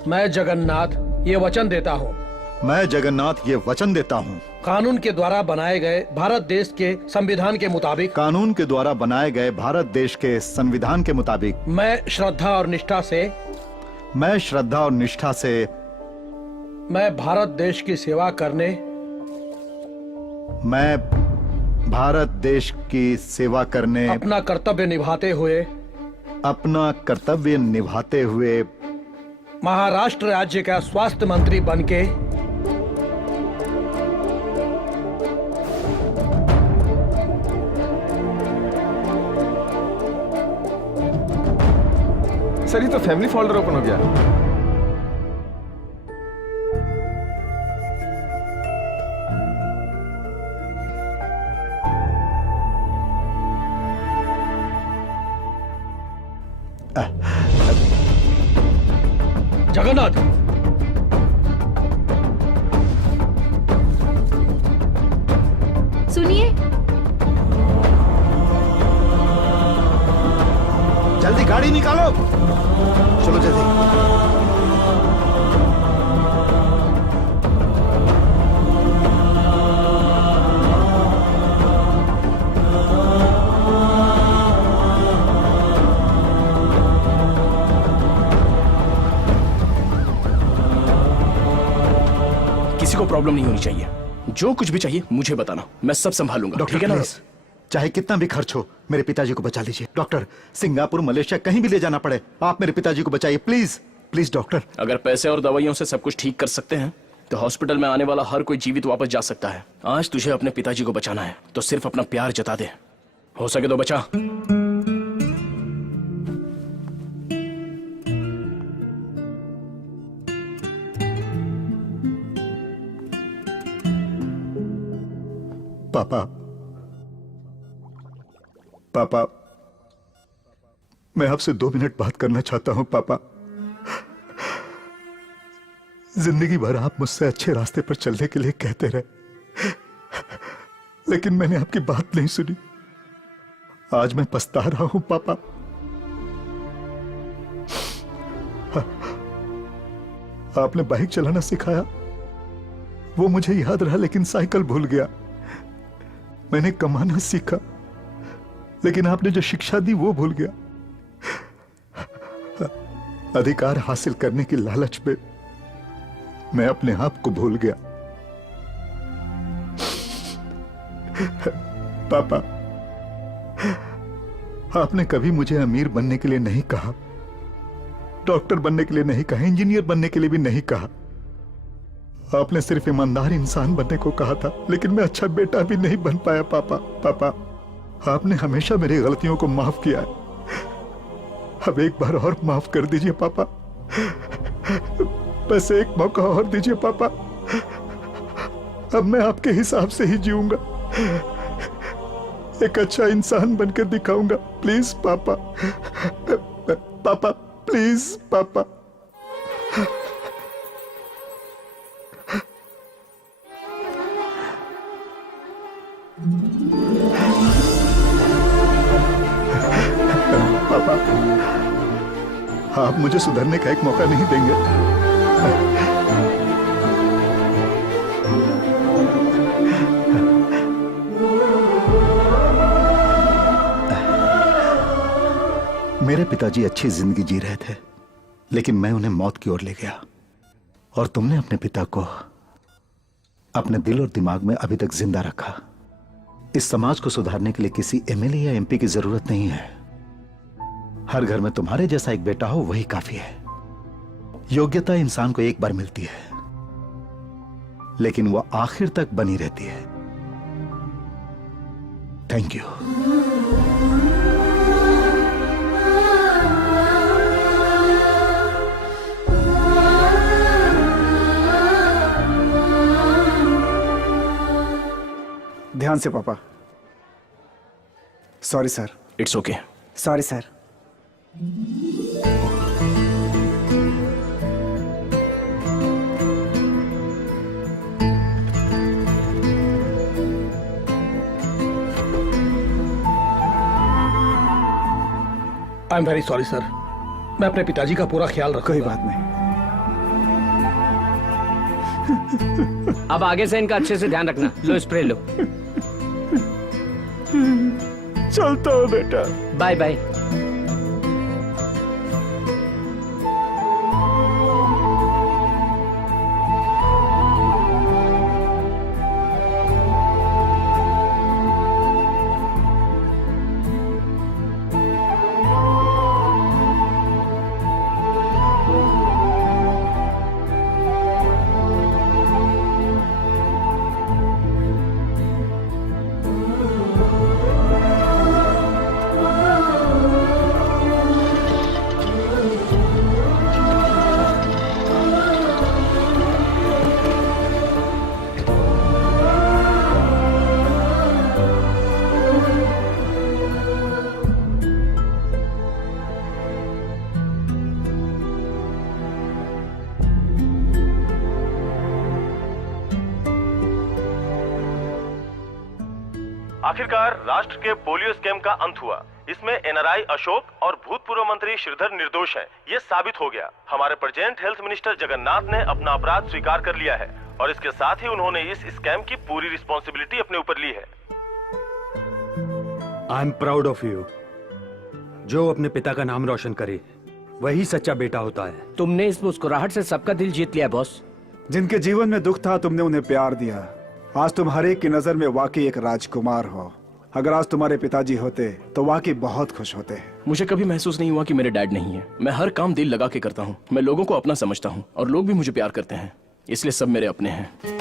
मैं जगन्नाथ ये वचन देता हूँ। मैं जगन्नाथ ये वचन देता हूँ। कानून के द्वारा बनाए गए भारत देश के संविधान के मुताबिक। कानून के द्वारा बनाए गए भारत देश के संविधान के मुताबिक। मैं श्रद्धा और निष्ठा से। मैं श्रद्धा और निष्ठा से। मैं भारत देश की सेवा करने। मैं भारत देश की सेवा करने। अपना कर्तव्य निभाते हुए। अपना कर्तव्य निभाते हुए। महाराष्ट्र राज्य का स्वास्थ्य मंत्री बनके। सर ये तो फैमिली फोल्डर ओपन हो गया। जगन्नाथ, सुनिए, जल्दी गाड़ी निकालो। चलो जल्दी। किसी को प्रॉब्लम नहीं होनी चाहिए। जो कुछ भी चाहिए मुझे बताना, मैं सब संभालूंगा। डॉक्टर ठीक है ना? प्लीज, चाहे कितना भी खर्च हो, मेरे पिताजी को बचा लीजिए। डॉक्टर, सिंगापुर, मलेशिया कहीं भी ले जाना पड़े, आप मेरे पिताजी को बचाइए प्लीज। Please doctor. अगर पैसे और दवाइयों से सब कुछ ठीक कर सकते हैं तो हॉस्पिटल में आने वाला हर कोई जीवित वापस जा सकता है। आज तुझे अपने पिताजी को बचाना है तो सिर्फ अपना प्यार जता दे। हो सके तो बचा। पापा, पापा, मैं आपसे 2 मिनट बात करना चाहता हूं। पापा, जिंदगी भर आप मुझसे अच्छे रास्ते पर चलने के लिए कहते रहे, लेकिन मैंने आपकी बात नहीं सुनी। आज मैं पछता रहा हूं पापा। आपने बाइक चलाना सिखाया, वो मुझे याद रहा, लेकिन साइकिल भूल गया। मैंने कमाना सीखा, लेकिन आपने जो शिक्षा दी वो भूल गया। अधिकार हासिल करने की लालच में मैं अपने आप को भूल गया। पापा, आपने कभी मुझे अमीर बनने के लिए नहीं कहा, डॉक्टर बनने के लिए नहीं कहा, इंजीनियर बनने के लिए भी नहीं कहा। आपने सिर्फ ईमानदार इंसान बनने को कहा था, लेकिन मैं अच्छा बेटा भी नहीं बन पाया। पापा, पापा, आपने हमेशा मेरी गलतियों को माफ किया है। अब एक बार और माफ कर दीजिए पापा। बस एक मौका और दीजिए पापा। अब मैं आपके हिसाब से ही जीऊंगा, एक अच्छा इंसान बनकर दिखाऊंगा। प्लीज पापा, पापा, प्लीज पापा। पापा, आप मुझे सुधरने का एक मौका नहीं देंगे? मेरे पिताजी अच्छी जिंदगी जी रहे थे, लेकिन मैं उन्हें मौत की ओर ले गया, और तुमने अपने पिता को अपने दिल और दिमाग में अभी तक जिंदा रखा। इस समाज को सुधारने के लिए किसी एमएलए या एमपी की जरूरत नहीं है। हर घर में तुम्हारे जैसा एक बेटा हो, वही काफी है। योग्यता इंसान को एक बार मिलती है, लेकिन वह आखिर तक बनी रहती है। Thank you. ध्यान से पापा। Sorry sir. It's okay. Sorry sir. I am very sorry sir. मैं अपने पिताजी का पूरा ख्याल रखूंगा। कोई बात नहीं। अब आगे से इनका अच्छे से ध्यान रखना। लो स्प्रे लो। चलता हूँ बेटा। Bye bye. आखिरकार राष्ट्र के पोलियो स्कैम का अंत हुआ। इसमें एनआरआई अशोक और भूतपूर्व मंत्री श्रीधर निर्दोष हैं। ये साबित हो गया। हमारे प्रेजेंट हेल्थ मिनिस्टर जगन्नाथ ने अपना अपराध स्वीकार कर लिया है और इसके साथ ही उन्होंने इस स्कैम की पूरी रिस्पॉन्सिबिलिटी अपने ऊपर ली है। I am proud of you. जो अपने पिता का नाम रोशन करे वही सच्चा बेटा होता है। तुमने इस मुस्कुराहट से सबका दिल जीत लिया बॉस। जिनके जीवन में दुख था तुमने उन्हें प्यार दिया। आज तुम हर एक की नजर में वाकई एक राजकुमार हो। अगर आज तुम्हारे पिताजी होते तो वाकई बहुत खुश होते। मुझे कभी महसूस नहीं हुआ कि मेरे डैड नहीं है। मैं हर काम दिल लगा के करता हूँ। मैं लोगों को अपना समझता हूँ और लोग भी मुझे प्यार करते हैं, इसलिए सब मेरे अपने हैं।